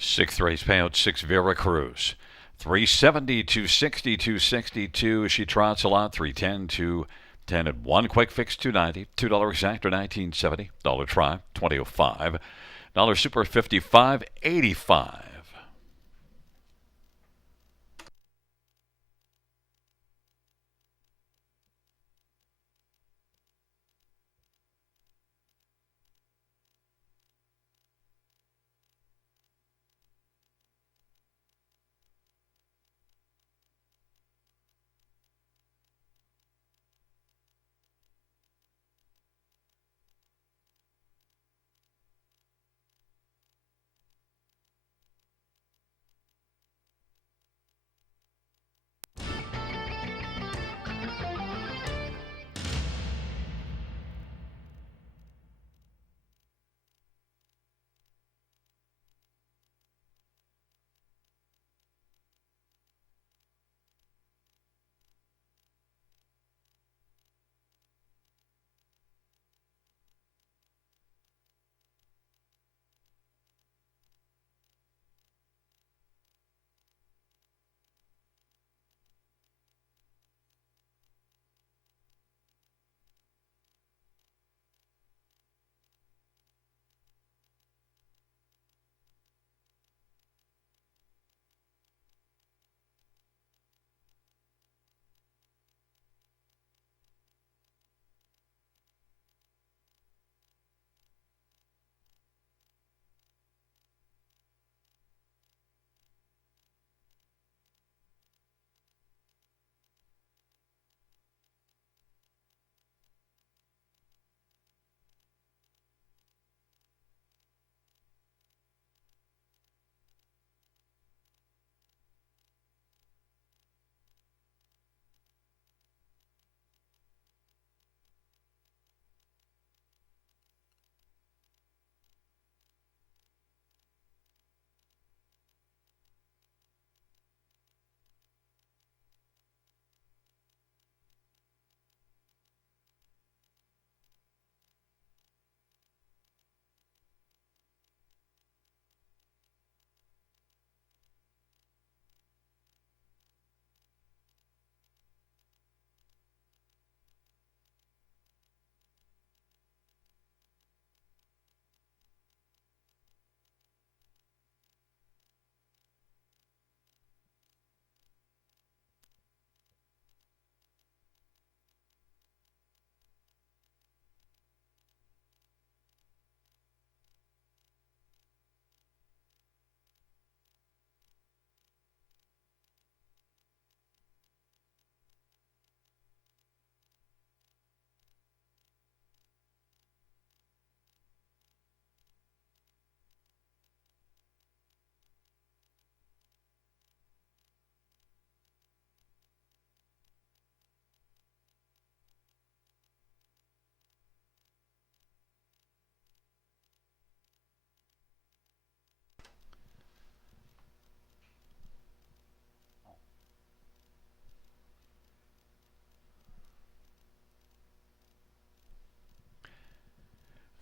Sixth race payout, 6 Veracruz. 370, 260, 262. She trots a lot. 310, 210 and 1. Quick fix, 290. $2 exact or 1970. Dollar try, 2005. Dollar super, 55.85.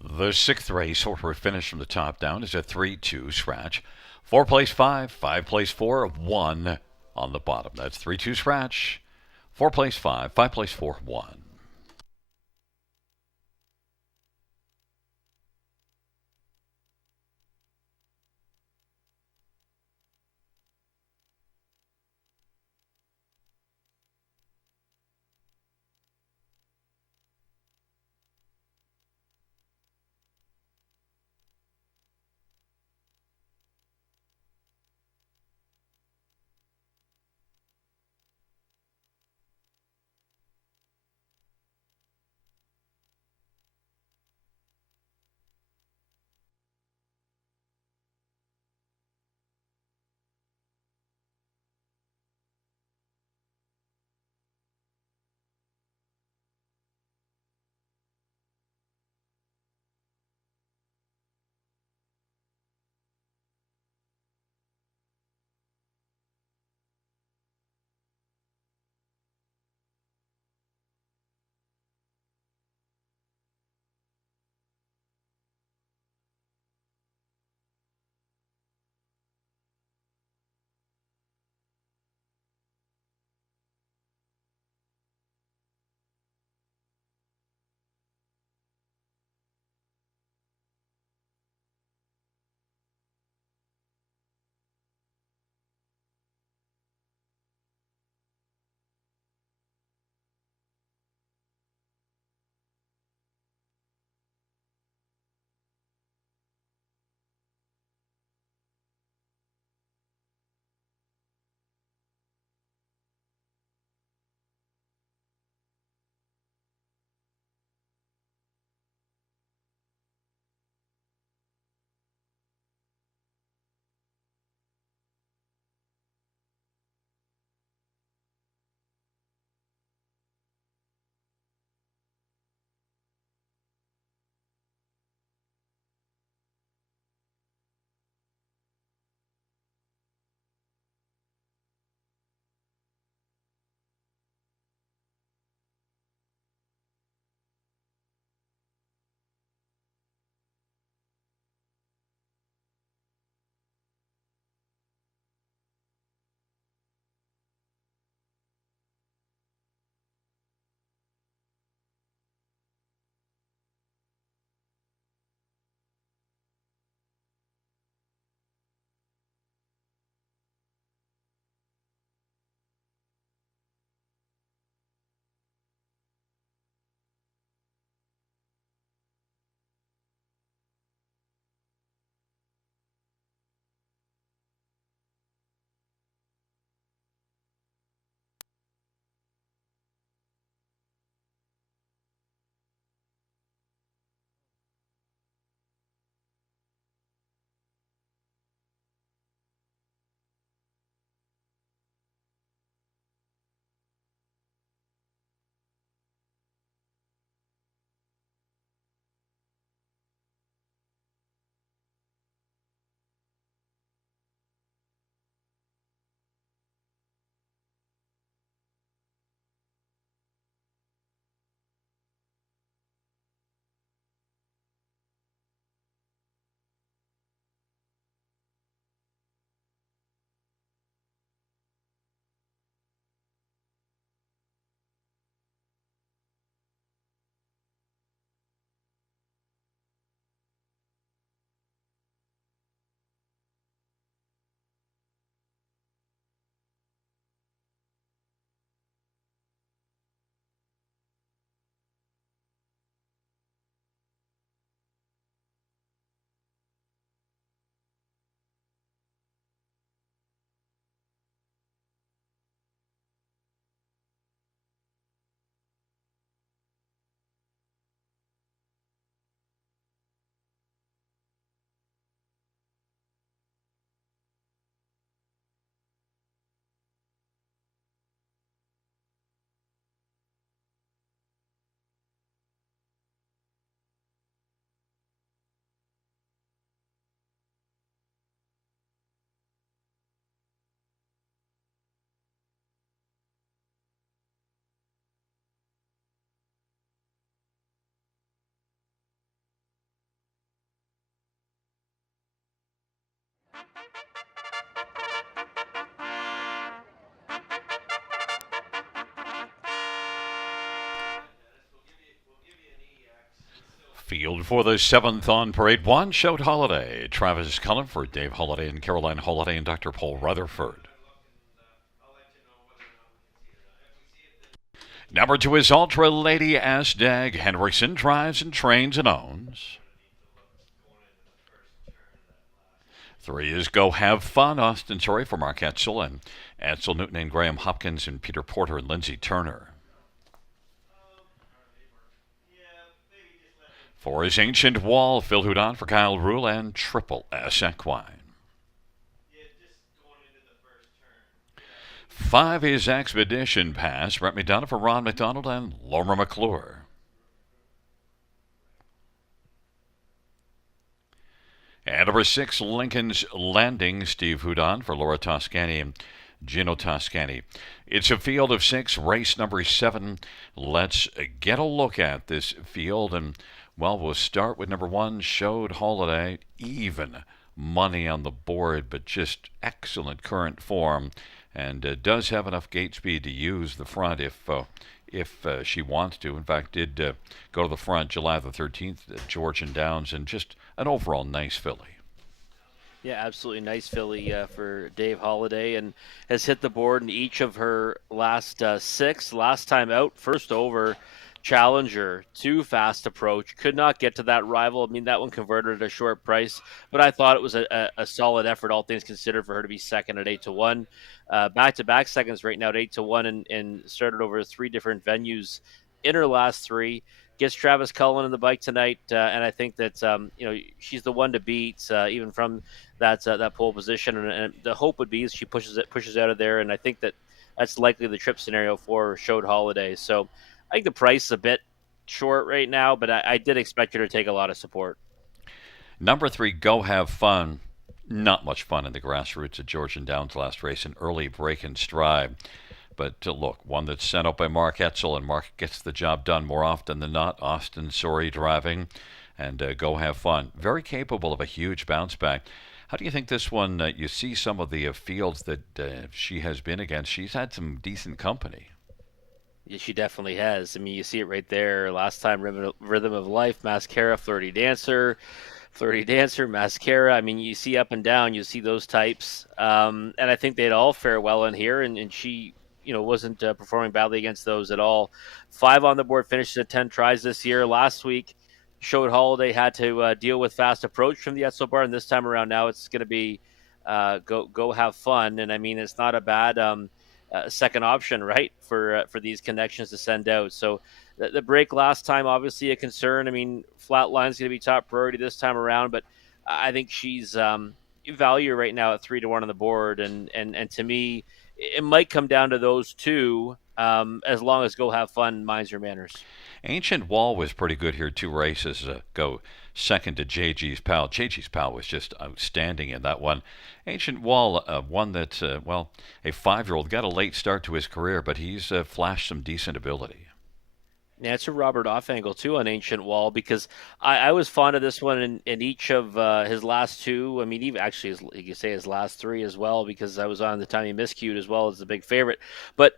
The sixth race, order finish from the top down, is a 3-2 scratch. 4 plays 5, 5 plays 4, 1 on the bottom. That's 3-2 scratch. 4 plays 5, 5 plays 4, 1. Field for the 7th on Parade 1 showed Holiday. Travis Cullen for Dave Holiday and Caroline Holiday and Dr. Paul Rutherford. Number 2 is Ultra Lady Asdag. Henriksen drives and trains and owns. 3 is Go Have Fun, Austin Sorry for Mark Etzel and Etzel Newton and Graham Hopkins and Peter Porter and Lindsay Turner. 4 is Ancient Wall, Phil Houdon for Kyle Rule and Triple S Equine. 5 is Expedition Pass, Brett McDonough for Ron McDonald and Laura McClure. And number 6, Lincoln's Landing, Steve Houdon for Laura Toscani and Gino Toscani. It's a field of 6, race number 7. Let's get a look at this field. And, well, we'll start with number 1, Showed Holiday. Even money on the board, but just excellent current form. And does have enough gate speed to use the front if she wants to. In fact, did go to the front July the 13th at Georgian Downs, and just an overall nice filly. Yeah, absolutely nice filly for Dave Holiday, and has hit the board in each of her last 6. Last time out, first over, Challenger, too fast approach, could not get to that rival. I mean, that one converted at a short price, but I thought it was a solid effort, all things considered, for her to be second at 8-1. Back-to-back seconds right now at 8-1, and started over 3 different venues in her last 3. Gets Travis Cullen in the bike tonight, and I think that she's the one to beat, even from that pole position. And the hope would be is she pushes out of there, and I think that's likely the trip scenario for Showed Holiday. So I think the price is a bit short right now, but I did expect her to take a lot of support. Number 3, Go Have Fun. Not much fun in the grassroots at Georgian Downs last race, an early break in stride. But look, one that's sent up by Mark Etzel, and Mark gets the job done more often than not. Austin Sorry driving, and Go Have Fun. Very capable of a huge bounce back. How do you think this one, you see some of the fields that she has been against, she's had some decent company. Yeah, she definitely has. I mean, you see it right there. Last time, Rhythm of Life, Mascara, Flirty Dancer, Mascara. I mean, you see up and down, you see those types. And I think they'd all fare well in here, and she wasn't performing badly against those at all. 5 on the board, finishes at 10 tries this year. Last week, Showed Holiday had to deal with fast approach from the Etzel bar, and this time around now it's going to be go have fun. And I mean, it's not a bad second option, right, for these connections to send out. So the break last time, obviously a concern. I mean, flat line's going to be top priority this time around, but I think she's value right now at 3-1 on the board, and to me, it might come down to those two, as long as Go Have Fun minds her manners. Ancient Wall was pretty good here, 2 races go second to JG's Pal. JG's Pal was just outstanding in that one. Ancient Wall, one that, a 5-year-old, got a late start to his career, but he's flashed some decent ability. Yeah, it's a Robert off angle too on Ancient Wall, because I was fond of this one in each of his last 2. I mean, even actually, you could say his last 3 as well, because I was on the time he miscued as well as the big favorite. But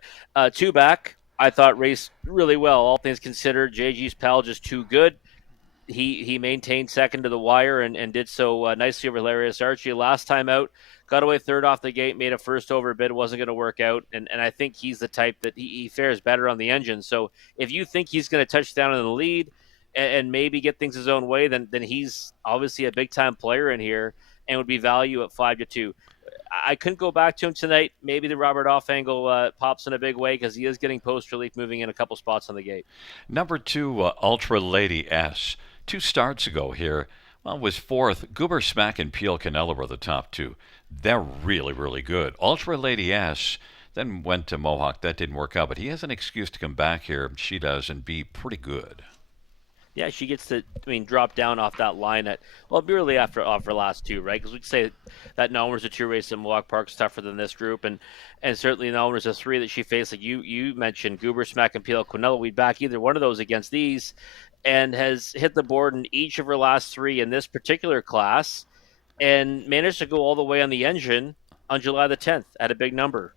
2 back, I thought raced really well, all things considered. JG's Pal just too good. He maintained second to the wire and did so nicely over Hilarious Archie. Last time out, got away third off the gate, made a first over bid, wasn't going to work out. And I think he's the type that he fares better on the engine. So if you think he's going to touch down in the lead and maybe get things his own way, then he's obviously a big-time player in here and would be value at 5-2. I couldn't go back to him tonight. Maybe the Robert off angle pops in a big way, because he is getting post relief, moving in a couple spots on the gate. Number 2, Ultra Lady S. 2 starts ago here, was 4th. Goober, Smack, and Peel Canella were the top 2. They're really, really good. Ultra Lady S then went to Mohawk. That didn't work out, but he has an excuse to come back here. She does, and be pretty good. Yeah, she gets to, drop down off that line at, really off her last 2, right? Because we could say that Nolmer's a 2 race at Mohawk Park's tougher than this group, and certainly Nolmer's a 3 that she faced, like you mentioned, Goober, Smack, and Peel Quinella. We'd back either one of those against these, and has hit the board in each of her last 3 in this particular class. and managed to go all the way on the engine on July the 10th at a big number.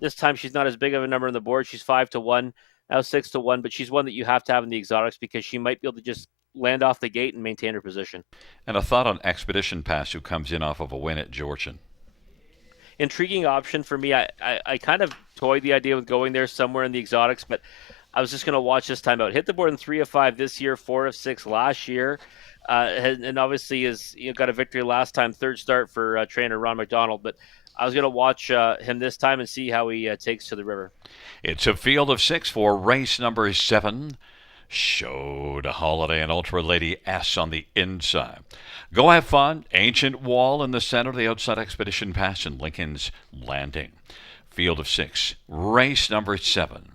This time she's not as big of a number on the board. She's 5-1, now 6-1, but she's one that you have to have in the exotics because she might be able to just land off the gate and maintain her position. And a thought on Expedition Pass, who comes in off of a win at Georgian. Intriguing option for me. I kind of toyed the idea with going there somewhere in the exotics, but I was just going to watch this time out. Hit the board in 3 of 5 this year, 4 of 6 last year, and obviously is got a victory last time, third start for trainer Ron McDonald. But I was going to watch him this time and see how he takes to the river. It's a field of 6 for race number 7. Showed Holiday and Ultra Lady S on the inside. Go Have Fun, Ancient Wall in the center, the outside Expedition Pass, and Lincoln's Landing. Field of 6, race number 7.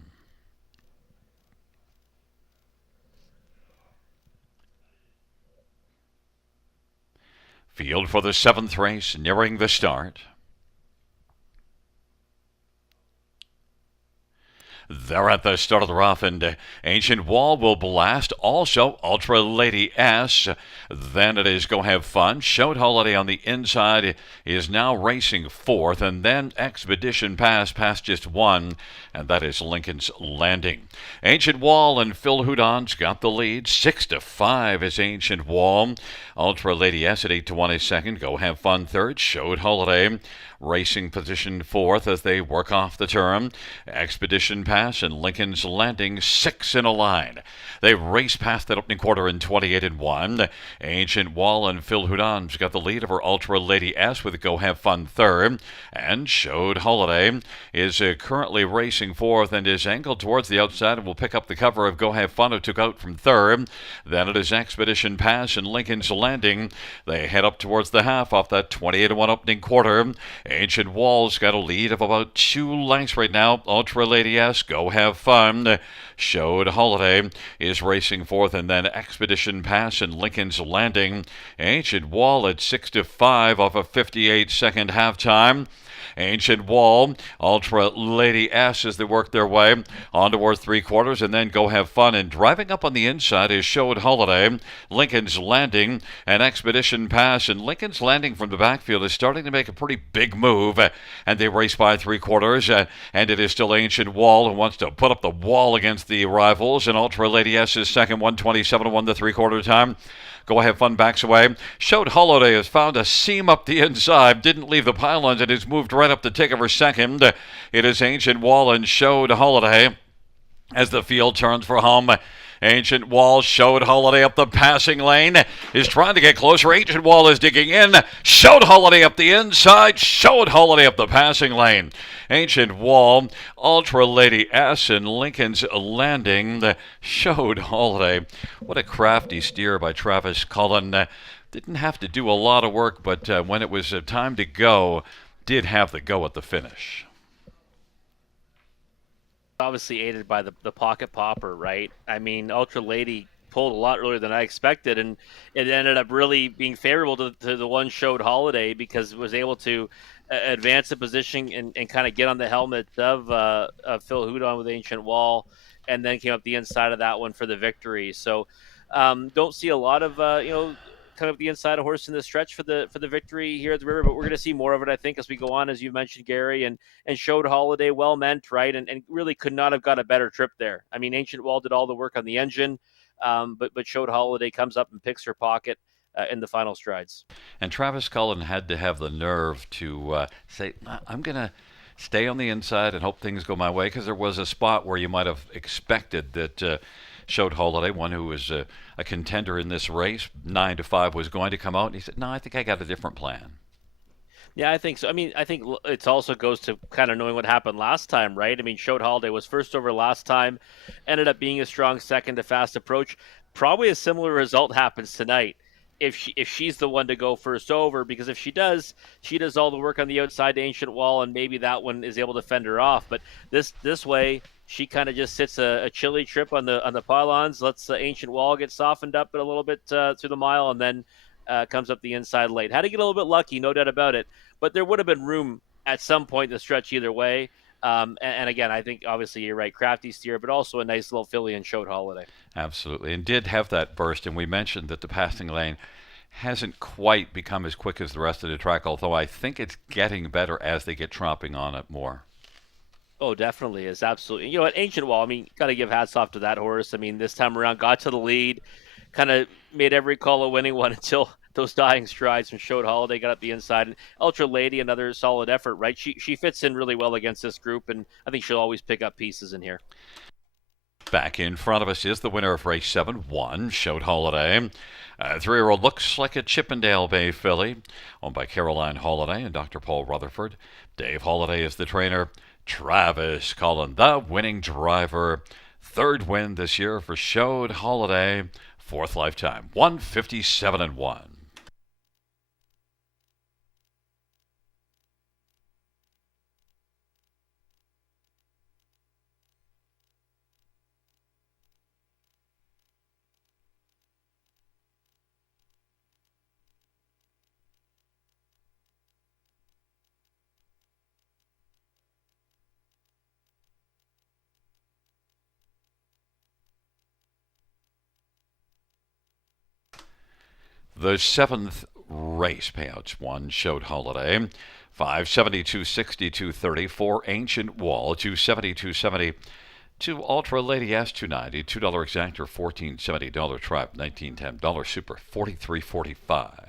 Field for the 7th race, nearing the start. They're at the start of the rough, and Ancient Wall will blast. Also, Ultra Lady S. Then it is Go Have Fun. Showed Holiday on the inside is now racing 4th, and then Expedition Pass past just 1, and that is Lincoln's Landing. Ancient Wall and Phil Houdon's got the lead. 6-5 is Ancient Wall. Ultra Lady S at 8-1 is second. Go Have Fun third. Showed Holiday racing position 4th as they work off the turn. Expedition Pass and Lincoln's Landing 6 in a line. They race past that opening quarter in 28-1. Ancient Wall and Phil Houdon's got the lead over Ultra Lady S with Go Have Fun third. And Showed Holiday is currently racing 4th and is angled towards the outside and will pick up the cover of Go Have Fun, who took out from 3rd. Then it is Expedition Pass and Lincoln's Landing. They head up towards the half off that 28-1 opening quarter. Ancient Wall's got a lead of about 2 lengths right now. Ultra Lady S, Go Have Fun. Showed Holiday is racing 4th, and then Expedition Pass and Lincoln's Landing. Ancient Wall at 6-5 off a 58-second halftime. Ancient Wall, Ultra Lady S as they work their way on towards 3/4, and then Go Have Fun. And driving up on the inside is Showed Holiday, Lincoln's Landing, and Expedition Pass. And Lincoln's Landing from the backfield is starting to make a pretty big move, and they race by 3/4, and it is still Ancient Wall who wants to put up the wall against the rivals. And Ultra Lady S is second, 1:27-1 the 3/4 time. Go Have Fun backs away. Showed Holiday has found a seam up the inside, didn't leave the pylons, and has moved right up to take over second. It is Ancient Wall and Showed Holiday as the field turns for home. Ancient Wall, Showed Holiday up the passing lane, is trying to get closer. Ancient Wall is digging in. Showed Holiday up the inside. Showed Holiday up the passing lane. Ancient Wall, Ultra Lady S, and Lincoln's Landing. The Showed Holiday. What a crafty steer by Travis Cullen. Didn't have to do a lot of work, but when it was time to go, did have the go at the finish. Obviously aided by the pocket popper, right? I mean, Ultra Lady pulled a lot earlier than I expected, and it ended up really being favorable to the one Showed Holiday because it was able to advance the position and kind of get on the helmet of Phil Houdon with Ancient Wall, and then came up the inside of that one for the victory. So don't see a lot of kind of the inside of horse in the stretch for the victory here at the river, but we're going to see more of it, I think, as we go on, as you mentioned, Gary, and Showed Holiday, well meant, right, and really could not have got a better trip there. I mean, Ancient Wall did all the work on the engine, but Showed Holiday comes up and picks her pocket in the final strides. And Travis Cullen had to have the nerve to say, I'm going to stay on the inside and hope things go my way, because there was a spot where you might have expected that Showed Holiday, one who was a contender in this race, 9-5, was going to come out. And he said, no, I think I got a different plan. Yeah, I think so. I mean, I think it also goes to kind of knowing what happened last time, right? I mean, Showed Holiday was first over last time, ended up being a strong second to Fast Approach. Probably a similar result happens tonight if she's the one to go first over, because if she does all the work on the outside to Ancient Wall, and maybe that one is able to fend her off. But this way, she kind of just sits a chilly trip on the pylons, lets the Ancient Wall get softened up a little bit through the mile, and then comes up the inside late. Had to get a little bit lucky, no doubt about it. But there would have been room at some point in the stretch either way. And again, I think obviously you're right, crafty steer, but also a nice little filly and Showed Holiday. Absolutely, and did have that burst. And we mentioned that the passing lane hasn't quite become as quick as the rest of the track, although I think it's getting better as they get tromping on it more. Oh, definitely is. Absolutely. You know what? Ancient Wall, I mean, got to give hats off to that horse. I mean, this time around, got to the lead, kind of made every call a winning one until those dying strides from Showed Holiday got up the inside. And Ultra Lady, another solid effort, right? She fits in really well against this group, and I think she'll always pick up pieces in here. Back in front of us is the winner of race 7-1, Showed Holiday. 3-year-old looks like a Chippendale Bay filly, owned by Caroline Holiday and Dr. Paul Rutherford. Dave Holiday is the trainer. Travis Cullen, the winning driver. Third win this year for Showed Holiday. Fourth lifetime, 157-1. The seventh race payouts, one Showed Holiday, 572.60, 230, 4 Ancient Wall, 270, 2 Ultra Lady S, 290, $2 exactor, $14.70 Tribe, $19.10 Super, 43.45.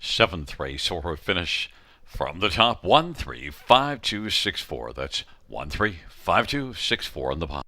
Seventh race, or finish From the top, 135264. That's 135264 on the pot.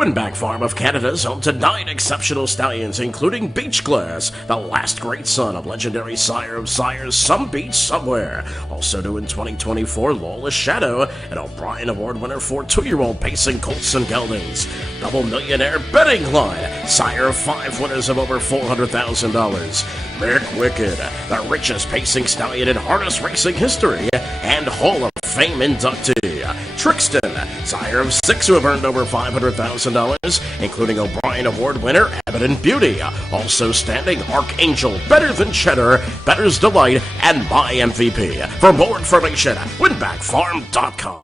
Winback Farm of Canada is home to 9 exceptional stallions, including Beach Glass, the last great son of legendary sire of sires, Some Beach Somewhere. Also new in 2024, Lawless Shadow, an O'Brien Award winner for 2-year-old pacing colts and geldings. Double Millionaire Betting Line, sire of 5 winners of over $400,000. Mick Wicked, the richest pacing stallion in harness racing history, and Hall of Fame inductee. Trixton, sire of 6 who have earned over $500,000, including O'Brien Award winner Evident Beauty. Also standing Archangel, Better Than Cheddar, Better's Delight, and My MVP. For more information, winbackfarm.com.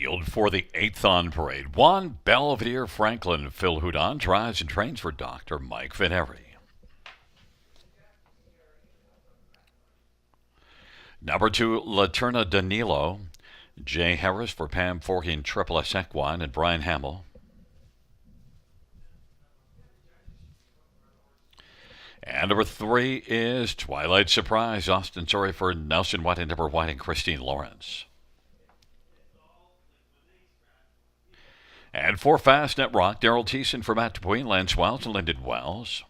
field for the 8th on parade. 1, Belvedere Franklin. Phil Houdon drives and trains for Dr. Mike Fineri. Number 2, Laterna Danilo. Jay Harris for Pam Forky and Triple S Equine and Brian Hamill. And number 3 is Twilight Surprise. Austin Sorry for Nelson White and Deborah White and Christine Lawrence. And 4, Fastnet Rock. Daryl Thiessen for Matt Dupuy, Lance Wells and Lyndon Wells.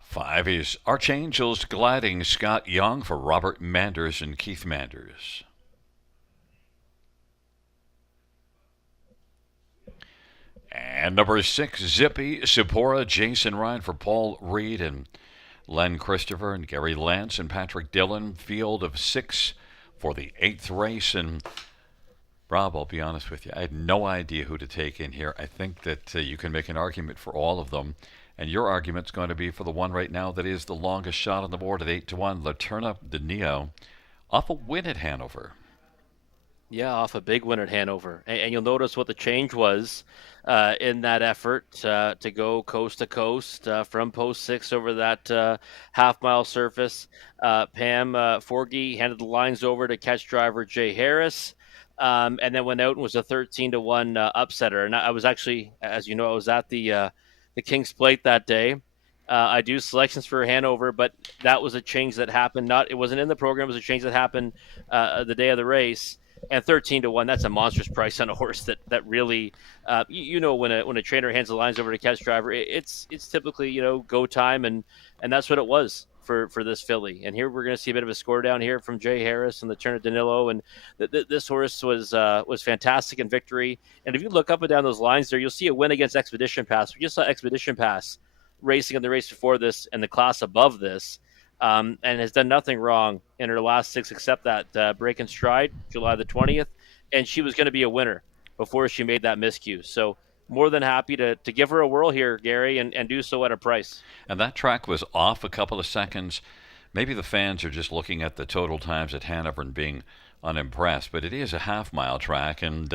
5 is Archangels Gliding. Scott Young for Robert Manders and Keith Manders. And number 6, Zippy Sephora. Jason Ryan for Paul Reed and Len Christopher and Gary Lance and Patrick Dillon. Field of 6 for the 8th race. And Rob, I'll be honest with you, I had no idea who to take in here. I think that you can make an argument for all of them. And your argument's going to be for the one right now that is the longest shot on the board at 8-1, Laterna Danilo, off a win at Hanover. Yeah, off a big win at Hanover. And you'll notice what the change was in that effort to go coast to coast from post 6 over that half-mile surface. Pam Forgy handed the lines over to catch driver Jay Harris, and then went out and was a 13-1 upsetter. And I was actually, as you know, I was at the King's Plate that day. I do selections for Hanover, but that was a change that happened. It wasn't in the program. It was a change that happened the day of the race. And 13-1, that's a monstrous price on a horse that really, when a trainer hands the lines over to catch driver, it's typically go time, and that's what it was for this filly. And here we're going to see a bit of a score down here from Jay Harris and Laterna Danilo, and this horse was fantastic in victory. And if you look up and down those lines there, you'll see a win against Expedition Pass. We just saw Expedition Pass racing in the race before this and the class above this. And has done nothing wrong in her last 6 except that break in stride, July the 20th. And she was going to be a winner before she made that miscue. So more than happy to give her a whirl here, Gary, and do so at a price. And that track was off a couple of seconds. Maybe the fans are just looking at the total times at Hanover and being unimpressed. But it is a half-mile track, and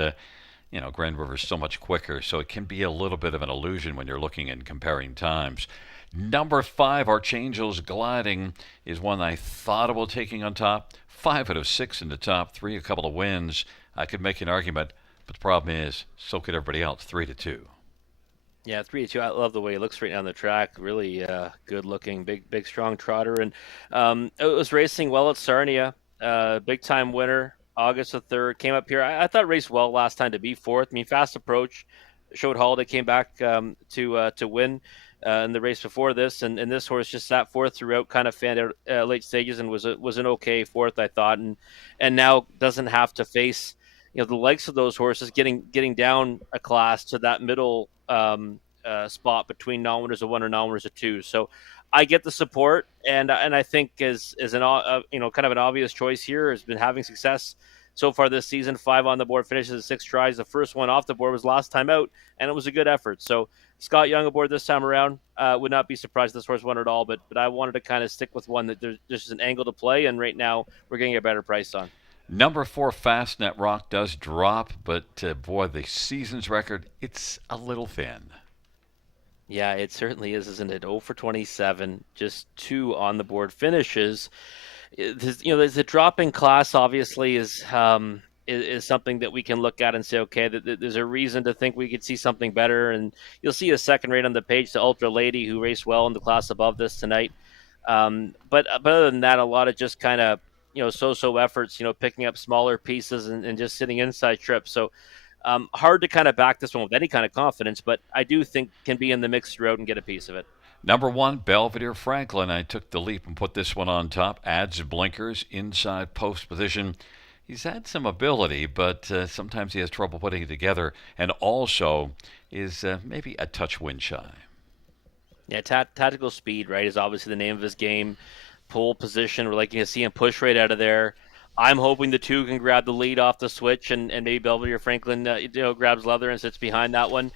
Grand River's so much quicker, so it can be a little bit of an illusion when you're looking and comparing times. Number 5, Archangels Gliding, is one I thought about taking on top. 5 out of 6 in the top 3, a couple of wins. I could make an argument, but the problem is, so could everybody else, 3-2. Yeah, 3-2. I love the way he looks right down the track. Really good-looking, big, strong trotter. And it was racing well at Sarnia. Big-time winner, August the 3rd. Came up here. I thought raced well last time to be 4th. I mean, fast approach. Showed Holiday came back to win in the race before this, and this horse just sat 4th throughout, kind of fanned out late stages, and was an okay 4th, I thought, and now doesn't have to face the likes of those horses getting down a class to that middle spot between non-winners of 1 or non-winners of 2. So I get the support, and I think is an kind of an obvious choice here. Has been having success so far this season. 5 on the board, finishes at 6 tries. The first one off the board was last time out, and it was a good effort. So Scott Young aboard this time around. Would not be surprised if this horse won at all, but I wanted to kind of stick with one that there's just an angle to play, and right now we're getting a better price on. Number 4, Fastnet Rock does drop, but boy, the season's record, it's a little thin. Yeah, it certainly is, isn't it? 0 for 27, just 2 on the board finishes. There's a drop in class, obviously, is something that we can look at and say, okay, there's a reason to think we could see something better. And you'll see a second rate on the page to Ultra Lady, who raced well in the class above this tonight. But other than that, a lot of just kind of, so-so efforts, picking up smaller pieces and just sitting inside trips. So hard to kind of back this one with any kind of confidence, but I do think can be in the mix throughout and get a piece of it. Number 1, Belvedere Franklin. I took the leap and put this one on top. Adds blinkers, inside post position. He's had some ability, but sometimes he has trouble putting it together, and also is maybe a touch wind shy. Yeah, tactical speed, right, is obviously the name of his game. Pole position, we're liking to see him push right out of there. I'm hoping the 2 can grab the lead off the switch, and maybe Belvedere Franklin grabs leather and sits behind that one.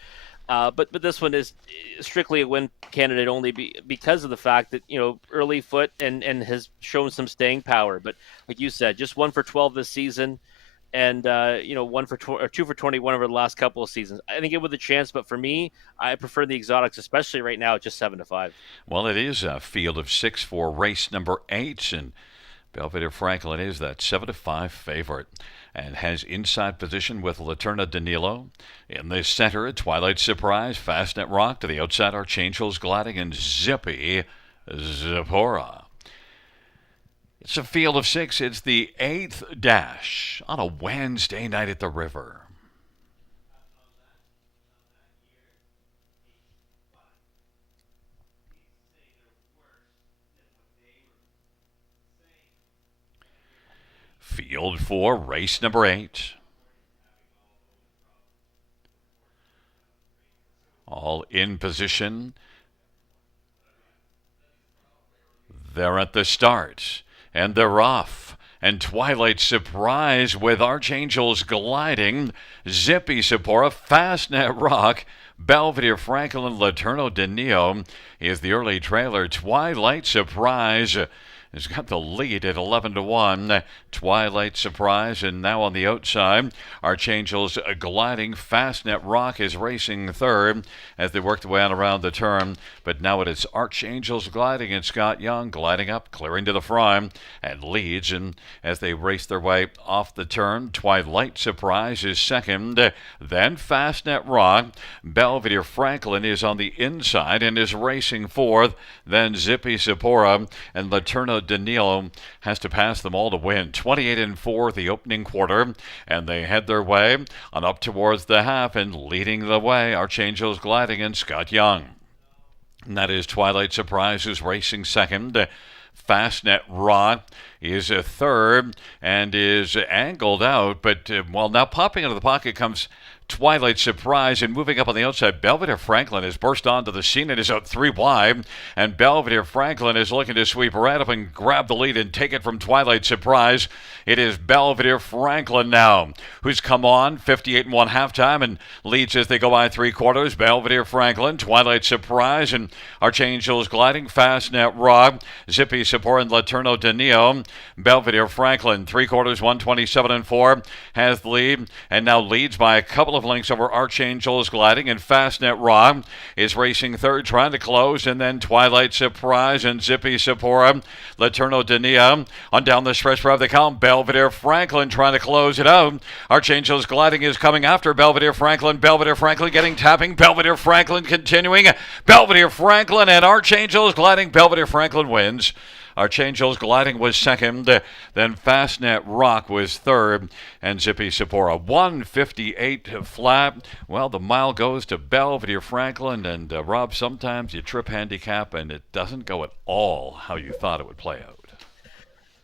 But this one is strictly a win candidate only because of the fact that early foot and has shown some staying power. But like you said, just 1 for 12 this season, and 2 for 21 over the last couple of seasons. I think it with a chance, but for me, I prefer the exotics, especially right now at just 7-5. Well, it is a field of 6 for race number 8, and Belvedere Franklin is that 7-5 favorite and has inside position with Laterna Danilo. In the center, Twilight Surprise, Fastnet Rock. To the outside are Change Hills Gliding and Zippy Zippora. It's a field of 6. It's the 8th dash on a Wednesday night at the river. Field 4, race number 8. All in position. They're at the start, and they're off. And Twilight Surprise with Archangels Gliding, Zippy Zippora, Fastnet Rock, Belvedere Franklin, Laterno Danilo is the early trailer. Twilight Surprise has got the lead at 11-1. Twilight Surprise, and now on the outside, Archangels Gliding. Fastnet Rock is racing third as they work their way on around the turn. But now it is Archangels Gliding and Scott Young gliding up, clearing to the front, and leads. And as they race their way off the turn, Twilight Surprise is second. Then Fastnet Rock. Belvedere Franklin is on the inside and is racing fourth. Then Zippy Zippora and Laterno Danilo has to pass them all to win. 28-4 the opening quarter, and they head their way on up towards the half, and leading the way, Archangels Gliding and Scott Young. And that is Twilight Surprise, who's racing second. Fastnet Rock is a third and is angled out, but now popping into the pocket comes Twilight Surprise, and moving up on the outside, Belvedere Franklin has burst onto the scene and is out 3 wide, and Belvedere Franklin is looking to sweep right up and grab the lead and take it from Twilight Surprise. It is Belvedere Franklin now, who's come on 58-1 halftime and leads as they go by 3/4. Belvedere Franklin, Twilight Surprise, and Archangels Gliding, Fastnet Rock, Zippy Zippora, and Laterno Danilo. Belvedere Franklin, 3/4, 127-4, has the lead, and now leads by a couple of lengths over Archangels Gliding, and Fastnet Rock is racing third, trying to close, and then Twilight Surprise and Zippy Zippora, Laterno Danilo on down the stretch for the count. Belvedere Franklin trying to close it out. Archangels Gliding is coming after Belvedere Franklin. Belvedere Franklin getting tapping. Belvedere Franklin continuing. Belvedere Franklin and Archangels Gliding. Belvedere Franklin wins. Archangels Gliding was second, then Fastnet Rock was third, and Zippy Zippora 158 flat. Well, the mile goes to Belvedere Franklin, and Rob, sometimes you trip handicap and it doesn't go at all how you thought it would play out.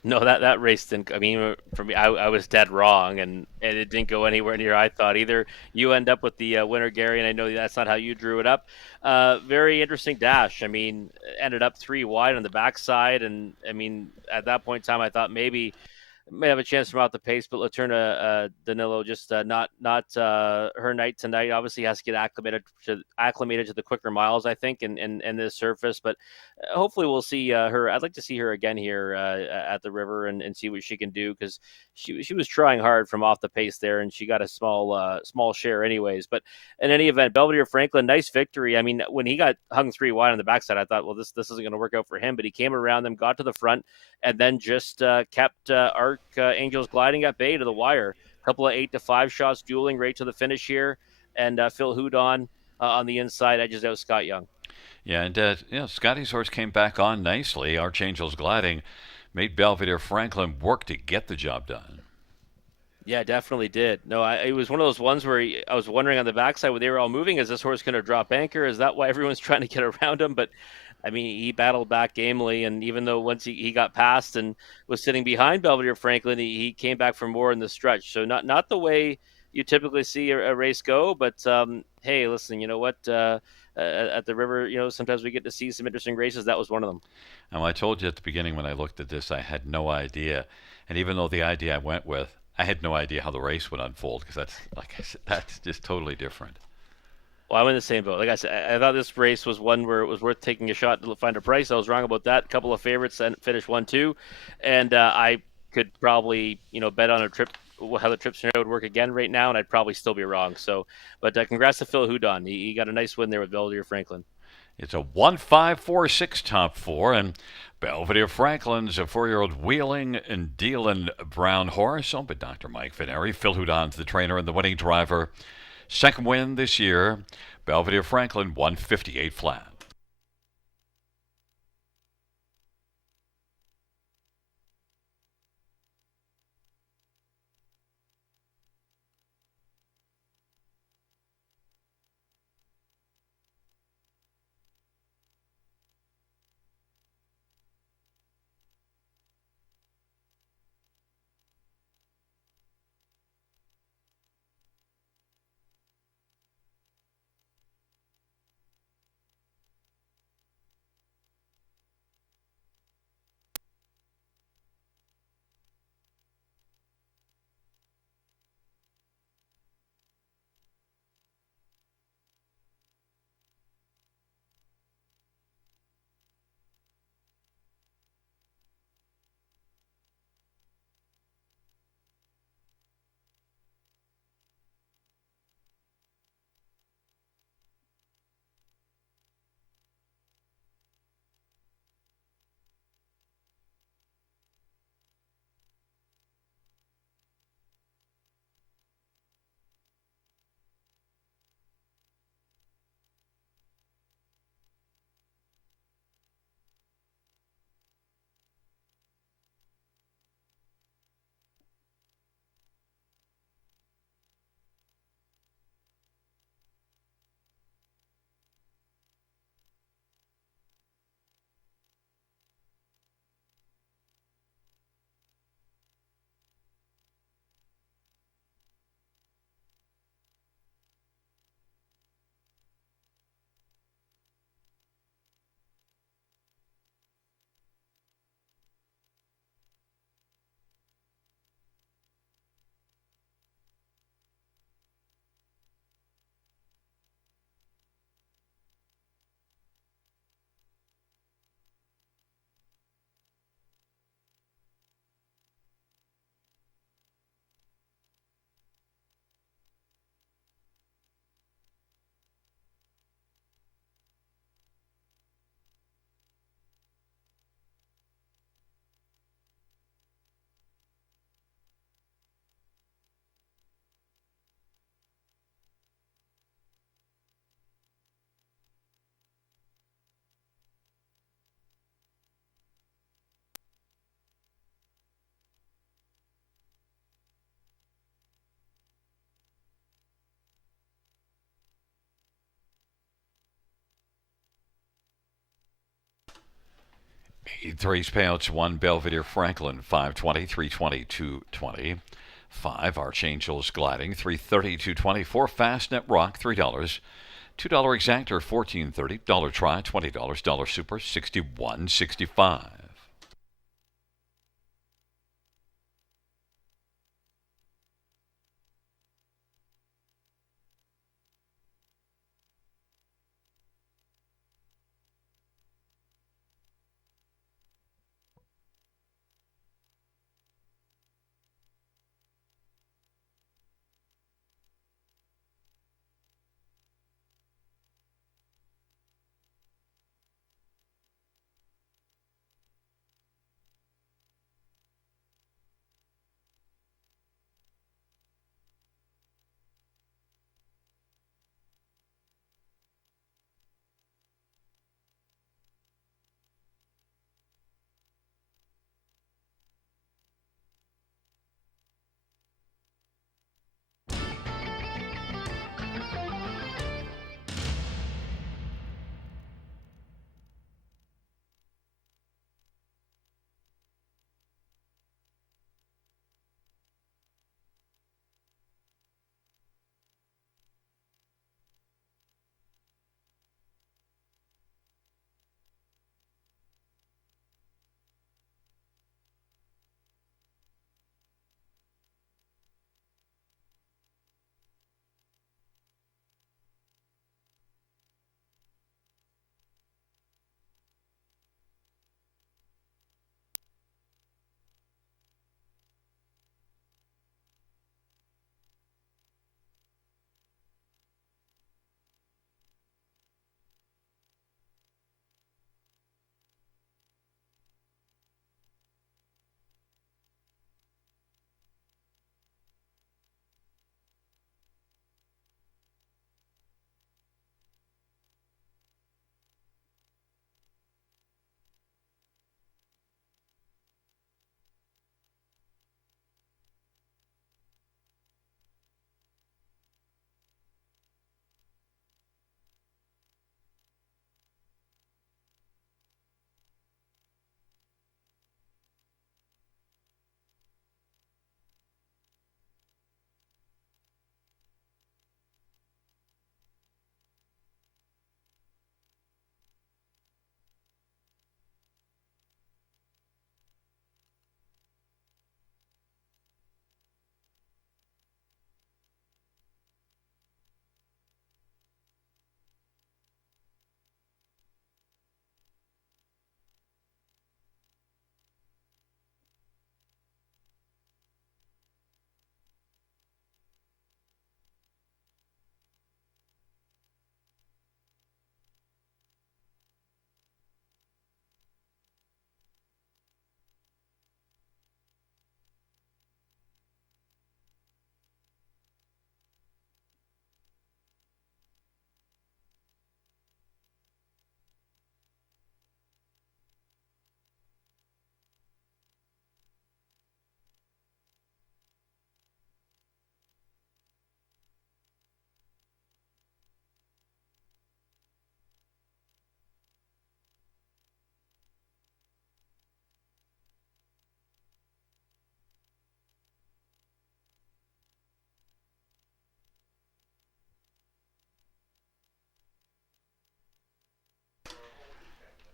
No, that race didn't. I mean, for me, I was dead wrong, and it didn't go anywhere near I thought either. You end up with the winner, Gary, and I know that's not how you drew it up. Very interesting dash. I mean, ended up 3 wide on the backside, and I mean, at that point in time, I thought maybe may have a chance from out the pace, but Laterna Danilo just not her night tonight. Obviously, has to get acclimated to the quicker miles, I think, and this surface. But hopefully, we'll see her. I'd like to see her again here at the river and see what she can do, because she was trying hard from off the pace there, and she got a small share anyways. But in any event, Belvedere Franklin, nice victory. I mean, when he got hung 3 wide on the backside, I thought, well, this isn't going to work out for him. But he came around them, got to the front, and then just kept Angels Gliding at bay to the wire. A couple of 8-5 shots dueling right to the finish here, and Phil Houdon on the inside edges out Scott Young. Yeah, and Scotty's horse came back on nicely. Archangels Gliding made Belvedere Franklin work to get the job done. Yeah, definitely did. No, it was one of those ones where I was wondering on the backside when they were all moving, is this horse going to drop anchor? Is that why everyone's trying to get around him? But I mean, he battled back gamely, and even though once he got past and was sitting behind Belvedere Franklin, he came back for more in the stretch. So not the way you typically see a race go, but hey, listen, you know what? At the river, sometimes we get to see some interesting races. That was one of them. Now, I told you at the beginning when I looked at this, I had no idea. And even though the idea I went with, I had no idea how the race would unfold, because that's, like I said, that's just totally different. Well, I'm in the same boat. Like I said, I thought this race was one where it was worth taking a shot to find a price. I was wrong about that. A couple of favorites and finished 1-2, and I could probably bet on a trip how the trip scenario would work again right now, and I'd probably still be wrong. So, but congrats to Phil Houdon. He got a nice win there with Belvedere Franklin. It's a 1-5-4-6 top four, and Belvedere Franklin's a 4-year-old wheeling and dealing brown horse owned by Dr. Mike Fineri. Phil Houdon's the trainer and the winning driver. Second win this year. Belvedere Franklin 158 flat. Three's payouts 1 Belvedere Franklin 520, 320, 220. 5 Archangels Gliding 330, 220. 4 Fastnet Rock $3. $2 Exactor 14.30. Dollar Try $20. Dollar Super 61.65.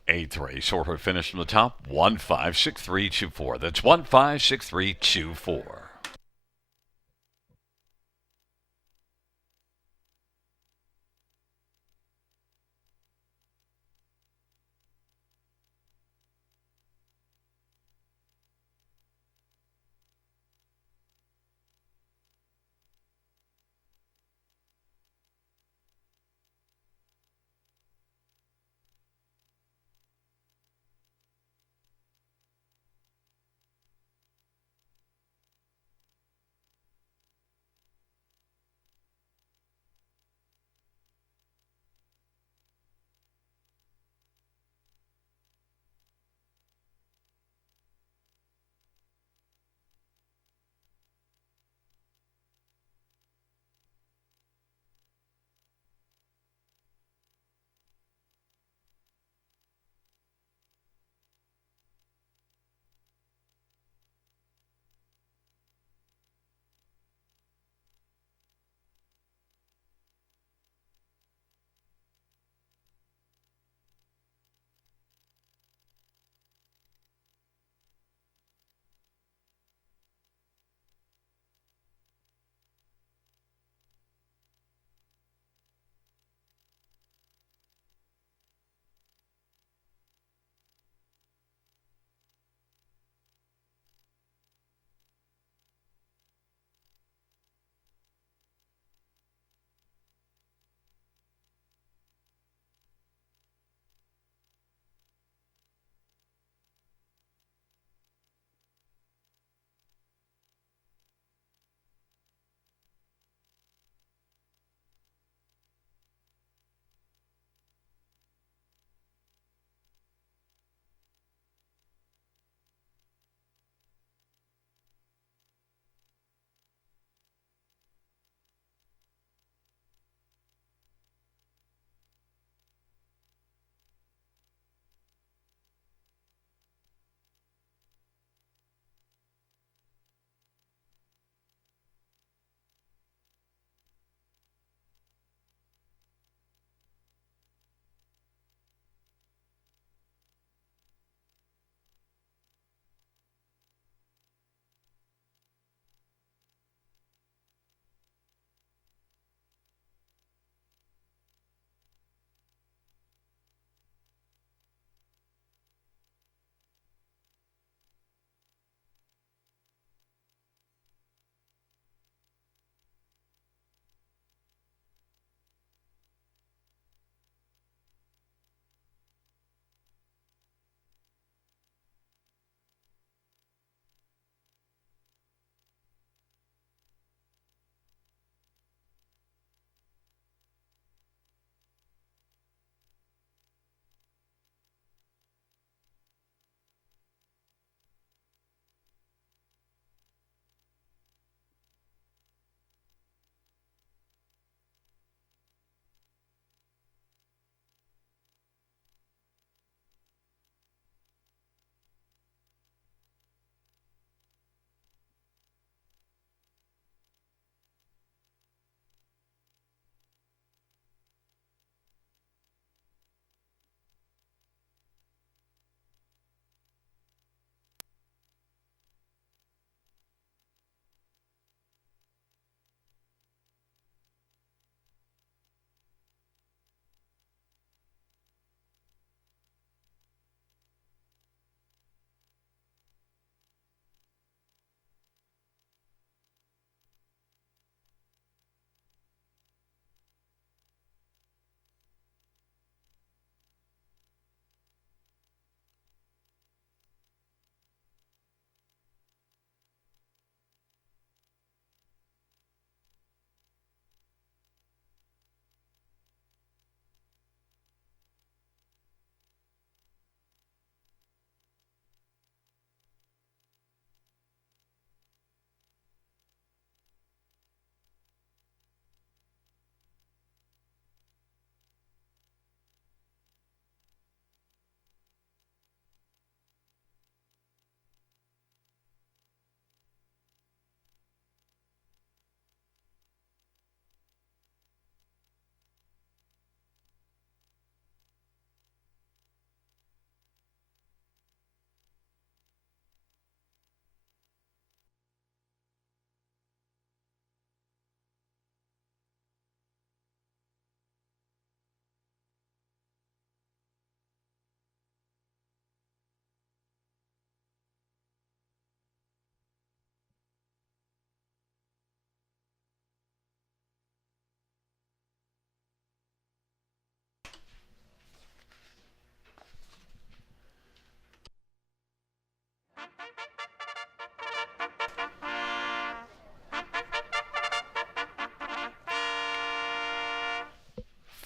Eighth race order finish from the top, 156324. That's 156324.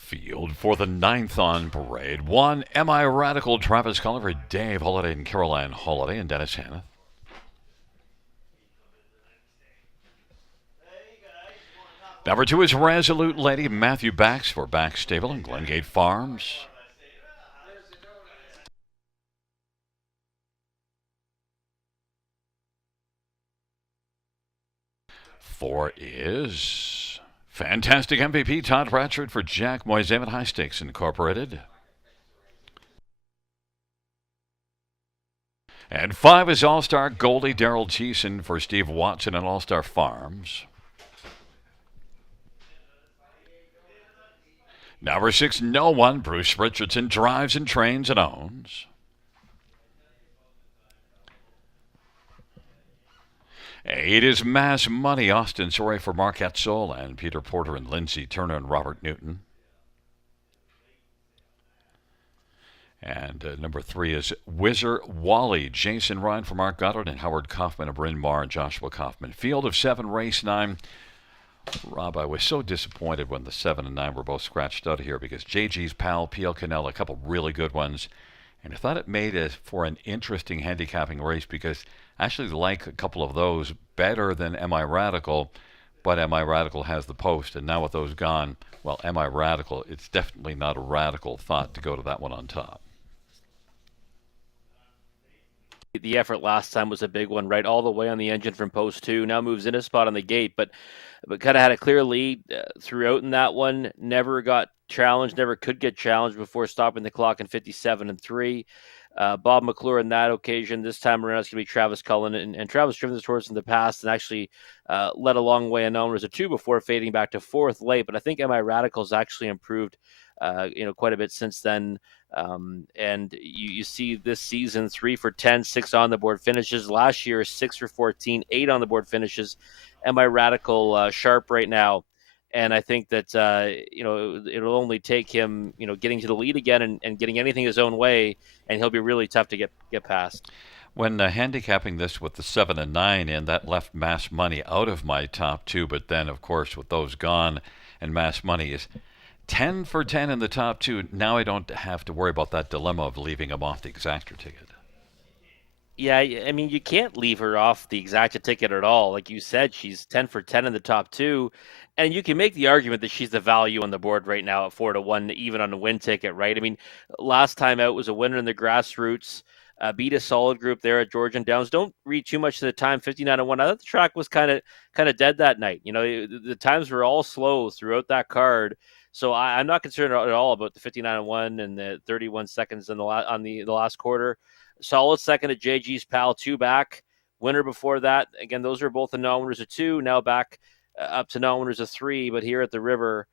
field for the ninth on parade. 1, Am I Radical? Travis Culliver, Dave Holiday, and Caroline Holiday, and Dennis Hannah. Number 2 is Resolute Lady, Matthew Bax for Bax Stable and Glengate Farms. Four is Fantastic MVP Todd Ratchford for Jack Moiseman High Stakes Incorporated. And 5 is All-Star Goldie Daryl Thiessen for Steve Watson and All-Star Farms. Number 6, No One, Bruce Richardson drives and trains and owns. 8 is Mass Money, Austin Sorey for Mark Edsel and Peter Porter and Lindsey Turner and Robert Newton. And number 3 is Whizzer Wally, Jason Ryan for Mark Goddard and Howard Kaufman of Bryn Mawr and Joshua Kaufman. Field of 7, race 9. Rob, I was so disappointed when the 7 and 9 were both scratched out here because JG's Pal, PL Canella, a couple really good ones. And I thought it made it for an interesting handicapping race because I actually like a couple of those better than Am I Radical, but Am I Radical has the post. And now with those gone, well, Am I Radical? It's definitely not a radical thought to go to that one on top. The effort last time was a big one, right? All the way on the engine from post 2. Now moves in a spot on the gate, but kind of had a clear lead throughout in that one. Never got challenged, never could get challenged before stopping the clock in 57 and 3. Bob McClure in that occasion. This time around, it's going to be Travis Cullen. And Travis driven this horse in the past and actually led a long way in numbers of 2 before fading back to 4th late. But I think Am I Radical's actually improved quite a bit since then. And you see this season 3 for 10, 6 on the board finishes. Last year 6 for 14, 8 on the board finishes. Am I Radical sharp right now? And I think that it'll only take him getting to the lead again and getting anything his own way, and he'll be really tough to get past. When handicapping this with the 7 and 9 in, that left Mass Money out of my top 2, but then of course with those gone, and Mass Money is 10 for 10 in the top 2. Now I don't have to worry about that dilemma of leaving him off the exactor ticket. Yeah, I mean, you can't leave her off the exacta ticket at all. Like you said, she's 10 for 10 in the top 2. And you can make the argument that she's the value on the board right now at 4-1, even on the win ticket, right? I mean, last time out was a winner in the grassroots, beat a solid group there at Georgian Downs. Don't read too much to the time, 59-1. I thought the track was kind of dead that night. The times were all slow throughout that card. So I'm not concerned at all about the 59-1 and the 31 seconds in the last quarter. Solid second at JG's Pal, 2 back. Winner before that. Again, those are both the non-winners of 2. Now back up to non-winners of 3. But here at the River,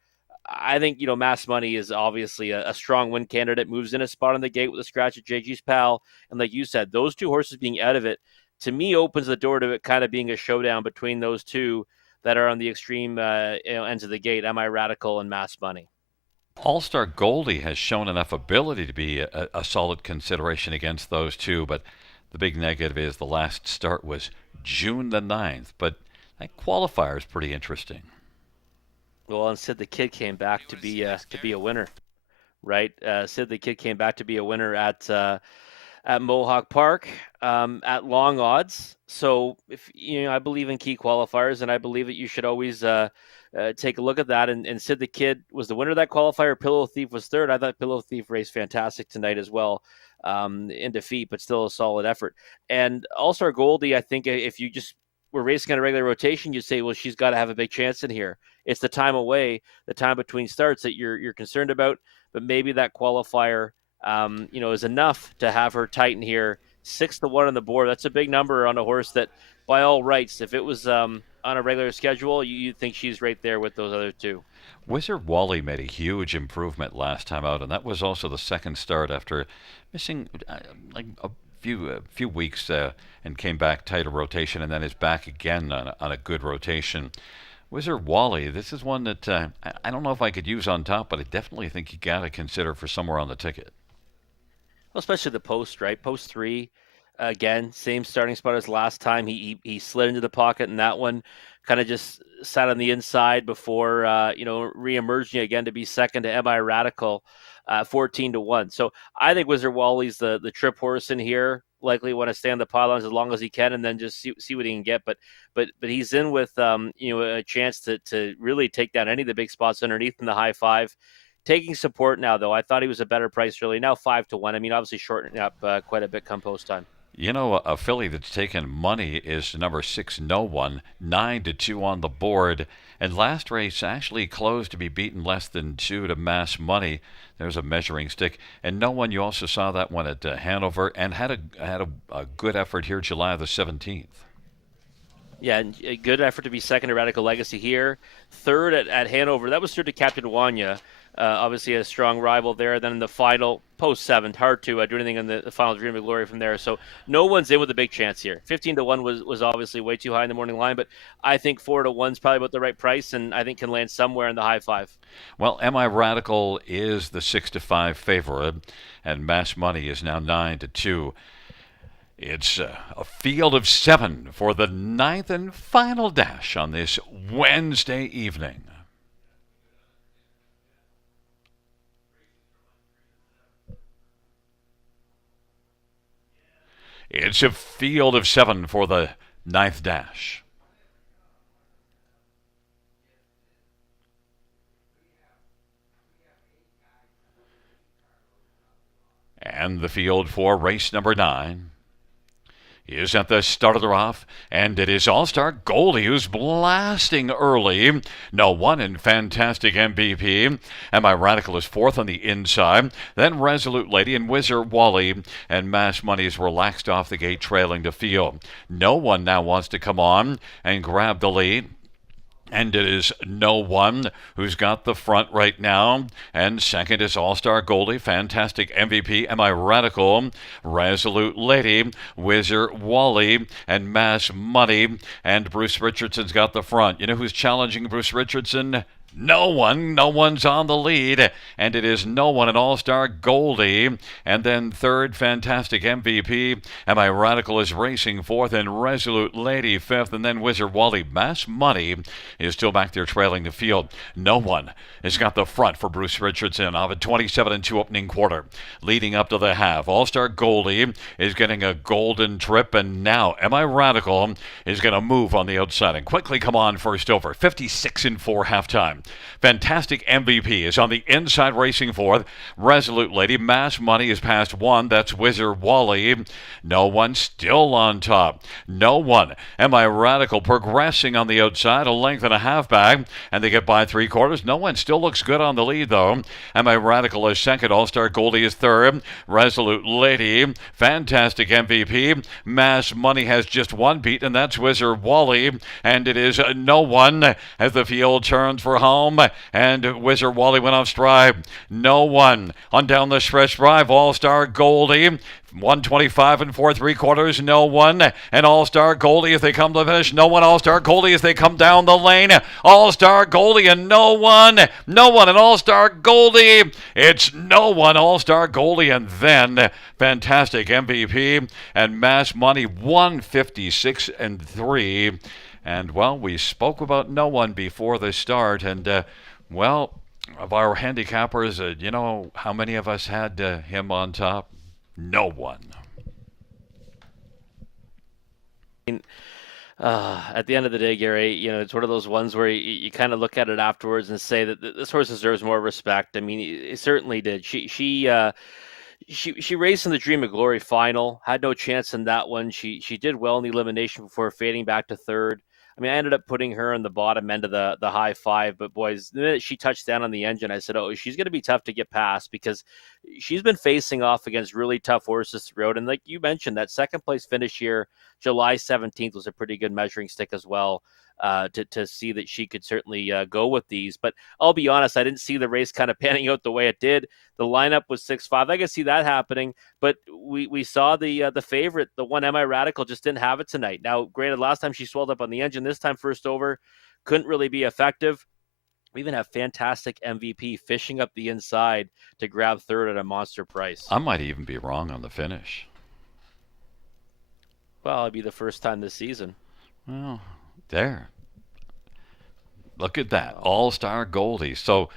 I think, Mass Money is obviously a strong win candidate. Moves in a spot on the gate with a scratch at JG's Pal. And like you said, those 2 horses being out of it, to me, opens the door to it kind of being a showdown between those 2 that are on the extreme ends of the gate. Am I Radical and Mass Money? All-Star Goldie has shown enough ability to be a solid consideration against those 2, but the big negative is the last start was June the 9th. But that qualifier is pretty interesting. Well, and Sid the Kid came back to be a winner, right? Sid the Kid came back to be a winner at Mohawk Park at long odds. So if I believe in key qualifiers, and I believe that you should always take a look at that. And Sid the Kid was the winner of that qualifier. Pillow Thief was third. I thought Pillow Thief raced fantastic tonight as well in defeat, but still a solid effort. And All-Star Goldie, I think if you just were racing on a regular rotation, you'd say, well, she's got to have a big chance in here. It's the time away, the time between starts that you're concerned about, but maybe that qualifier is enough to have her tighten here. 6-1 on the board. That's a big number on a horse that, by all rights, if it was on a regular schedule, you'd think she's right there with those other 2. Wizard Wally made a huge improvement last time out, and that was also the second start after missing like a few weeks and came back tighter rotation, and then is back again on a good rotation. Wizard Wally, this is one that I don't know if I could use on top, but I definitely think you got to consider for somewhere on the ticket. Well, especially the post, right? Post 3. Again, same starting spot as last time. He slid into the pocket, and that one kind of just sat on the inside before reemerging again to be second to Mi Radical, 14-1. So I think Wizard Wally's the trip horse in here. Likely want to stay on the pylons as long as he can, and then just see what he can get. But he's in with a chance to really take down any of the big spots underneath in the high five. Taking support now, though. I thought he was a better price early. Now 5-1. I mean, obviously shortening up quite a bit come post time. You know, a filly that's taken money is number 6, No One, 9-2 on the board. And last race actually closed to be beaten less than 2 to Mass Money. There's a measuring stick. And No One, you also saw that one at Hanover and had a good effort here July the 17th. Yeah, a good effort to be second to Radical Legacy here. Third at Hanover. That was third to Captain Wanya. Obviously a strong rival there. Then in the final, post-7th, hard to do anything in the final Dream of Glory from there. So No One's in with a big chance here. 15-1 was obviously way too high in the morning line, but I think 4-1 is probably about the right price, and I think can land somewhere in the high five. Well, Mi Radical is the 6-5 favorite, and Mass Money is now 9-2. It's a field of 7 for the 9th and final dash on this Wednesday evening. It's a field of 7 for the 9th dash. And the field for race number 9 is at the start of the rough, and it is All-Star Goldie who's blasting early. No One in Fantastic MVP. Mi Radical is 4th on the inside. Then Resolute Lady and Wizard Wally, and Mass Money is relaxed off the gate, trailing to field. No One now wants to come on and grab the lead. And it is No One who's got the front right now. And second is All-Star Goldie, Fantastic MVP, Mi Radical, Resolute Lady, Wizard Wally, and Mass Money. And Bruce Richardson's got the front. You know who's challenging Bruce Richardson? No One. No One's on the lead, and it is No One and All-Star Goldie. And then third, Fantastic MVP. Mi Radical is racing fourth, and Resolute Lady fifth, and then Wizard Wally. Mass Money is still back there trailing the field. No One has got the front for Bruce Richardson of a 27-2 opening quarter. Leading up to the half, All-Star Goldie is getting a golden trip, and now Mi Radical is going to move on the outside and quickly come on first over. 56-4 halftime. Fantastic MVP is on the inside racing fourth. Resolute Lady, Mass Money is past 1. That's Wizard Wally. No One still on top. No One. Mi Radical progressing on the outside, a length and a half back, and they get by 3/4. No One still looks good on the lead, though. Mi Radical is second. All-Star Goldie is third. Resolute Lady, Fantastic MVP. Mass Money has just one beat, and that's Wizard Wally. And it is No One as the field turns for home. And Wizard Wally went off stride. No One on down the stretch drive. All-Star Goldie, 125 and 4/3. No One and All-Star Goldie as they come to the finish. No One, All-Star Goldie as they come down the lane. All-Star Goldie and No One. No One and All-Star Goldie. It's No One, All-Star Goldie, and then Fantastic MVP and Mass Money, 156-3. And, well, we spoke about No One before the start. And, of our handicappers, you know how many of us had him on top? No one. At the end of the day, Gary, it's one of those ones where you kind of look at it afterwards and say that this horse deserves more respect. I mean, it certainly did. She raced in the Dream of Glory final, had no chance in that one. She did well in the elimination before fading back to third. I mean, I ended up putting her in the bottom end of the high five, but boys, the minute she touched down on the engine, I said, oh, she's going to be tough to get past because she's been facing off against really tough horses throughout. And like you mentioned, that second place finish here, July 17th, was a pretty good measuring stick as well. To see that she could certainly go with these. But I'll be honest, I didn't see the race kind of panning out the way it did. The lineup was 6-5. I could see that happening, but we saw the favorite, the one Mi Radical, just didn't have it tonight. Now, granted, last time she swelled up on the engine, this time first over, couldn't really be effective. We even have Fantastic MVP fishing up the inside to grab third at a monster price. I might even be wrong on the finish. Well, it'd be the first time this season. Well, there. Look at that. All-Star Goldie. So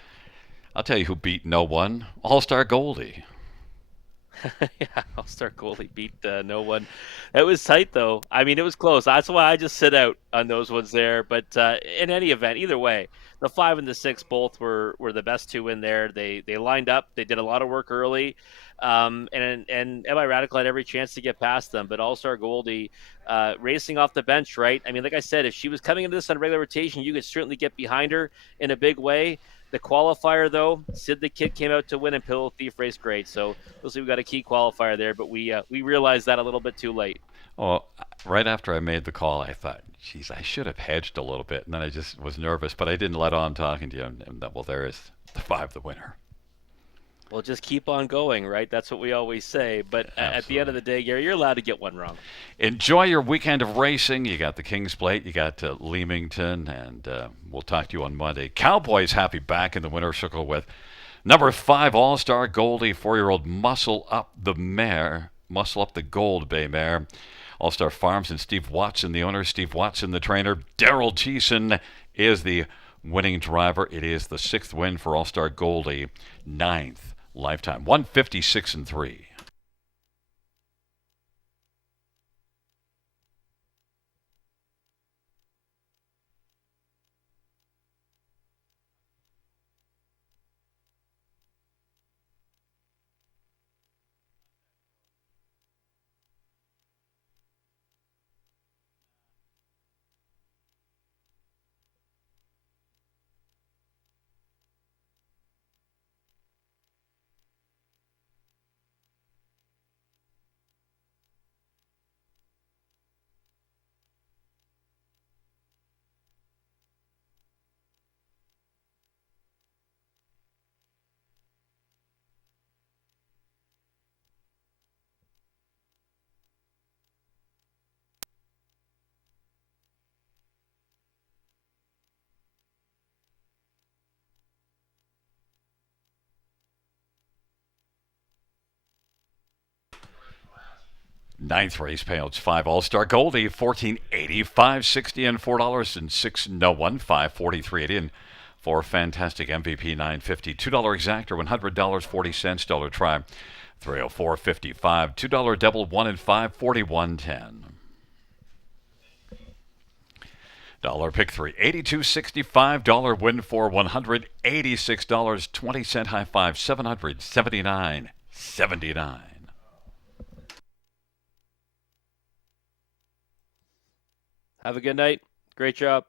I'll tell you who beat no one. All-Star Goldie. Yeah, All-Star goalie beat no one. It was tight, though. I mean, it was close. That's why I just sit out on those ones there. But in any event, either way, the 5 and the 6 both were the best two in there. They lined up. They did a lot of work early. And MI Radical had every chance to get past them. But All-Star Goldie racing off the bench, right? I mean, like I said, if she was coming into this on regular rotation, you could certainly get behind her in a big way. The qualifier, though, Sid the Kid came out to win, and Pillow Thief raced great. So we'll see. We got a key qualifier there, but we realized that a little bit too late. Well, right after I made the call, I thought, geez, I should have hedged a little bit. And then I just was nervous, but I didn't let on talking to you. And well, there is the 5, the winner. Well, just keep on going, right? That's what we always say. But at the end of the day, Gary, you're allowed to get one wrong. Enjoy your weekend of racing. You got the Kings Plate, you got Leamington, and we'll talk to you on Monday. Cowboys happy back in the winner's circle with number 5 All-Star Goldie, 4-year-old Muscle Up the Gold Bay Mare. All-Star Farms and Steve Watson, the owner, Steve Watson, the trainer. Daryl Thiessen is the winning driver. It is the 6th win for All-Star Goldie, 9th lifetime, 156-3. Ninth race payouts, 5 All-Star Goldie, $14.80, $5.60, and $4.06. No one, $5.43.80, and 4 Fantastic MVP, $9.50, $2 exactor, $100, 40 cents, dollar try, $304.55, $2 double, 1 and 5, $41.10. Dollar pick 3, $82.65. Dollar win for $186, 20 cent high five, $779.79. Have a good night. Great job.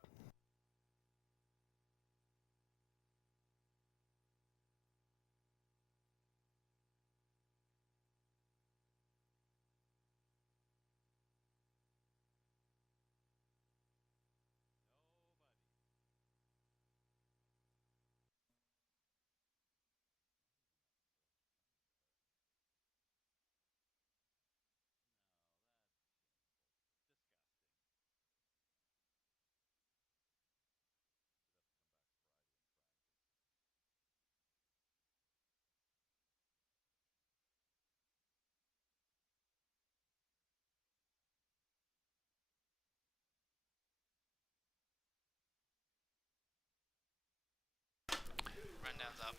Rundown's up.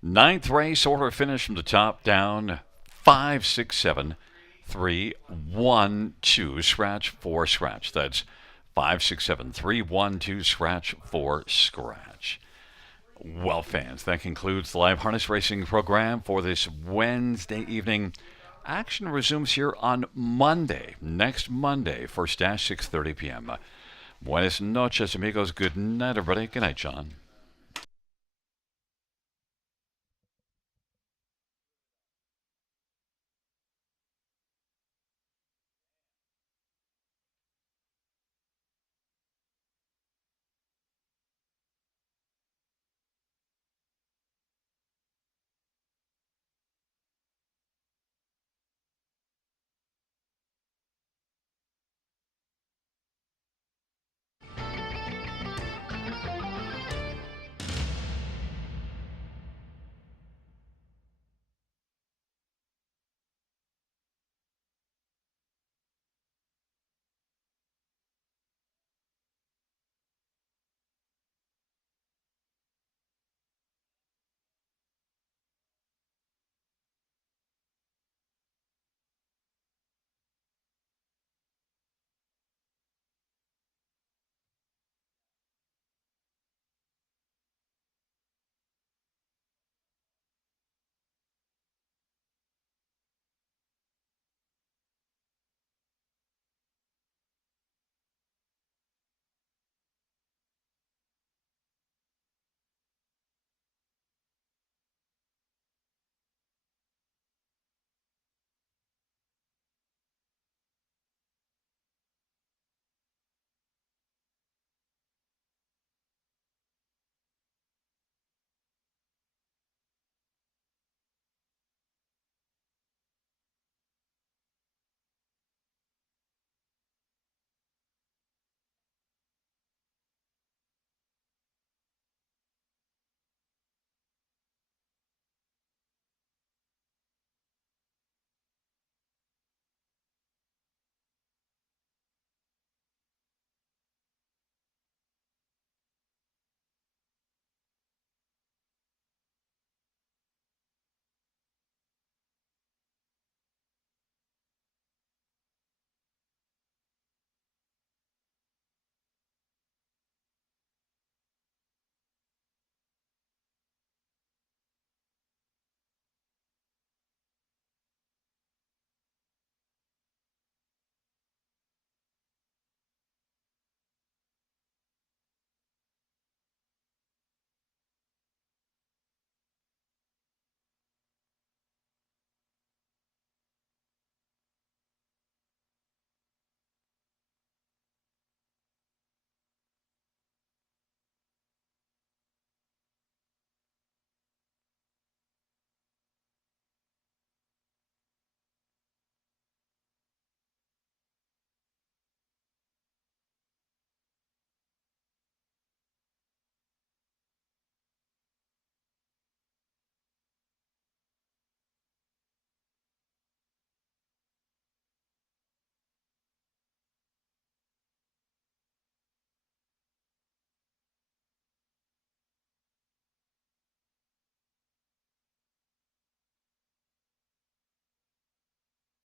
Ninth race, order finish from the top down. 5, 6, 7, 3, 1, 2, scratch, 4, scratch. That's 5, 6, 7, 3, 1, 2, scratch, 4, scratch. Well, fans, that concludes the live harness racing program for this Wednesday evening. Action resumes here on Monday, next Monday, first dash 6:30 p.m. Buenas noches, amigos. Good night, everybody. Good night, John.